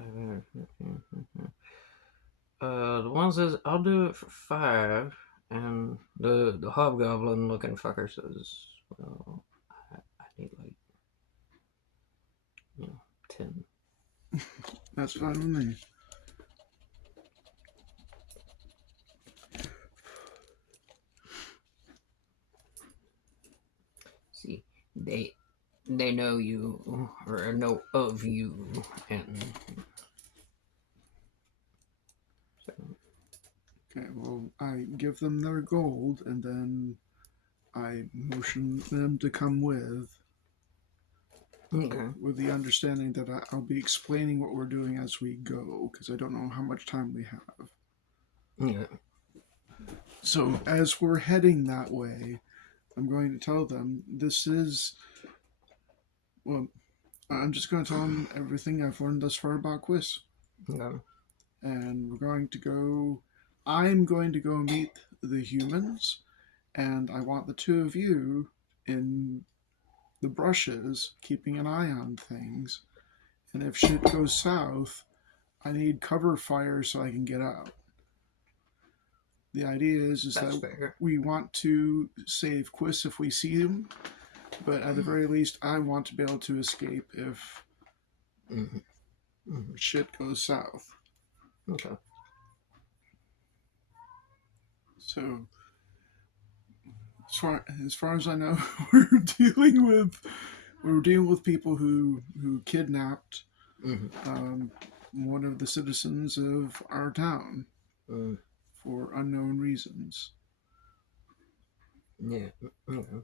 The one says, I'll do it for 5. And the hobgoblin looking fucker says, well, I need like, 10. That's fine with me. See, they know you, or know of you, and so. Okay, well, I give them their gold, and then I motion them to come Okay. with the understanding that I'll be explaining what we're doing as we go, because I don't know how much time we have. Yeah. So as we're heading that way, I'm going to tell them this is, well, I'm just going to tell them everything I've learned thus far about Quiss. Okay. And I'm going to go meet the humans, and I want the two of you in the brushes, keeping an eye on things. And if shit goes south, I need cover fire so I can get out. The idea is That's that fair. we want to save Quiss if we see him, but at the very least, I want to be able to escape if shit goes south. Okay. So, as far as I know, we're dealing with people who kidnapped one of the citizens of our town for unknown reasons. Yeah. Okay.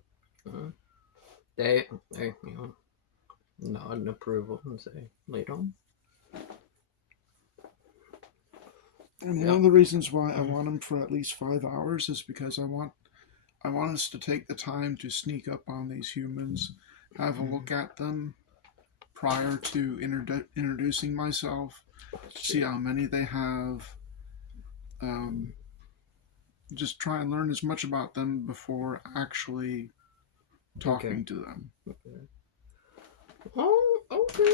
They nod in approval and say, "Lead on." And one of the reasons why I want them for at least 5 hours is because I want us to take the time to sneak up on these humans, have a look at them prior to introducing myself, see how many they have, just try and learn as much about them before actually talking to them. Okay. Oh, okay.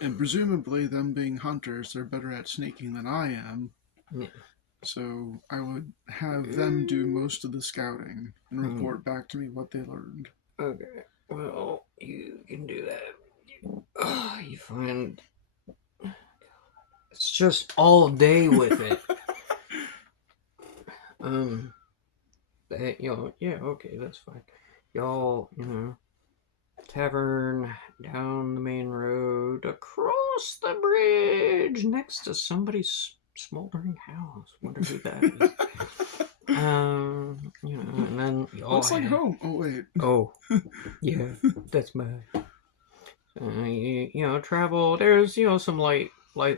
And presumably, them being hunters, they're better at sneaking than I am. Yeah. So I would have them do most of the scouting and report back to me what they learned. Okay. Well, you can do that. You find it's just all day with it. Yeah, okay, that's fine. Y'all, tavern down the main road, across the bridge, next to somebody's smoldering house. Wonder who that is. And then y'all Looks like home. Oh wait. Oh, yeah, that's mine. Travel. There's some light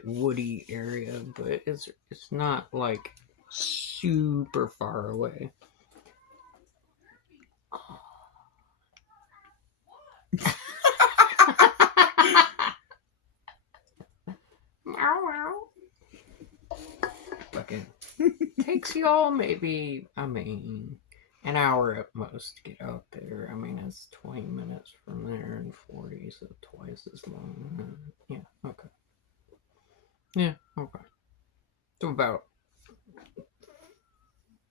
woody area, but it's not like super far away. Fucking takes y'all maybe, an hour at most to get out there. It's 20 minutes from there and 40, so twice as long. Yeah, okay. Yeah, okay. So about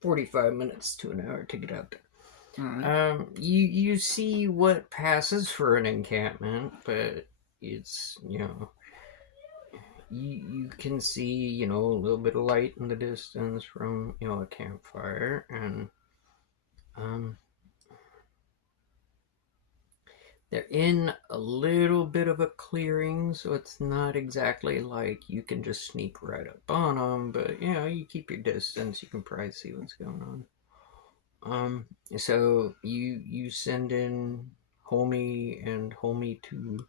45 minutes to an hour to get out there. All right. You see what passes for an encampment, but it's you can see a little bit of light in the distance from a campfire, and they're in a little bit of a clearing, so it's not exactly like you can just sneak right up on them, but you keep your distance, you can probably see what's going on. So you send in Homie and Homie to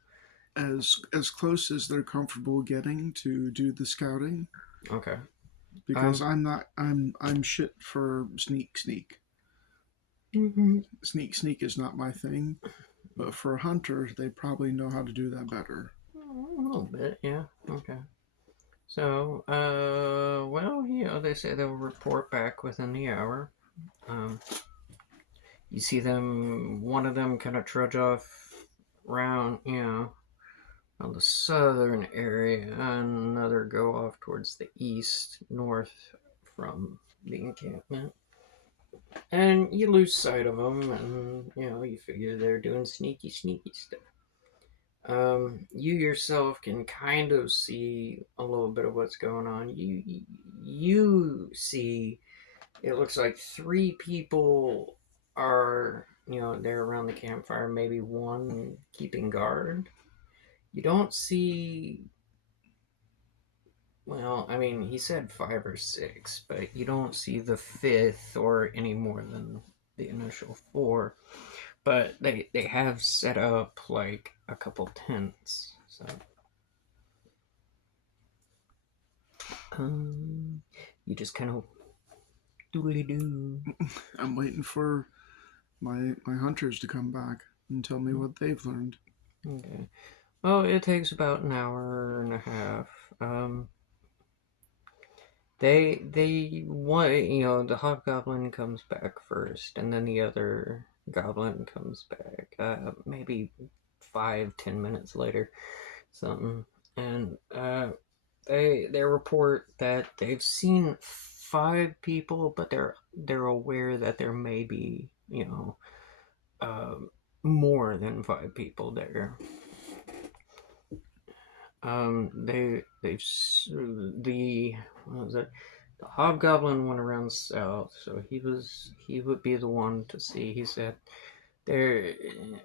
As close as they're comfortable getting to do the scouting. Okay. Because I'm shit for sneak. Sneak is not my thing, but for hunters, they probably know how to do that better. A little bit, yeah. Okay. So, they say they'll report back within the hour. You see them, one of them kind of trudge off around, on the southern area, and another go off towards the east, north from the encampment. And you lose sight of them, and you figure they're doing sneaky, sneaky stuff. You yourself can kind of see a little bit of what's going on. You see, it looks like three people are there around the campfire. Maybe one keeping guard. You don't see. Well, I mean, he said five or six, but you don't see the fifth or any more than the initial four. But they have set up like a couple tents, so um, you just kind of doodly doo. I'm waiting for my hunters to come back and tell me what they've learned. Okay. Well, it takes about an hour and a half. They want the hobgoblin comes back first, and then the other goblin comes back. Maybe 5-10 minutes later, something, and they report that they've seen five people, but they're aware that there may be uh, more than five people there. The what was it? The hobgoblin went around south, so he would be the one to see. He said there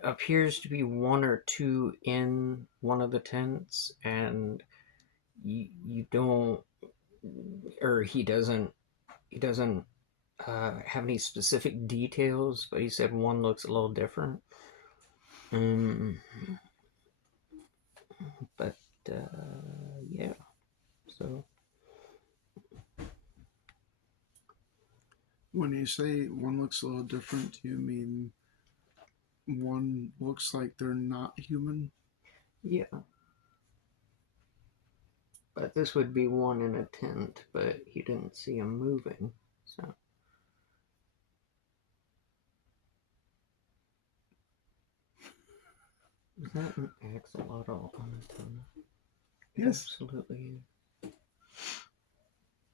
appears to be one or two in one of the tents, and you don't, or he doesn't have any specific details, but he said one looks a little different. But yeah, so When you say one looks a little different, do you mean one looks like they're not human? yeah. But this would be one in a tent, but he didn't see him moving, so. Is that an axolotl on a ton? Yes. Absolutely.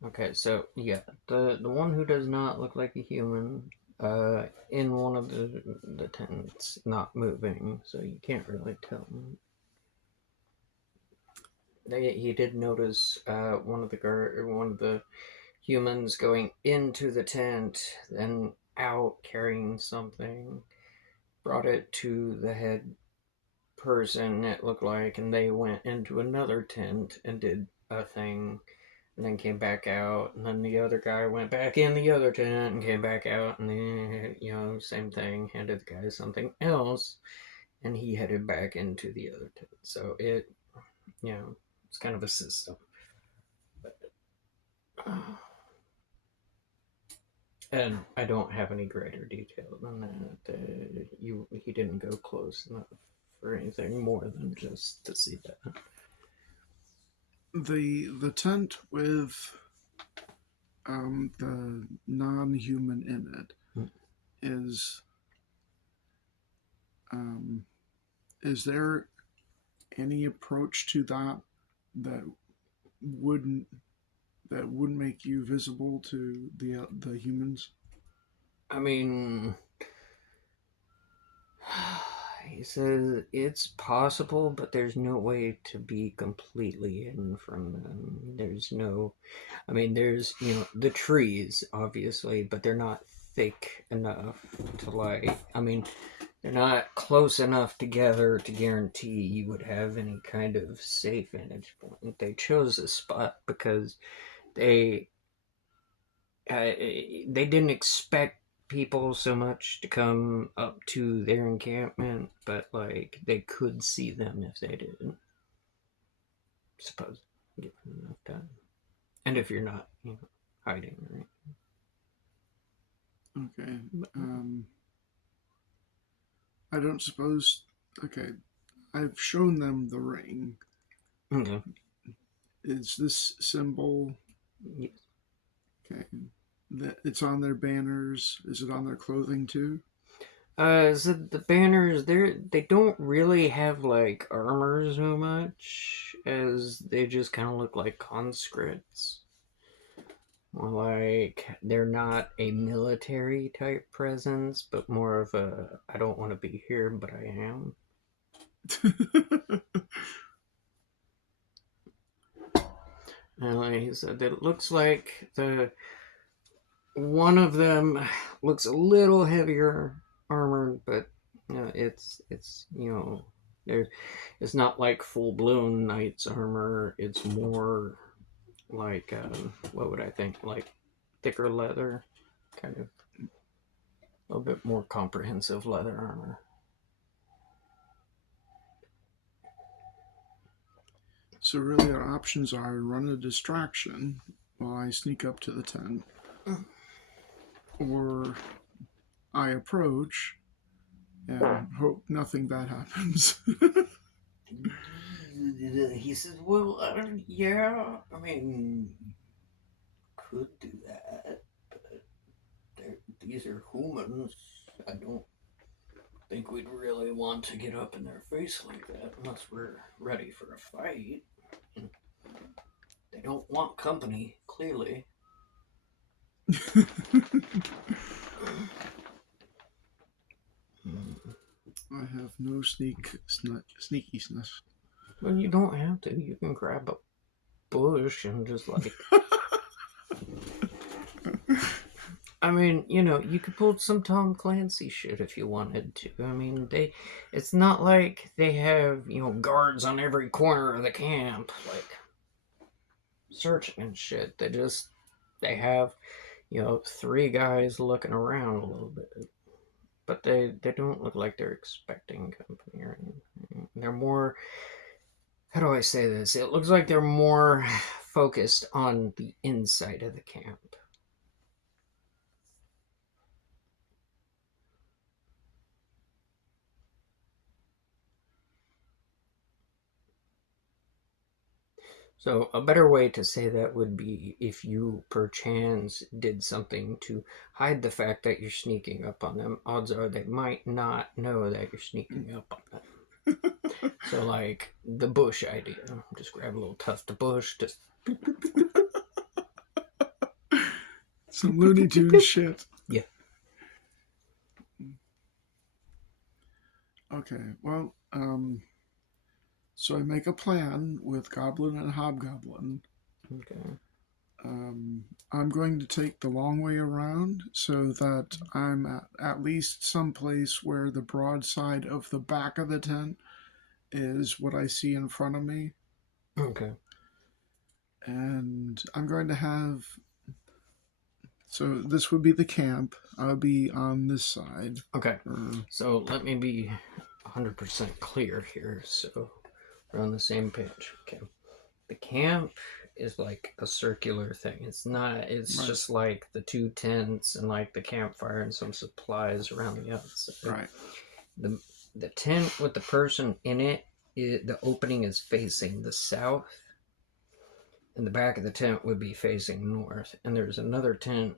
Okay, so yeah, the one who does not look like a human, in one of the tents, not moving, so you can't really tell. He did notice one of the humans going into the tent, then out carrying something, brought it to the head person, it looked like, and they went into another tent and did a thing, and then came back out, and then the other guy went back in the other tent and came back out, and then same thing, handed the guy something else, and he headed back into the other tent. So it's kind of a system. And I don't have any greater detail than that. He didn't go close enough for anything more than just to see that. The tent with the non-human in it Mm. is um, is there any approach to that wouldn't that wouldn't make you visible to the humans? I mean, he says it's possible, but there's no way to be completely hidden from them. There's no, I mean, there's, the trees, obviously, but they're not thick enough to, like, I mean, they're not close enough together to guarantee you would have any kind of safe vantage point. They chose this spot because they they didn't expect people so much to come up to their encampment, but like they could see them if they did. Suppose given enough time, and if you're not, hiding, right? Okay. I don't suppose. Okay, I've shown them the ring. Okay. Is this symbol Yes. okay? That it's on their banners. Is it on their clothing too? So the banners, they don't really have like armor so much as they just kind of look like conscripts. More like they're not a military type presence, but more of a I don't want to be here, but I am. And like he said, it looks like the one of them looks a little heavier armored, but it's there. It's not like full blown knight's armor. It's more like what would I think like thicker leather, kind of a little bit more comprehensive leather armor. So really, our options are run a distraction while I sneak up to the tent, or I approach and hope nothing bad happens. He says, "Well, yeah, I mean, could do that, but these are humans. I don't think we'd really want to get up in their face like that unless we're ready for a fight. They don't want company, clearly." I have no sneakiness. Well, you don't have to. You can grab a bush and just like. I mean, you could pull some Tom Clancy shit if you wanted to. I mean, it's not like they have, guards on every corner of the camp, like, searching and shit. They have, 3 guys looking around a little bit. But they don't look like they're expecting company or anything. They're more, how do I say this? It looks like they're more focused on the inside of the camp. So a better way to say that would be if you perchance did something to hide the fact that you're sneaking up on them, odds are they might not know that you're sneaking up on them. So like the bush idea. Just grab a little tuft of bush, just Some Looney Tunes shit. Yeah. Okay, well, so I make a plan with Goblin and Hobgoblin. Okay. I'm going to take the long way around so that I'm at least someplace where the broad side of the back of the tent is what I see in front of me. Okay. And I'm going to have. So this would be the camp. I'll be on this side. Okay. So let me be 100% clear here so we're on the same page. Okay. The camp is like a circular thing. It's not, it's Right. just like the 2 tents and like the campfire and some supplies around the outside. Right. The tent with the person in it, the opening is facing the south, and the back of the tent would be facing north. And there's another tent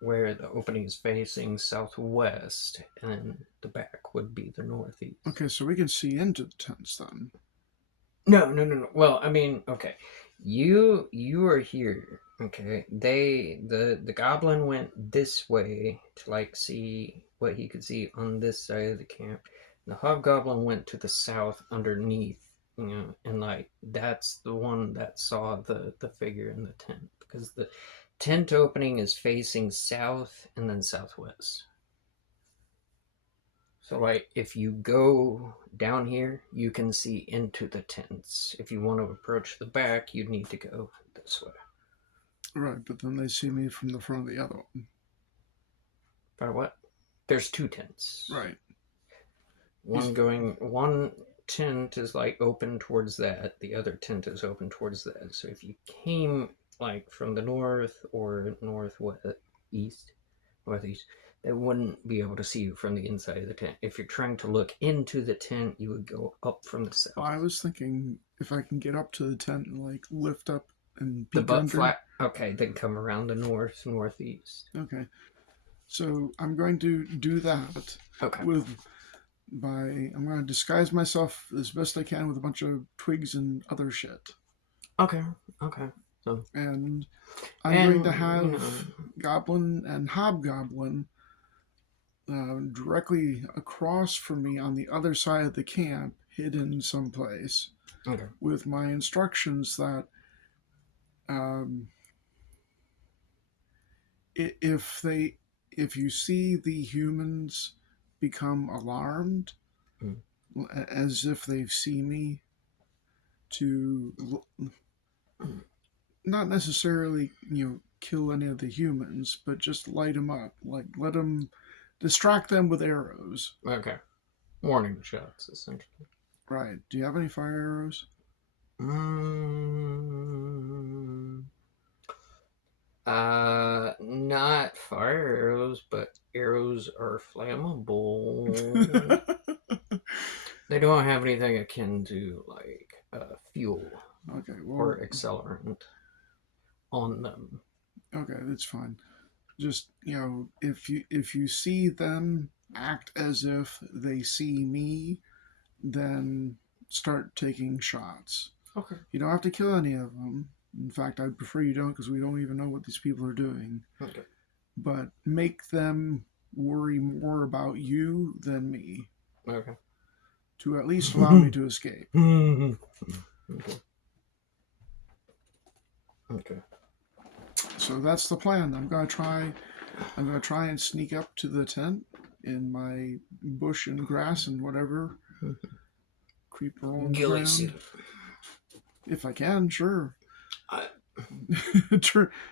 where the opening is facing southwest, and the back would be the northeast. Okay, so we can see into the tents then. No. Well, I mean, okay. You are here. Okay. The goblin went this way to like see what he could see on this side of the camp. The hobgoblin went to the south underneath, and like that's the one that saw the figure in the tent because the tent opening is facing south and then southwest. So, like, if you go down here, you can see into the tents. If you want to approach the back, you'd need to go this way. Right, but then they see me from the front of the other one. By what? There's 2 tents. Right. One tent is like open towards that. The other tent is open towards that. So if you came like from the north or northeast, they wouldn't be able to see you from the inside of the tent. If you're trying to look into the tent, you would go up from the south. Well, I was thinking if I can get up to the tent and like lift up and the peek butt under. flat. Okay, then come around the northeast. Okay. So I'm going to do that Okay. I'm going to disguise myself as best I can with a bunch of twigs and other shit. Okay. So, And I'm going to and, you know, have Goblin and Hobgoblin directly across from me on the other side of the camp, hidden someplace, okay. with my instructions that um, if you see the humans become alarmed, Mm. as if they see me, to not necessarily kill any of the humans, but just light them up, like let them distract them with arrows. Okay. Warning shots, essentially. Right? Do you have any fire arrows? Mm, not fire arrows, but arrows are flammable. They don't have anything akin to like fuel Okay, or well, accelerant on them. okay, that's fine. Just if you see them act as if they see me, then start taking shots. Okay. You don't have to kill any of them. In fact, I'd prefer you don't, because we don't even know what these people are doing. Okay. But make them worry more about you than me, Okay. to at least allow me to escape. Okay. Okay. So that's the plan. I'm gonna try and sneak up to the tent in my bush and grass and whatever, creep along the Ghillie ground. suit. If I can, sure. I,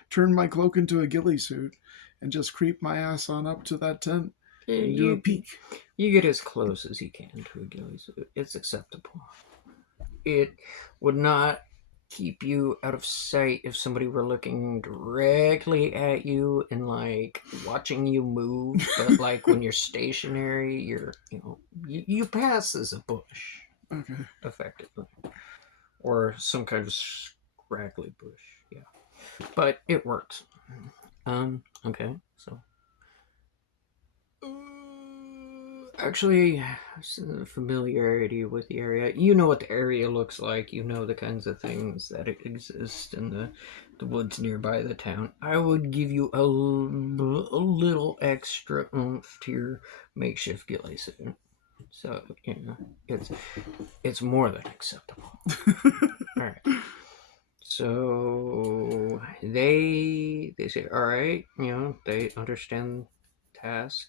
turn my cloak into a ghillie suit and just creep my ass on up to that tent and do a peek. You get as close as you can to a ghillie suit. It's acceptable. It would not keep you out of sight if somebody were looking directly at you and like watching you move. But like when you're stationary, you pass as a bush. Okay. Effectively, or some kind of scraggly bush. Yeah, but it works. Okay, so actually, familiarity with the area. You know what the area looks like. You know the kinds of things that exist in the woods nearby the town. I would give you a little extra oomph to your makeshift ghillie suit. So it's more than acceptable. All right. So they say, all right, they understand task.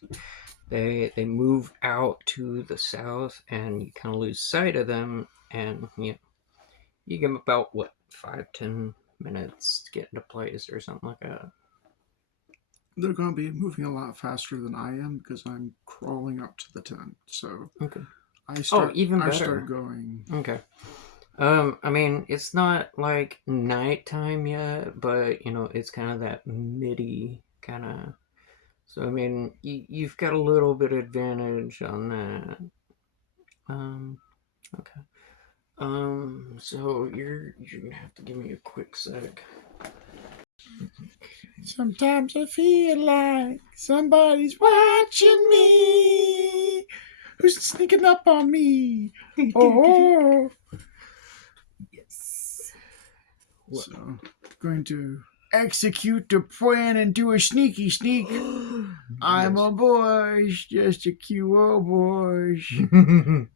They move out to the south, and you kind of lose sight of them, and you give them about what 5-10 minutes to get into place or something like that. They're going to be moving a lot faster than I am because I'm crawling up to the tent. So Okay. I start. Even better. I start going. Okay. I mean, it's not like nighttime yet, but it's kind of that midi kind of. So I mean, you've got a little bit of advantage on that. Okay. So you're gonna have to give me a quick sec. Sometimes I feel like somebody's watching me. Who's sneaking up on me? Oh. Yes. So, going to execute the plan and do a sneaky sneak. I'm a bush, just a cute old bush.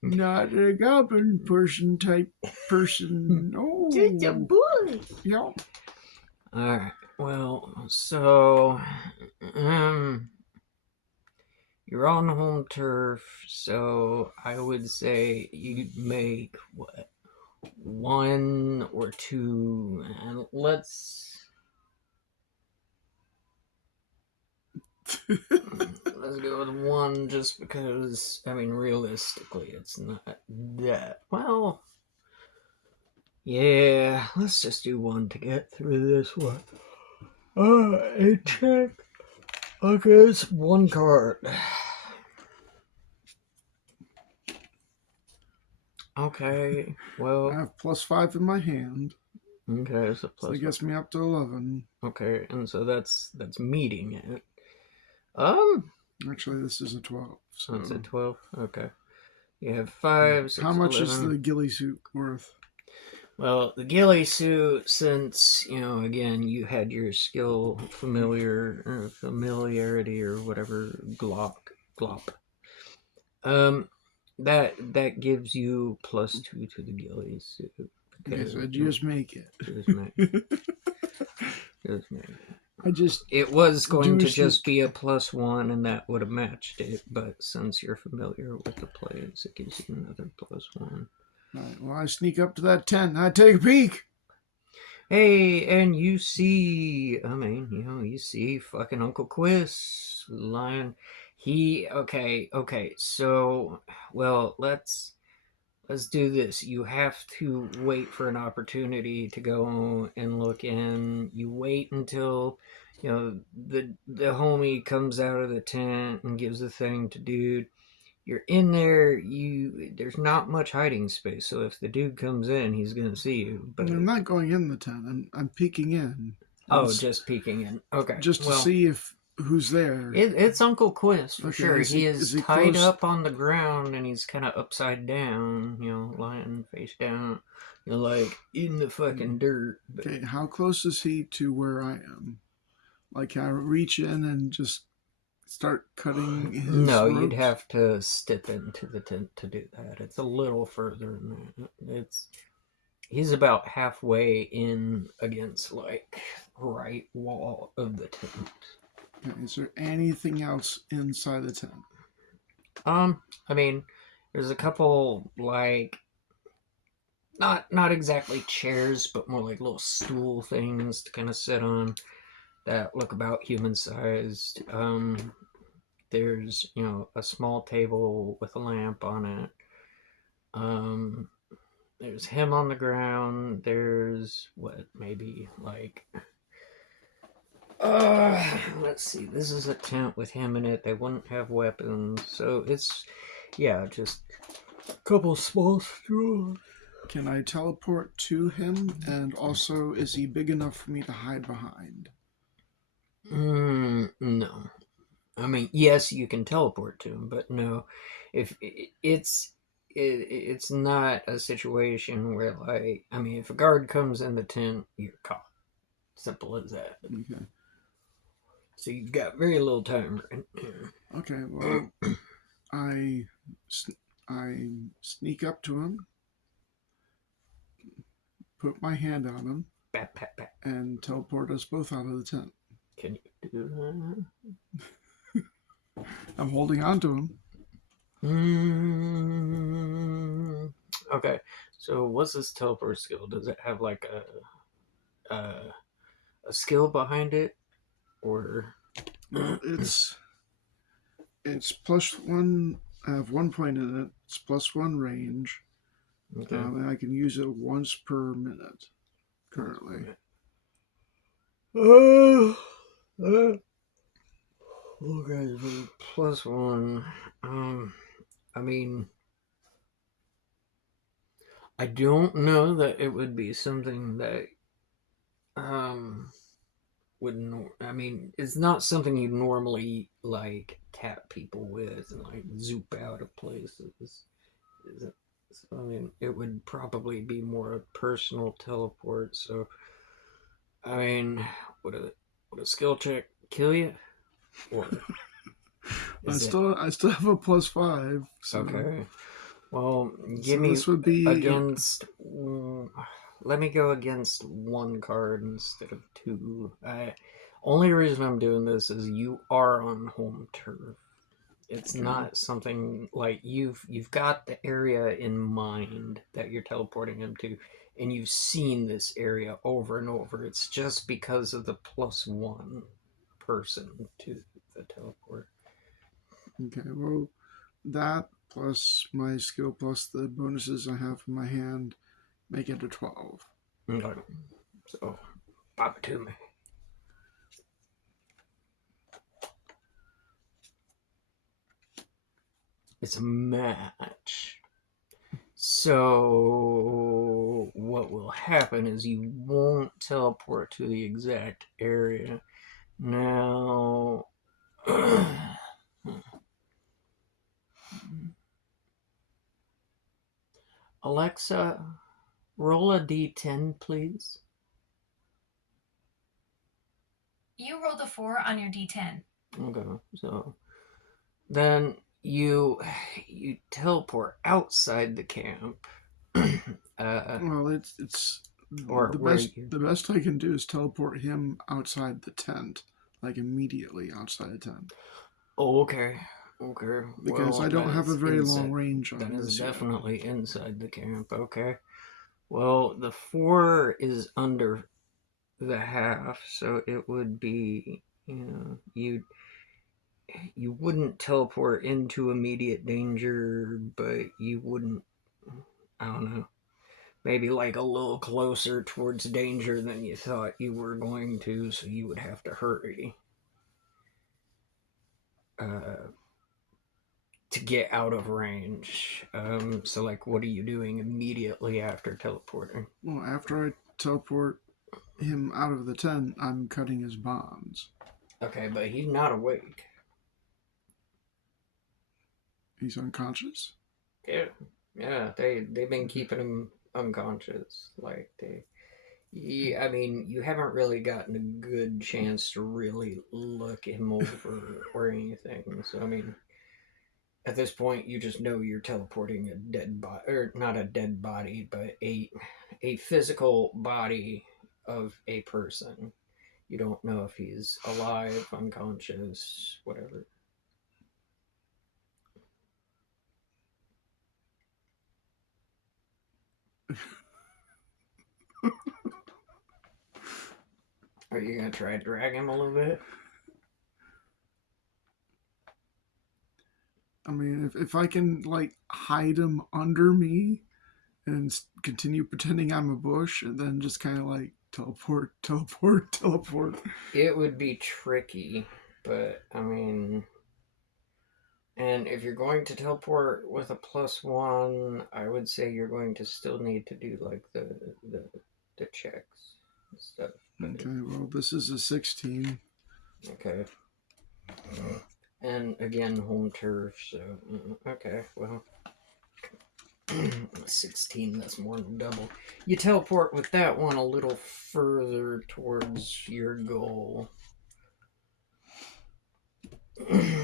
Not a goblin person type person. Oh. Just a boy. Yep. Alright. Well, so you're on home turf, so I would say you'd make what? 1 or 2, and let's go with 1, just because I mean realistically it's not that well. Yeah, let's just do 1 to get through this one. A check. Okay, it's 1 card. Okay, well, I have +5 in my hand. okay, so So that gets me up to 11. Okay, and so that's meeting it. Um, Actually, this is a 12. so it's So a 12. Okay. You have 5, 6, how much 11. is the ghillie suit worth? Well, the ghillie suit, since, again, you had your skill familiarity or whatever, glop. That gives you +2 to the ghillie suit. Okay, so just make it. Just make it. I just It was going do to a just sneak. be a +1, and that would have matched it. But since you're familiar with the plays, it gives you another +1. Right, well, I sneak up to that tent. I take a peek. Hey, and you see, you see fucking Uncle Quiss lying. Okay. So, well, let's do this. You have to wait for an opportunity to go and look in. You wait until the homie comes out of the tent and gives the thing to dude. You're in there. There's not much hiding space. So if the dude comes in, he's gonna see you. But I'm not going in the tent. I'm peeking in. just peeking in. Okay, Just to well, see if who's there. it's Uncle Quiss for Okay, sure. is He he- is is he tied close? up on the ground and he's kind of upside down, lying face down, like in the fucking dirt. But Okay, how close is he to where I am? Like, can I reach in and just start cutting his no, ropes? you'd have to step into the tent to do that. It's a little further than that. He's about halfway in against like right wall of the tent. Okay, is there anything else inside the tent? I mean, there's a couple like not exactly chairs, but more like little stool things to kind of sit on that look about human sized. There's a small table with a lamp on it. Um, there's him on the ground. There's what maybe like. Let's see. This is a tent with him in it. They wouldn't have weapons, so it's just a couple small stools. Can I teleport to him? And also, is he big enough for me to hide behind? No. I mean, yes, you can teleport to him, but no. If it's not a situation where like, I mean, if a guard comes in the tent, you're caught. Simple as that. Okay. So you've got very little time. Okay, well, I sneak up to him, put my hand on him, Bat, pat, pat. and teleport us both out of the tent. Can you do I'm holding on to him. that? Okay. So what's this teleport skill? Does it have like a skill behind it, or? Well, it's +1. I have 1 point in it. It's +1 range, Okay. and I can use it once per minute currently. Okay, so +1. I mean, I don't know that it would be something that would I mean, it's not something you normally like tap people with and like zoop out of places. Is it? So, I mean, it would probably be more a personal teleport. So, I mean, would a skill check kill you, or I is it still have a +5. So, okay? Well, give so me this would be against. Let me go against one card instead of two. Only reason I'm doing this is you are on home turf. It's Okay. not something like you've got the area in mind that you're teleporting him to, and you've seen this area over and over. It's just because of the +1 person to the teleport. Okay, well, that plus my skill plus the bonuses I have in my hand make it a 12. Okay. So pop it to me. It's a match. So what will happen is you won't teleport to the exact area. Now, Alexa, roll a d10, please. You rolled a 4 on your d10. Okay, so then you teleport outside the camp. Well, it's Or the where best. you? The best I can do is teleport him outside the tent, like immediately outside the tent, Oh, okay. Okay. because Well, I don't that have a is very long inside. range That on is this yet. definitely inside the camp. Okay. Well, the 4 is under the half, so it would be, you wouldn't teleport into immediate danger, but you wouldn't, I don't know, maybe like a little closer towards danger than you thought you were going to, so you would have to hurry to get out of range. So, like, what are you doing immediately after teleporting? Well, after I teleport him out of the tent, I'm cutting his bonds. Okay, but he's not awake. He's unconscious. Yeah, they've been keeping him unconscious. Like I mean, you haven't really gotten a good chance to really look him over or anything. So I mean, at this point, you just know you're teleporting a dead body, or not a dead body, but a physical body of a person. You don't know if he's alive, unconscious, whatever. Are you gonna try to drag him a little bit? I mean, if I can like hide him under me and continue pretending I'm a bush, and then just kind of like teleport. It would be tricky, but I mean, and if you're going to teleport with a +1, I would say you're going to still need to do like the checks and stuff. Okay, well, this is a 16. Okay. And again, home turf, so okay, well. 16, that's more than double. You teleport with that one a little further towards your goal.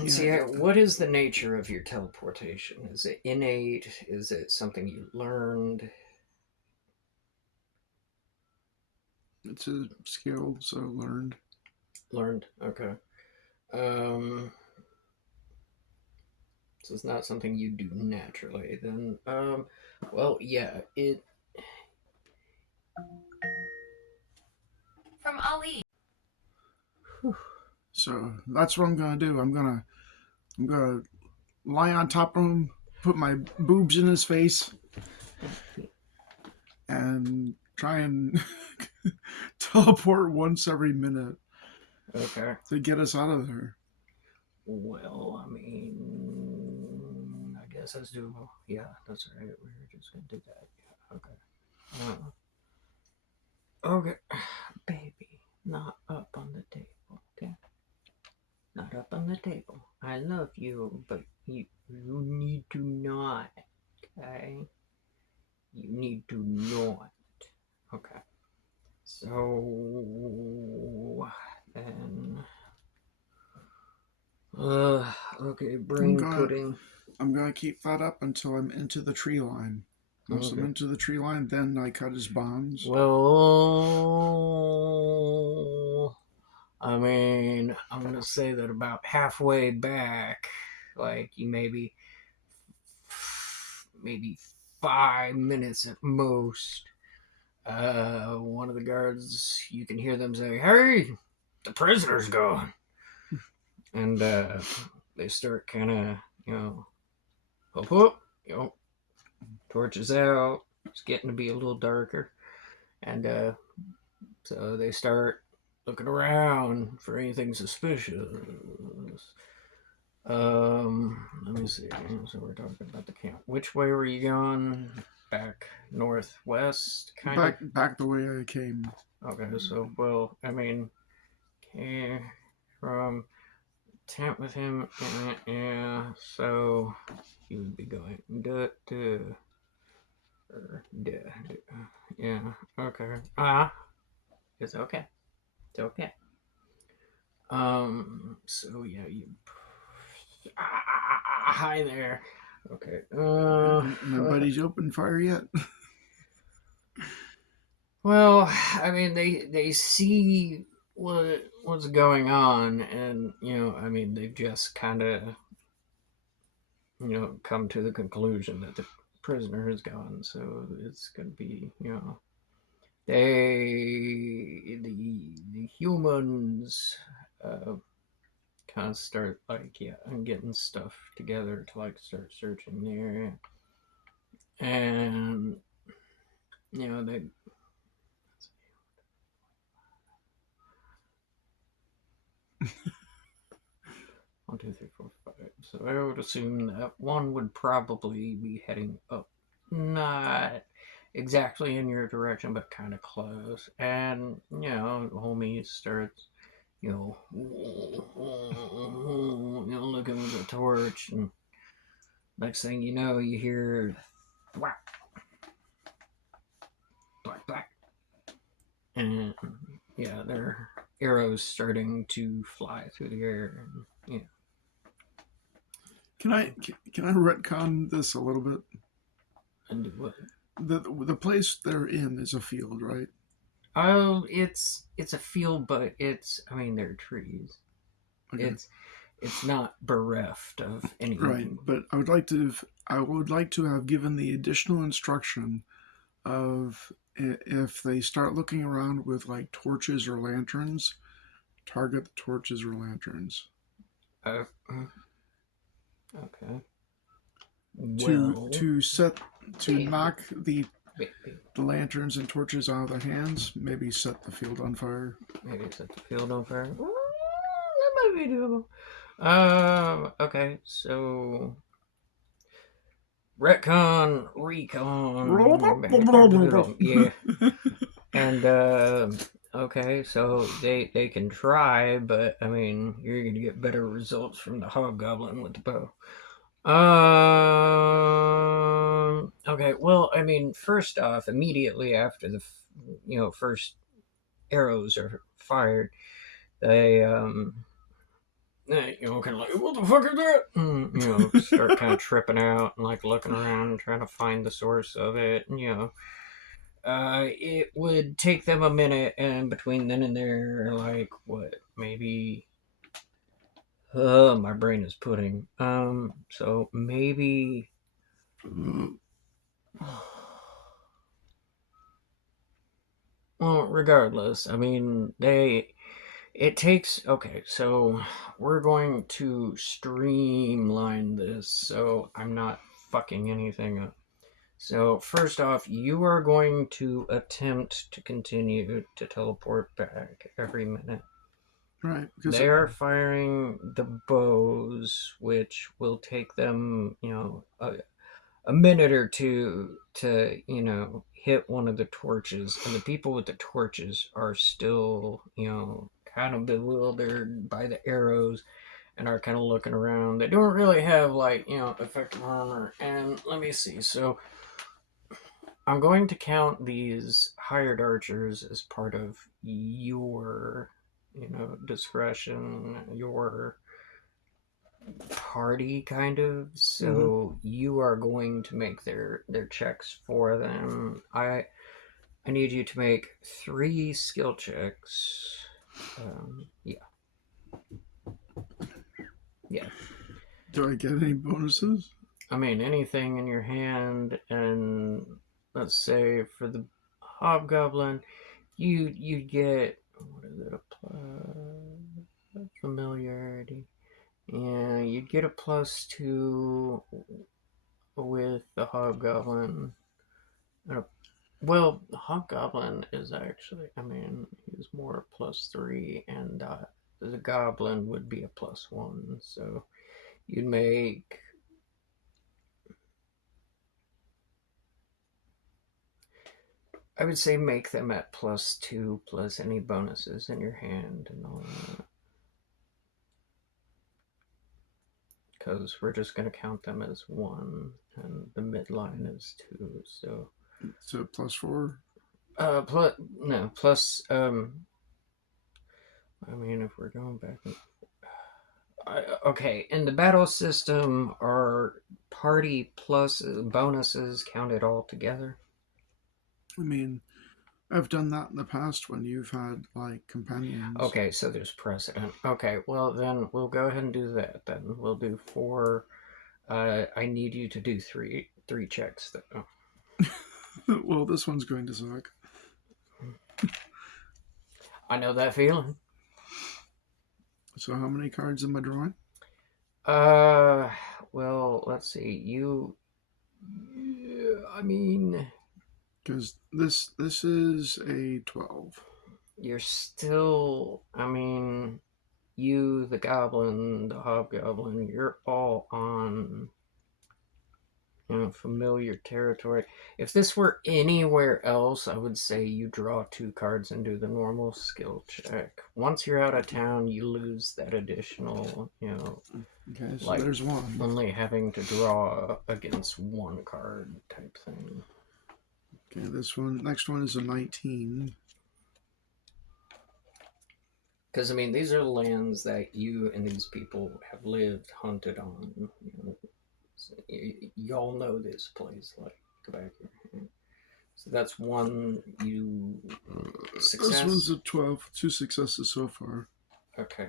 See, what is the nature of your teleportation? Is it innate? Is it something you learned? It's a skill, so learned. Learned, okay. So it's not something you do naturally. Then, well, yeah, it. From Ali. So that's what I'm gonna do. I'm gonna lie on top of him, put my boobs in his face, and try and teleport once every minute Okay. to get us out of there. Well, I mean, I guess that's doable. Yeah, that's right. We're just gonna do that. Yeah, okay. Okay, baby, not up on the table. Okay, not up on the table. I love you, but you need to not. Okay, you need to not. Okay. So then, okay, brain pudding. I'm gonna keep that up until I'm into the tree line. Once I'm into the tree line, then I cut his bonds. Well, I mean, I'm gonna say that about halfway back, like you maybe 5 minutes at most. One of the guards, you can hear them say, "Hey, the prisoner's gone," and they start kind of, whoop, torches out. It's getting to be a little darker, and so they start looking around for anything suspicious. Let me see. So we're talking about the camp. Which way were you going? Back northwest, kind of. Back the way I came. Okay, so well, I mean, from attempt with him. Yeah, so you would be going duh, duh, duh, duh. Yeah, okay. It's okay. It's okay. So yeah, you. Hi there. Okay. Nobody's opened fire yet. Well, I mean, they see what's going on, and I mean, they've just kind of come to the conclusion that the prisoner is gone, so it's gonna be the humans kind of start like and getting stuff together to like start searching the area, and they 1, 2, 3, 4, 5. So I would assume that one would probably be heading up, not exactly in your direction, but kind of close. And homie starts, looking with a torch, and next thing you know, you hear whack, black, black, and their arrows starting to fly through the air, and Can I retcon this a little bit? and do what? The place they're in is a field, right? Oh, it's a field, but I mean, they're trees. Okay. It's not bereft of anything. Right, but I would like to have given the additional instruction of if they start looking around with like torches or lanterns, target the torches or lanterns. Uh, okay. To Well, knock the maybe lanterns and torches out of their hands, maybe set the field on fire. set the field on fire. That might be doable. Okay, so retcon, recon, yeah, and okay, so they can try, but I mean, you're gonna get better results from the hobgoblin with the bow. Okay. Well, I mean, first off, immediately after the first arrows are fired, they kind of like, what the fuck is that? And, start kind of tripping out and like looking around and trying to find the source of it. And, it would take them a minute, and between then and there, like what, maybe. My brain is pudding. So maybe. Well, regardless, I mean, it takes, okay, so we're going to streamline this so I'm not fucking anything up. So, first off, you are going to attempt to continue to teleport back every minute. Right. They are firing the bows, which will take them, a minute or two to hit one of the torches, and the people with the torches are still kind of bewildered by the arrows and are kind of looking around. They don't really have like effective armor. And let me see, so I'm going to count these hired archers as part of your discretion, your party kind of, so you are going to make their checks for them. I need you to make 3 skill checks. Yeah. Do I get any bonuses? I mean, anything in your hand, and let's say for the hobgoblin, you get, what is it, a familiarity. Yeah, you'd get a +2 with the hobgoblin. Well, the hobgoblin is actually, I mean, he's more +3, and the goblin would be a +1. So you'd make. I would say make them at +2 plus any bonuses in your hand and all that. because we're just going to count them as one, and the midline is 2. So +4. Plus no plus. I mean, if we're going back, okay. In the battle system, are party plus bonuses counted all together? I mean, I've done that in the past when you've had like companions. Okay, so there's precedent. Okay, well then we'll go ahead and do that. Then we'll do 4. I need you to do three checks though. Well, this one's going to suck. I know that feeling. So how many cards am I drawing? Well, let's see. I mean, Because this is a 12. you're still. I mean, you, the goblin, the hobgoblin, you're all on familiar territory. If this were anywhere else, I would say you draw 2 cards and do the normal skill check. Once you're out of town, you lose that additional, Okay, so like there's one. only having to draw against 1 card type thing. Okay, next one is a 19. Because, I mean, these are lands that you and these people have lived, hunted on. So y'all know this place like the back of your hand. So that's 1 success. This one's a 12. 2 successes so far. Okay.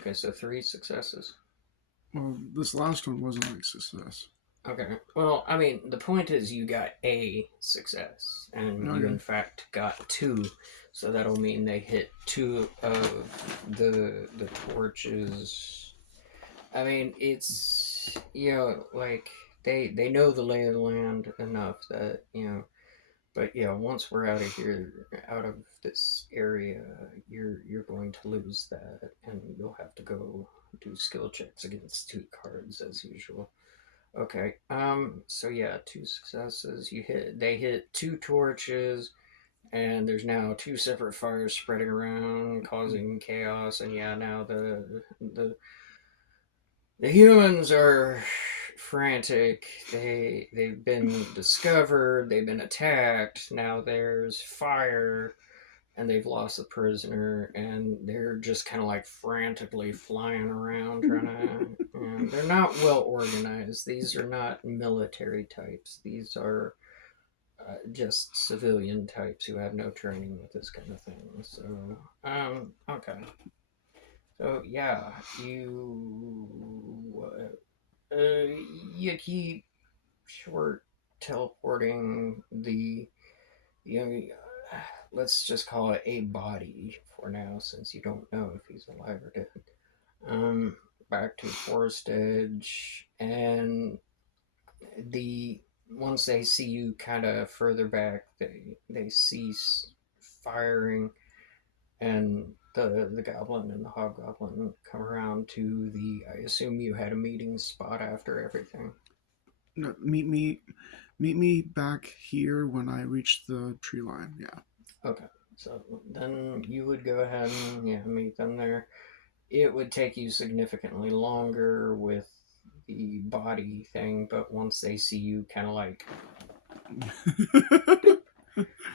Okay, so 3 successes. Well, this last one wasn't a success. Okay. Well, I mean, the point is you got a success, and you in fact got 2, so that'll mean they hit 2 of the torches. I mean, it's like they know the lay of the land enough that but once we're out of here, out of this area, you're going to lose that, and you'll have to go do skill checks against 2 cards as usual. Okay. So yeah, 2 successes. They hit 2 torches, and there's now 2 separate fires spreading around, causing chaos. And yeah, now the humans are frantic. They've been discovered. They've been attacked. Now there's fire, and they've lost the prisoner, and they're just kind of like frantically flying around trying to. They're not well organized. These are not military types. These are just civilian types who have no training with this kind of thing. So, okay. So yeah, you keep short teleporting the let's just call it a body for now, since you don't know if he's alive or dead. Back to Forest Edge, and once they see you kind of further back, they cease firing, and the goblin and the hobgoblin come around to I assume you had a meeting spot after everything. No, meet me back here when I reach the tree line. Yeah. Okay. So then you would go ahead and meet them there. It would take you significantly longer with the body thing, but once they see you kind of like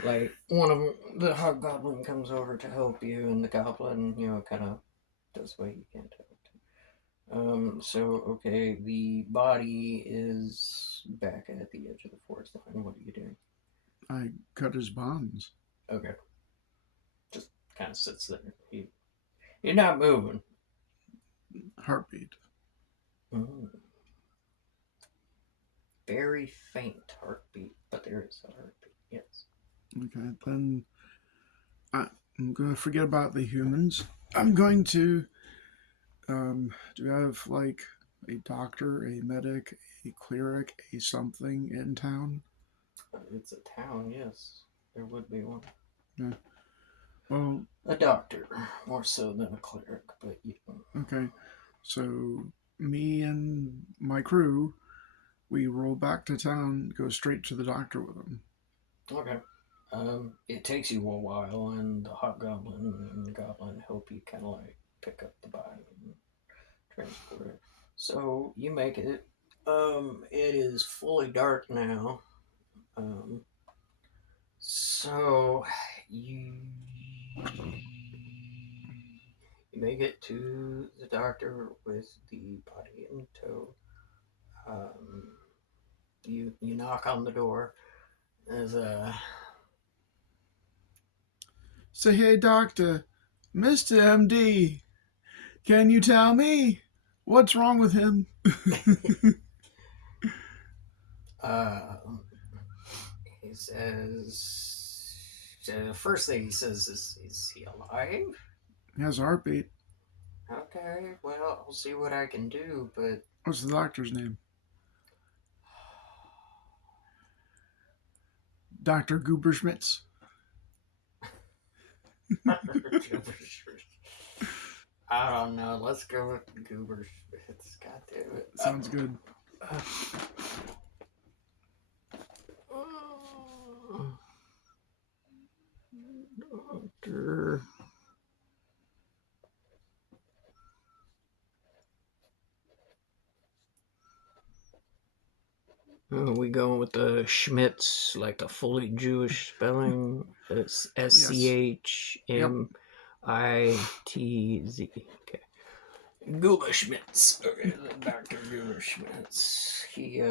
like one of them, the hobgoblin comes over to help you, and the goblin, kind of does what you can't help. So okay, the body is back at the edge of the forest line. What are you doing? I cut his bonds. Okay. Just kind of sits there. You're not moving. Heartbeat. Mm. Very faint heartbeat, but there is a heartbeat. Yes. Okay, then I'm going to forget about the humans. I'm going to do I have like a doctor, a medic, a cleric, a something in town? It's a town, yes. There would be one. Yeah. Well, a doctor, more so than a cleric, but Okay, so me and my crew, we roll back to town, go straight to the doctor with them. Okay. It takes you a while, and the hobgoblin and the goblin help you kind of like pick up the body and transport it. So you make it. It is fully dark now. So you you make it to the doctor with the body in tow. Um, you knock on the door. There's a Say, hey, doctor, Mr. MD, can you tell me what's wrong with him? uh, he says the first thing he says is he alive? He has a heartbeat. Okay, well I'll see what I can do, but What's the doctor's name? Dr. Gooberschmitz. I don't know. Let's go with Goober Schmitz. God damn it. Sounds good. Doctor. We going with the Schmitz, like the fully Jewish spelling. It's SCHMITZ. Okay. Goober Schmitz. Okay, Dr. Goober Schmitz. He,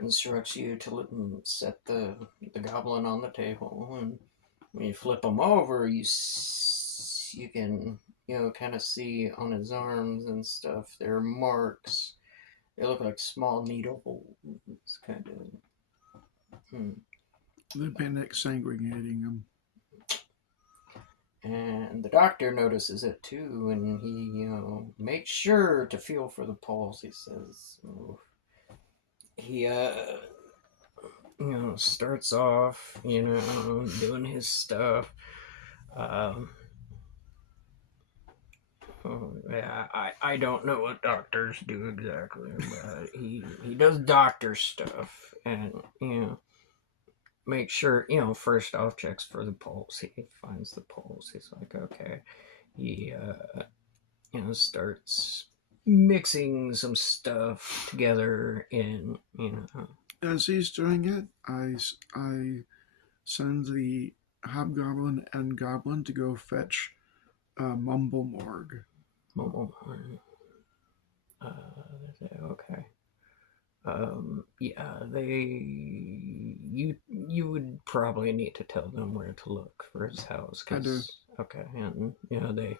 instructs you to set the goblin on the table, and when you flip him over, you can kind of see on his arms and stuff there are marks. They look like small needle holes, kind of. They've been exsanguinating him. And the doctor notices it too, and he makes sure to feel for the pulse. He says, he starts off, doing his stuff. Yeah, I don't know what doctors do exactly, but he does doctor stuff, and make sure first off checks for the pulse. He finds the pulse. He's like, okay. He starts mixing some stuff together, and As he's doing it, I send the hobgoblin and goblin to go fetch Mumble Morg. Okay. Yeah, you would probably need to tell them where to look for his house. I do. Okay, and they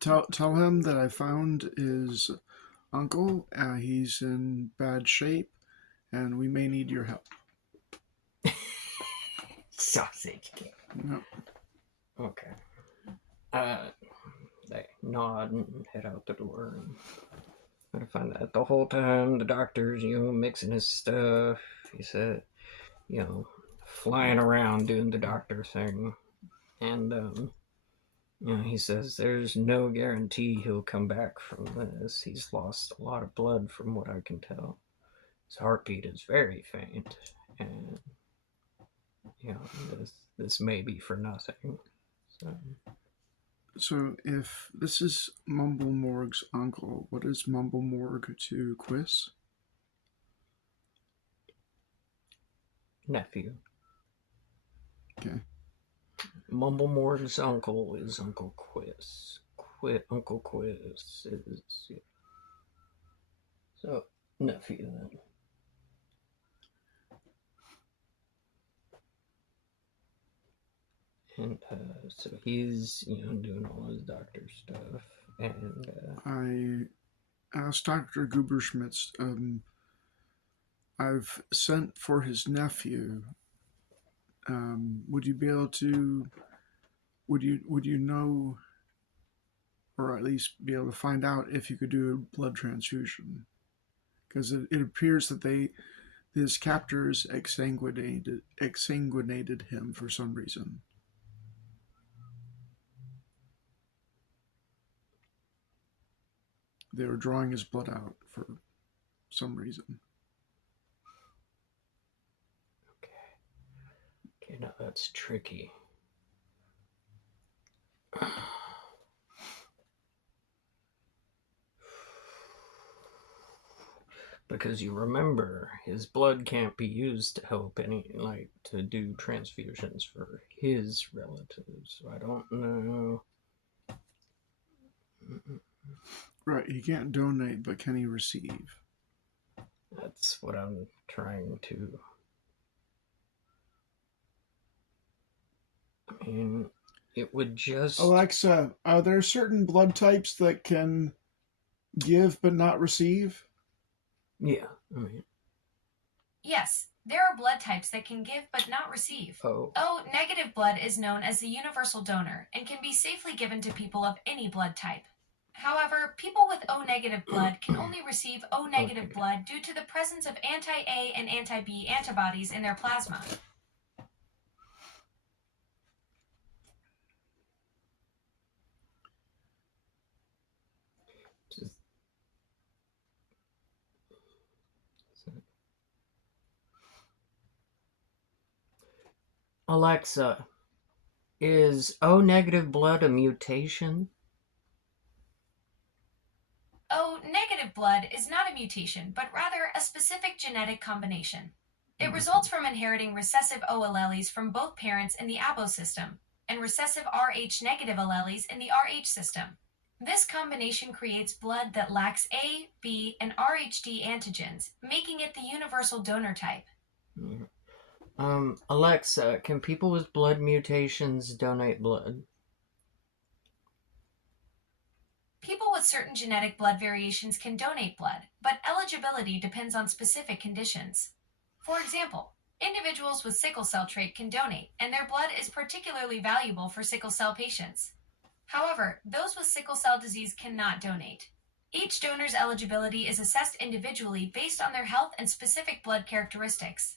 Tell him that I found his uncle. He's in bad shape, and we may need your help. sausage. No. Okay. They nod and head out the door. And I find that the whole time the doctor's, mixing his stuff. He said, flying around doing the doctor thing. And, he says there's no guarantee he'll come back from this. He's lost a lot of blood from what I can tell. His heartbeat is very faint. And, this may be for nothing. So if this is Mumble Morg's uncle, what is Mumble Morg to Quiss? Nephew. Okay. Mumble Morg's uncle is Uncle Quiss. Uncle Quiss is so nephew then. And so he's doing all his doctor stuff, and I asked Dr. Gooberschmitz, I've sent for his nephew. Would you be able to? Would you know, or at least be able to find out if you could do a blood transfusion? Because it appears that his captors exsanguinated him for some reason. They were drawing his blood out for some reason. Okay, now that's tricky. Because you remember, his blood can't be used to help to do transfusions for his relatives. So I don't know. Right, he can't donate, but can he receive? That's what I'm trying to. I mean, it would just. Alexa, are there certain blood types that can give but not receive? Yeah, I mean. Yes, there are blood types that can give but not receive. Oh. O negative blood is known as the universal donor and can be safely given to people of any blood type. However, people with O negative blood can only receive O negative blood due to the presence of anti A and anti B antibodies in their plasma. Just. Alexa, is O negative blood a mutation? O negative blood is not a mutation, but rather a specific genetic combination. It results from inheriting recessive O alleles from both parents in the ABO system and recessive Rh negative alleles in the Rh system. This combination creates blood that lacks A, B, and Rhd antigens, making it the universal donor type. Alexa, can people with blood mutations donate blood? People with certain genetic blood variations can donate blood, but eligibility depends on specific conditions. For example, individuals with sickle cell trait can donate, and their blood is particularly valuable for sickle cell patients. However, those with sickle cell disease cannot donate. Each donor's eligibility is assessed individually based on their health and specific blood characteristics.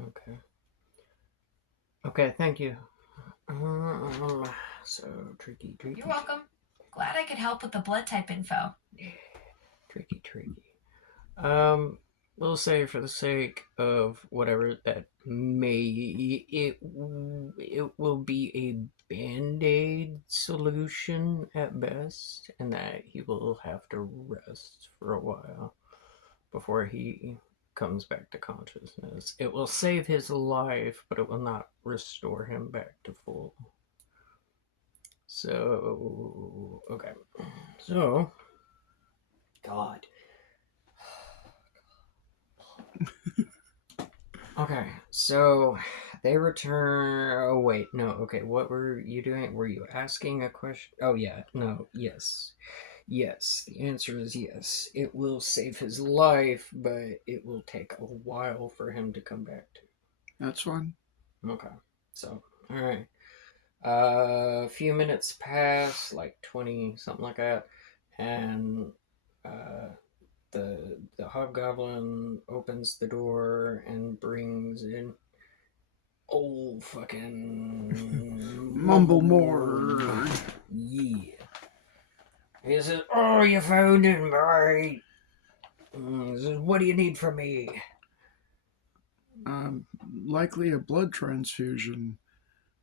Okay. Okay, thank you. So tricky. You're welcome. Glad I could help with the blood type info. Tricky. We'll say for the sake of whatever that it will be a band-aid solution at best, and that he will have to rest for a while before he comes back to consciousness. It will save his life, but it will not restore him back to full. So, okay. So, God. Okay, so they return. Oh, wait, no, okay, what were you doing? Were you asking a question? Oh, yeah, no, yes. Yes, the answer is yes. It will save his life, but it will take a while for him to come back to. That's fine. Okay, so, alright. A few minutes pass, like 20, something like that, and the hobgoblin opens the door and brings in old fucking Mumblemore. Yeah. He says, "Oh, you found it, mate." He says, "What do you need from me?" Likely a blood transfusion.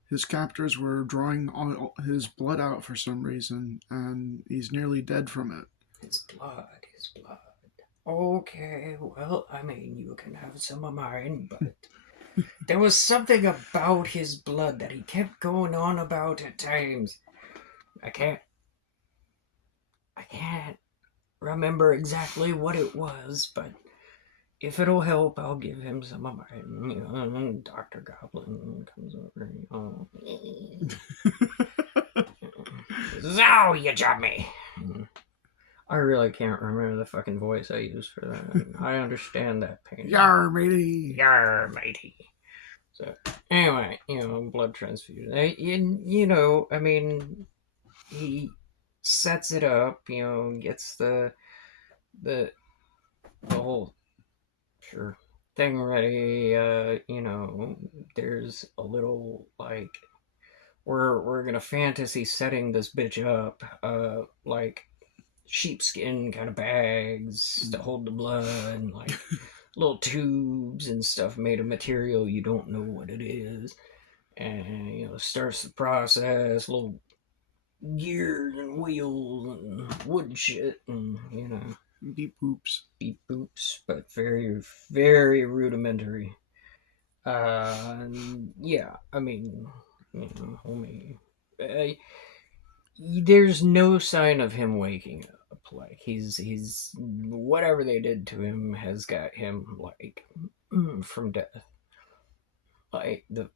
His captors were drawing all his blood out for some reason, and he's nearly dead from it. His blood. Okay, well, I mean, you can have some of mine, but there was something about his blood that he kept going on about at times. I can't remember exactly what it was, but if it'll help, I'll give him some of mine. You know, Dr. Goblin comes over. Zow, you job me. I really can't remember the fucking voice I used for that. I understand that pain. Yar, matey. Yar, matey. So, anyway, blood transfusion. I mean, he sets it up, gets the whole thing ready. There's a little, like, we're gonna fantasy setting this bitch up, like sheepskin kind of bags to hold the blood, and like little tubes and stuff made of material you don't know what it is, and starts the process, little gears and wheels and wood shit, and Beep boops. Beep boops, but very, very rudimentary. Yeah, I mean, homie. There's no sign of him waking up. Like he's whatever they did to him has got him like from death. Like the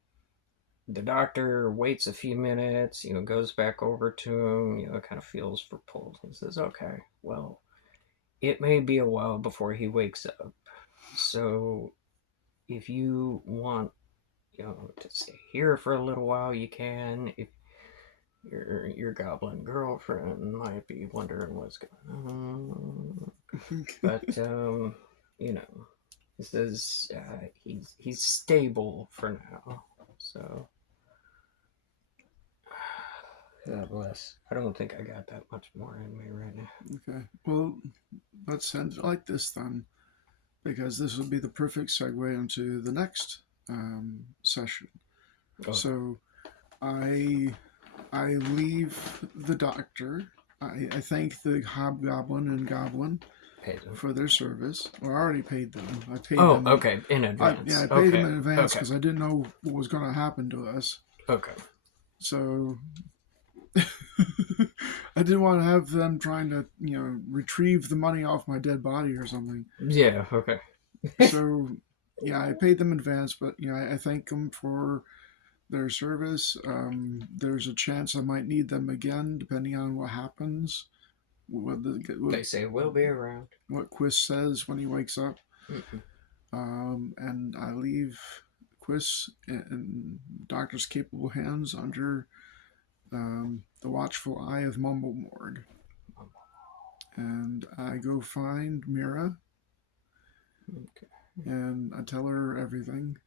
doctor waits a few minutes, goes back over to him, kind of feels for pulse and says, "Okay, well, it may be a while before he wakes up. So if you want, to stay here for a little while, you can. If your goblin girlfriend might be wondering what's going on, but he says he's stable for now. So God bless. I don't think I got that much more in me right now. Okay. Well, let's end it like this then, because this will be the perfect segue into the next session. Oh. So, I leave the doctor. I thank the hobgoblin and goblin for their service. Well, I already paid them. I paid them. Okay, in advance. I paid them in advance because I didn't know what was going to happen to us. Okay. So I didn't want to have them trying to, retrieve the money off my dead body or something. Yeah. Okay. So, yeah, I paid them in advance, but I thank them for their service. There's a chance I might need them again, depending on what happens. They say we'll be around. What Quiss says when he wakes up. Mm-hmm. And I leave Quiss in doctor's capable hands under the watchful eye of Mumblemorg. And I go find Mira. Okay. And I tell her everything.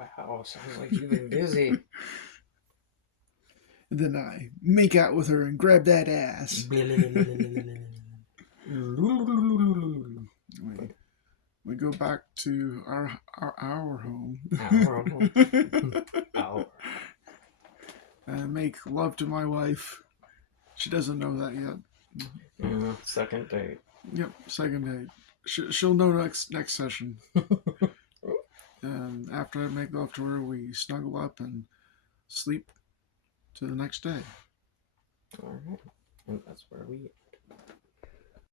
Wow, sounds like you've been busy. And then I make out with her and grab that ass. We go back to our home. Our home. And make love to my wife. She doesn't know that yet. Second date. Yep, second date. She'll know next session. And after I make love to her, we snuggle up and sleep to the next day. All right. And that's where we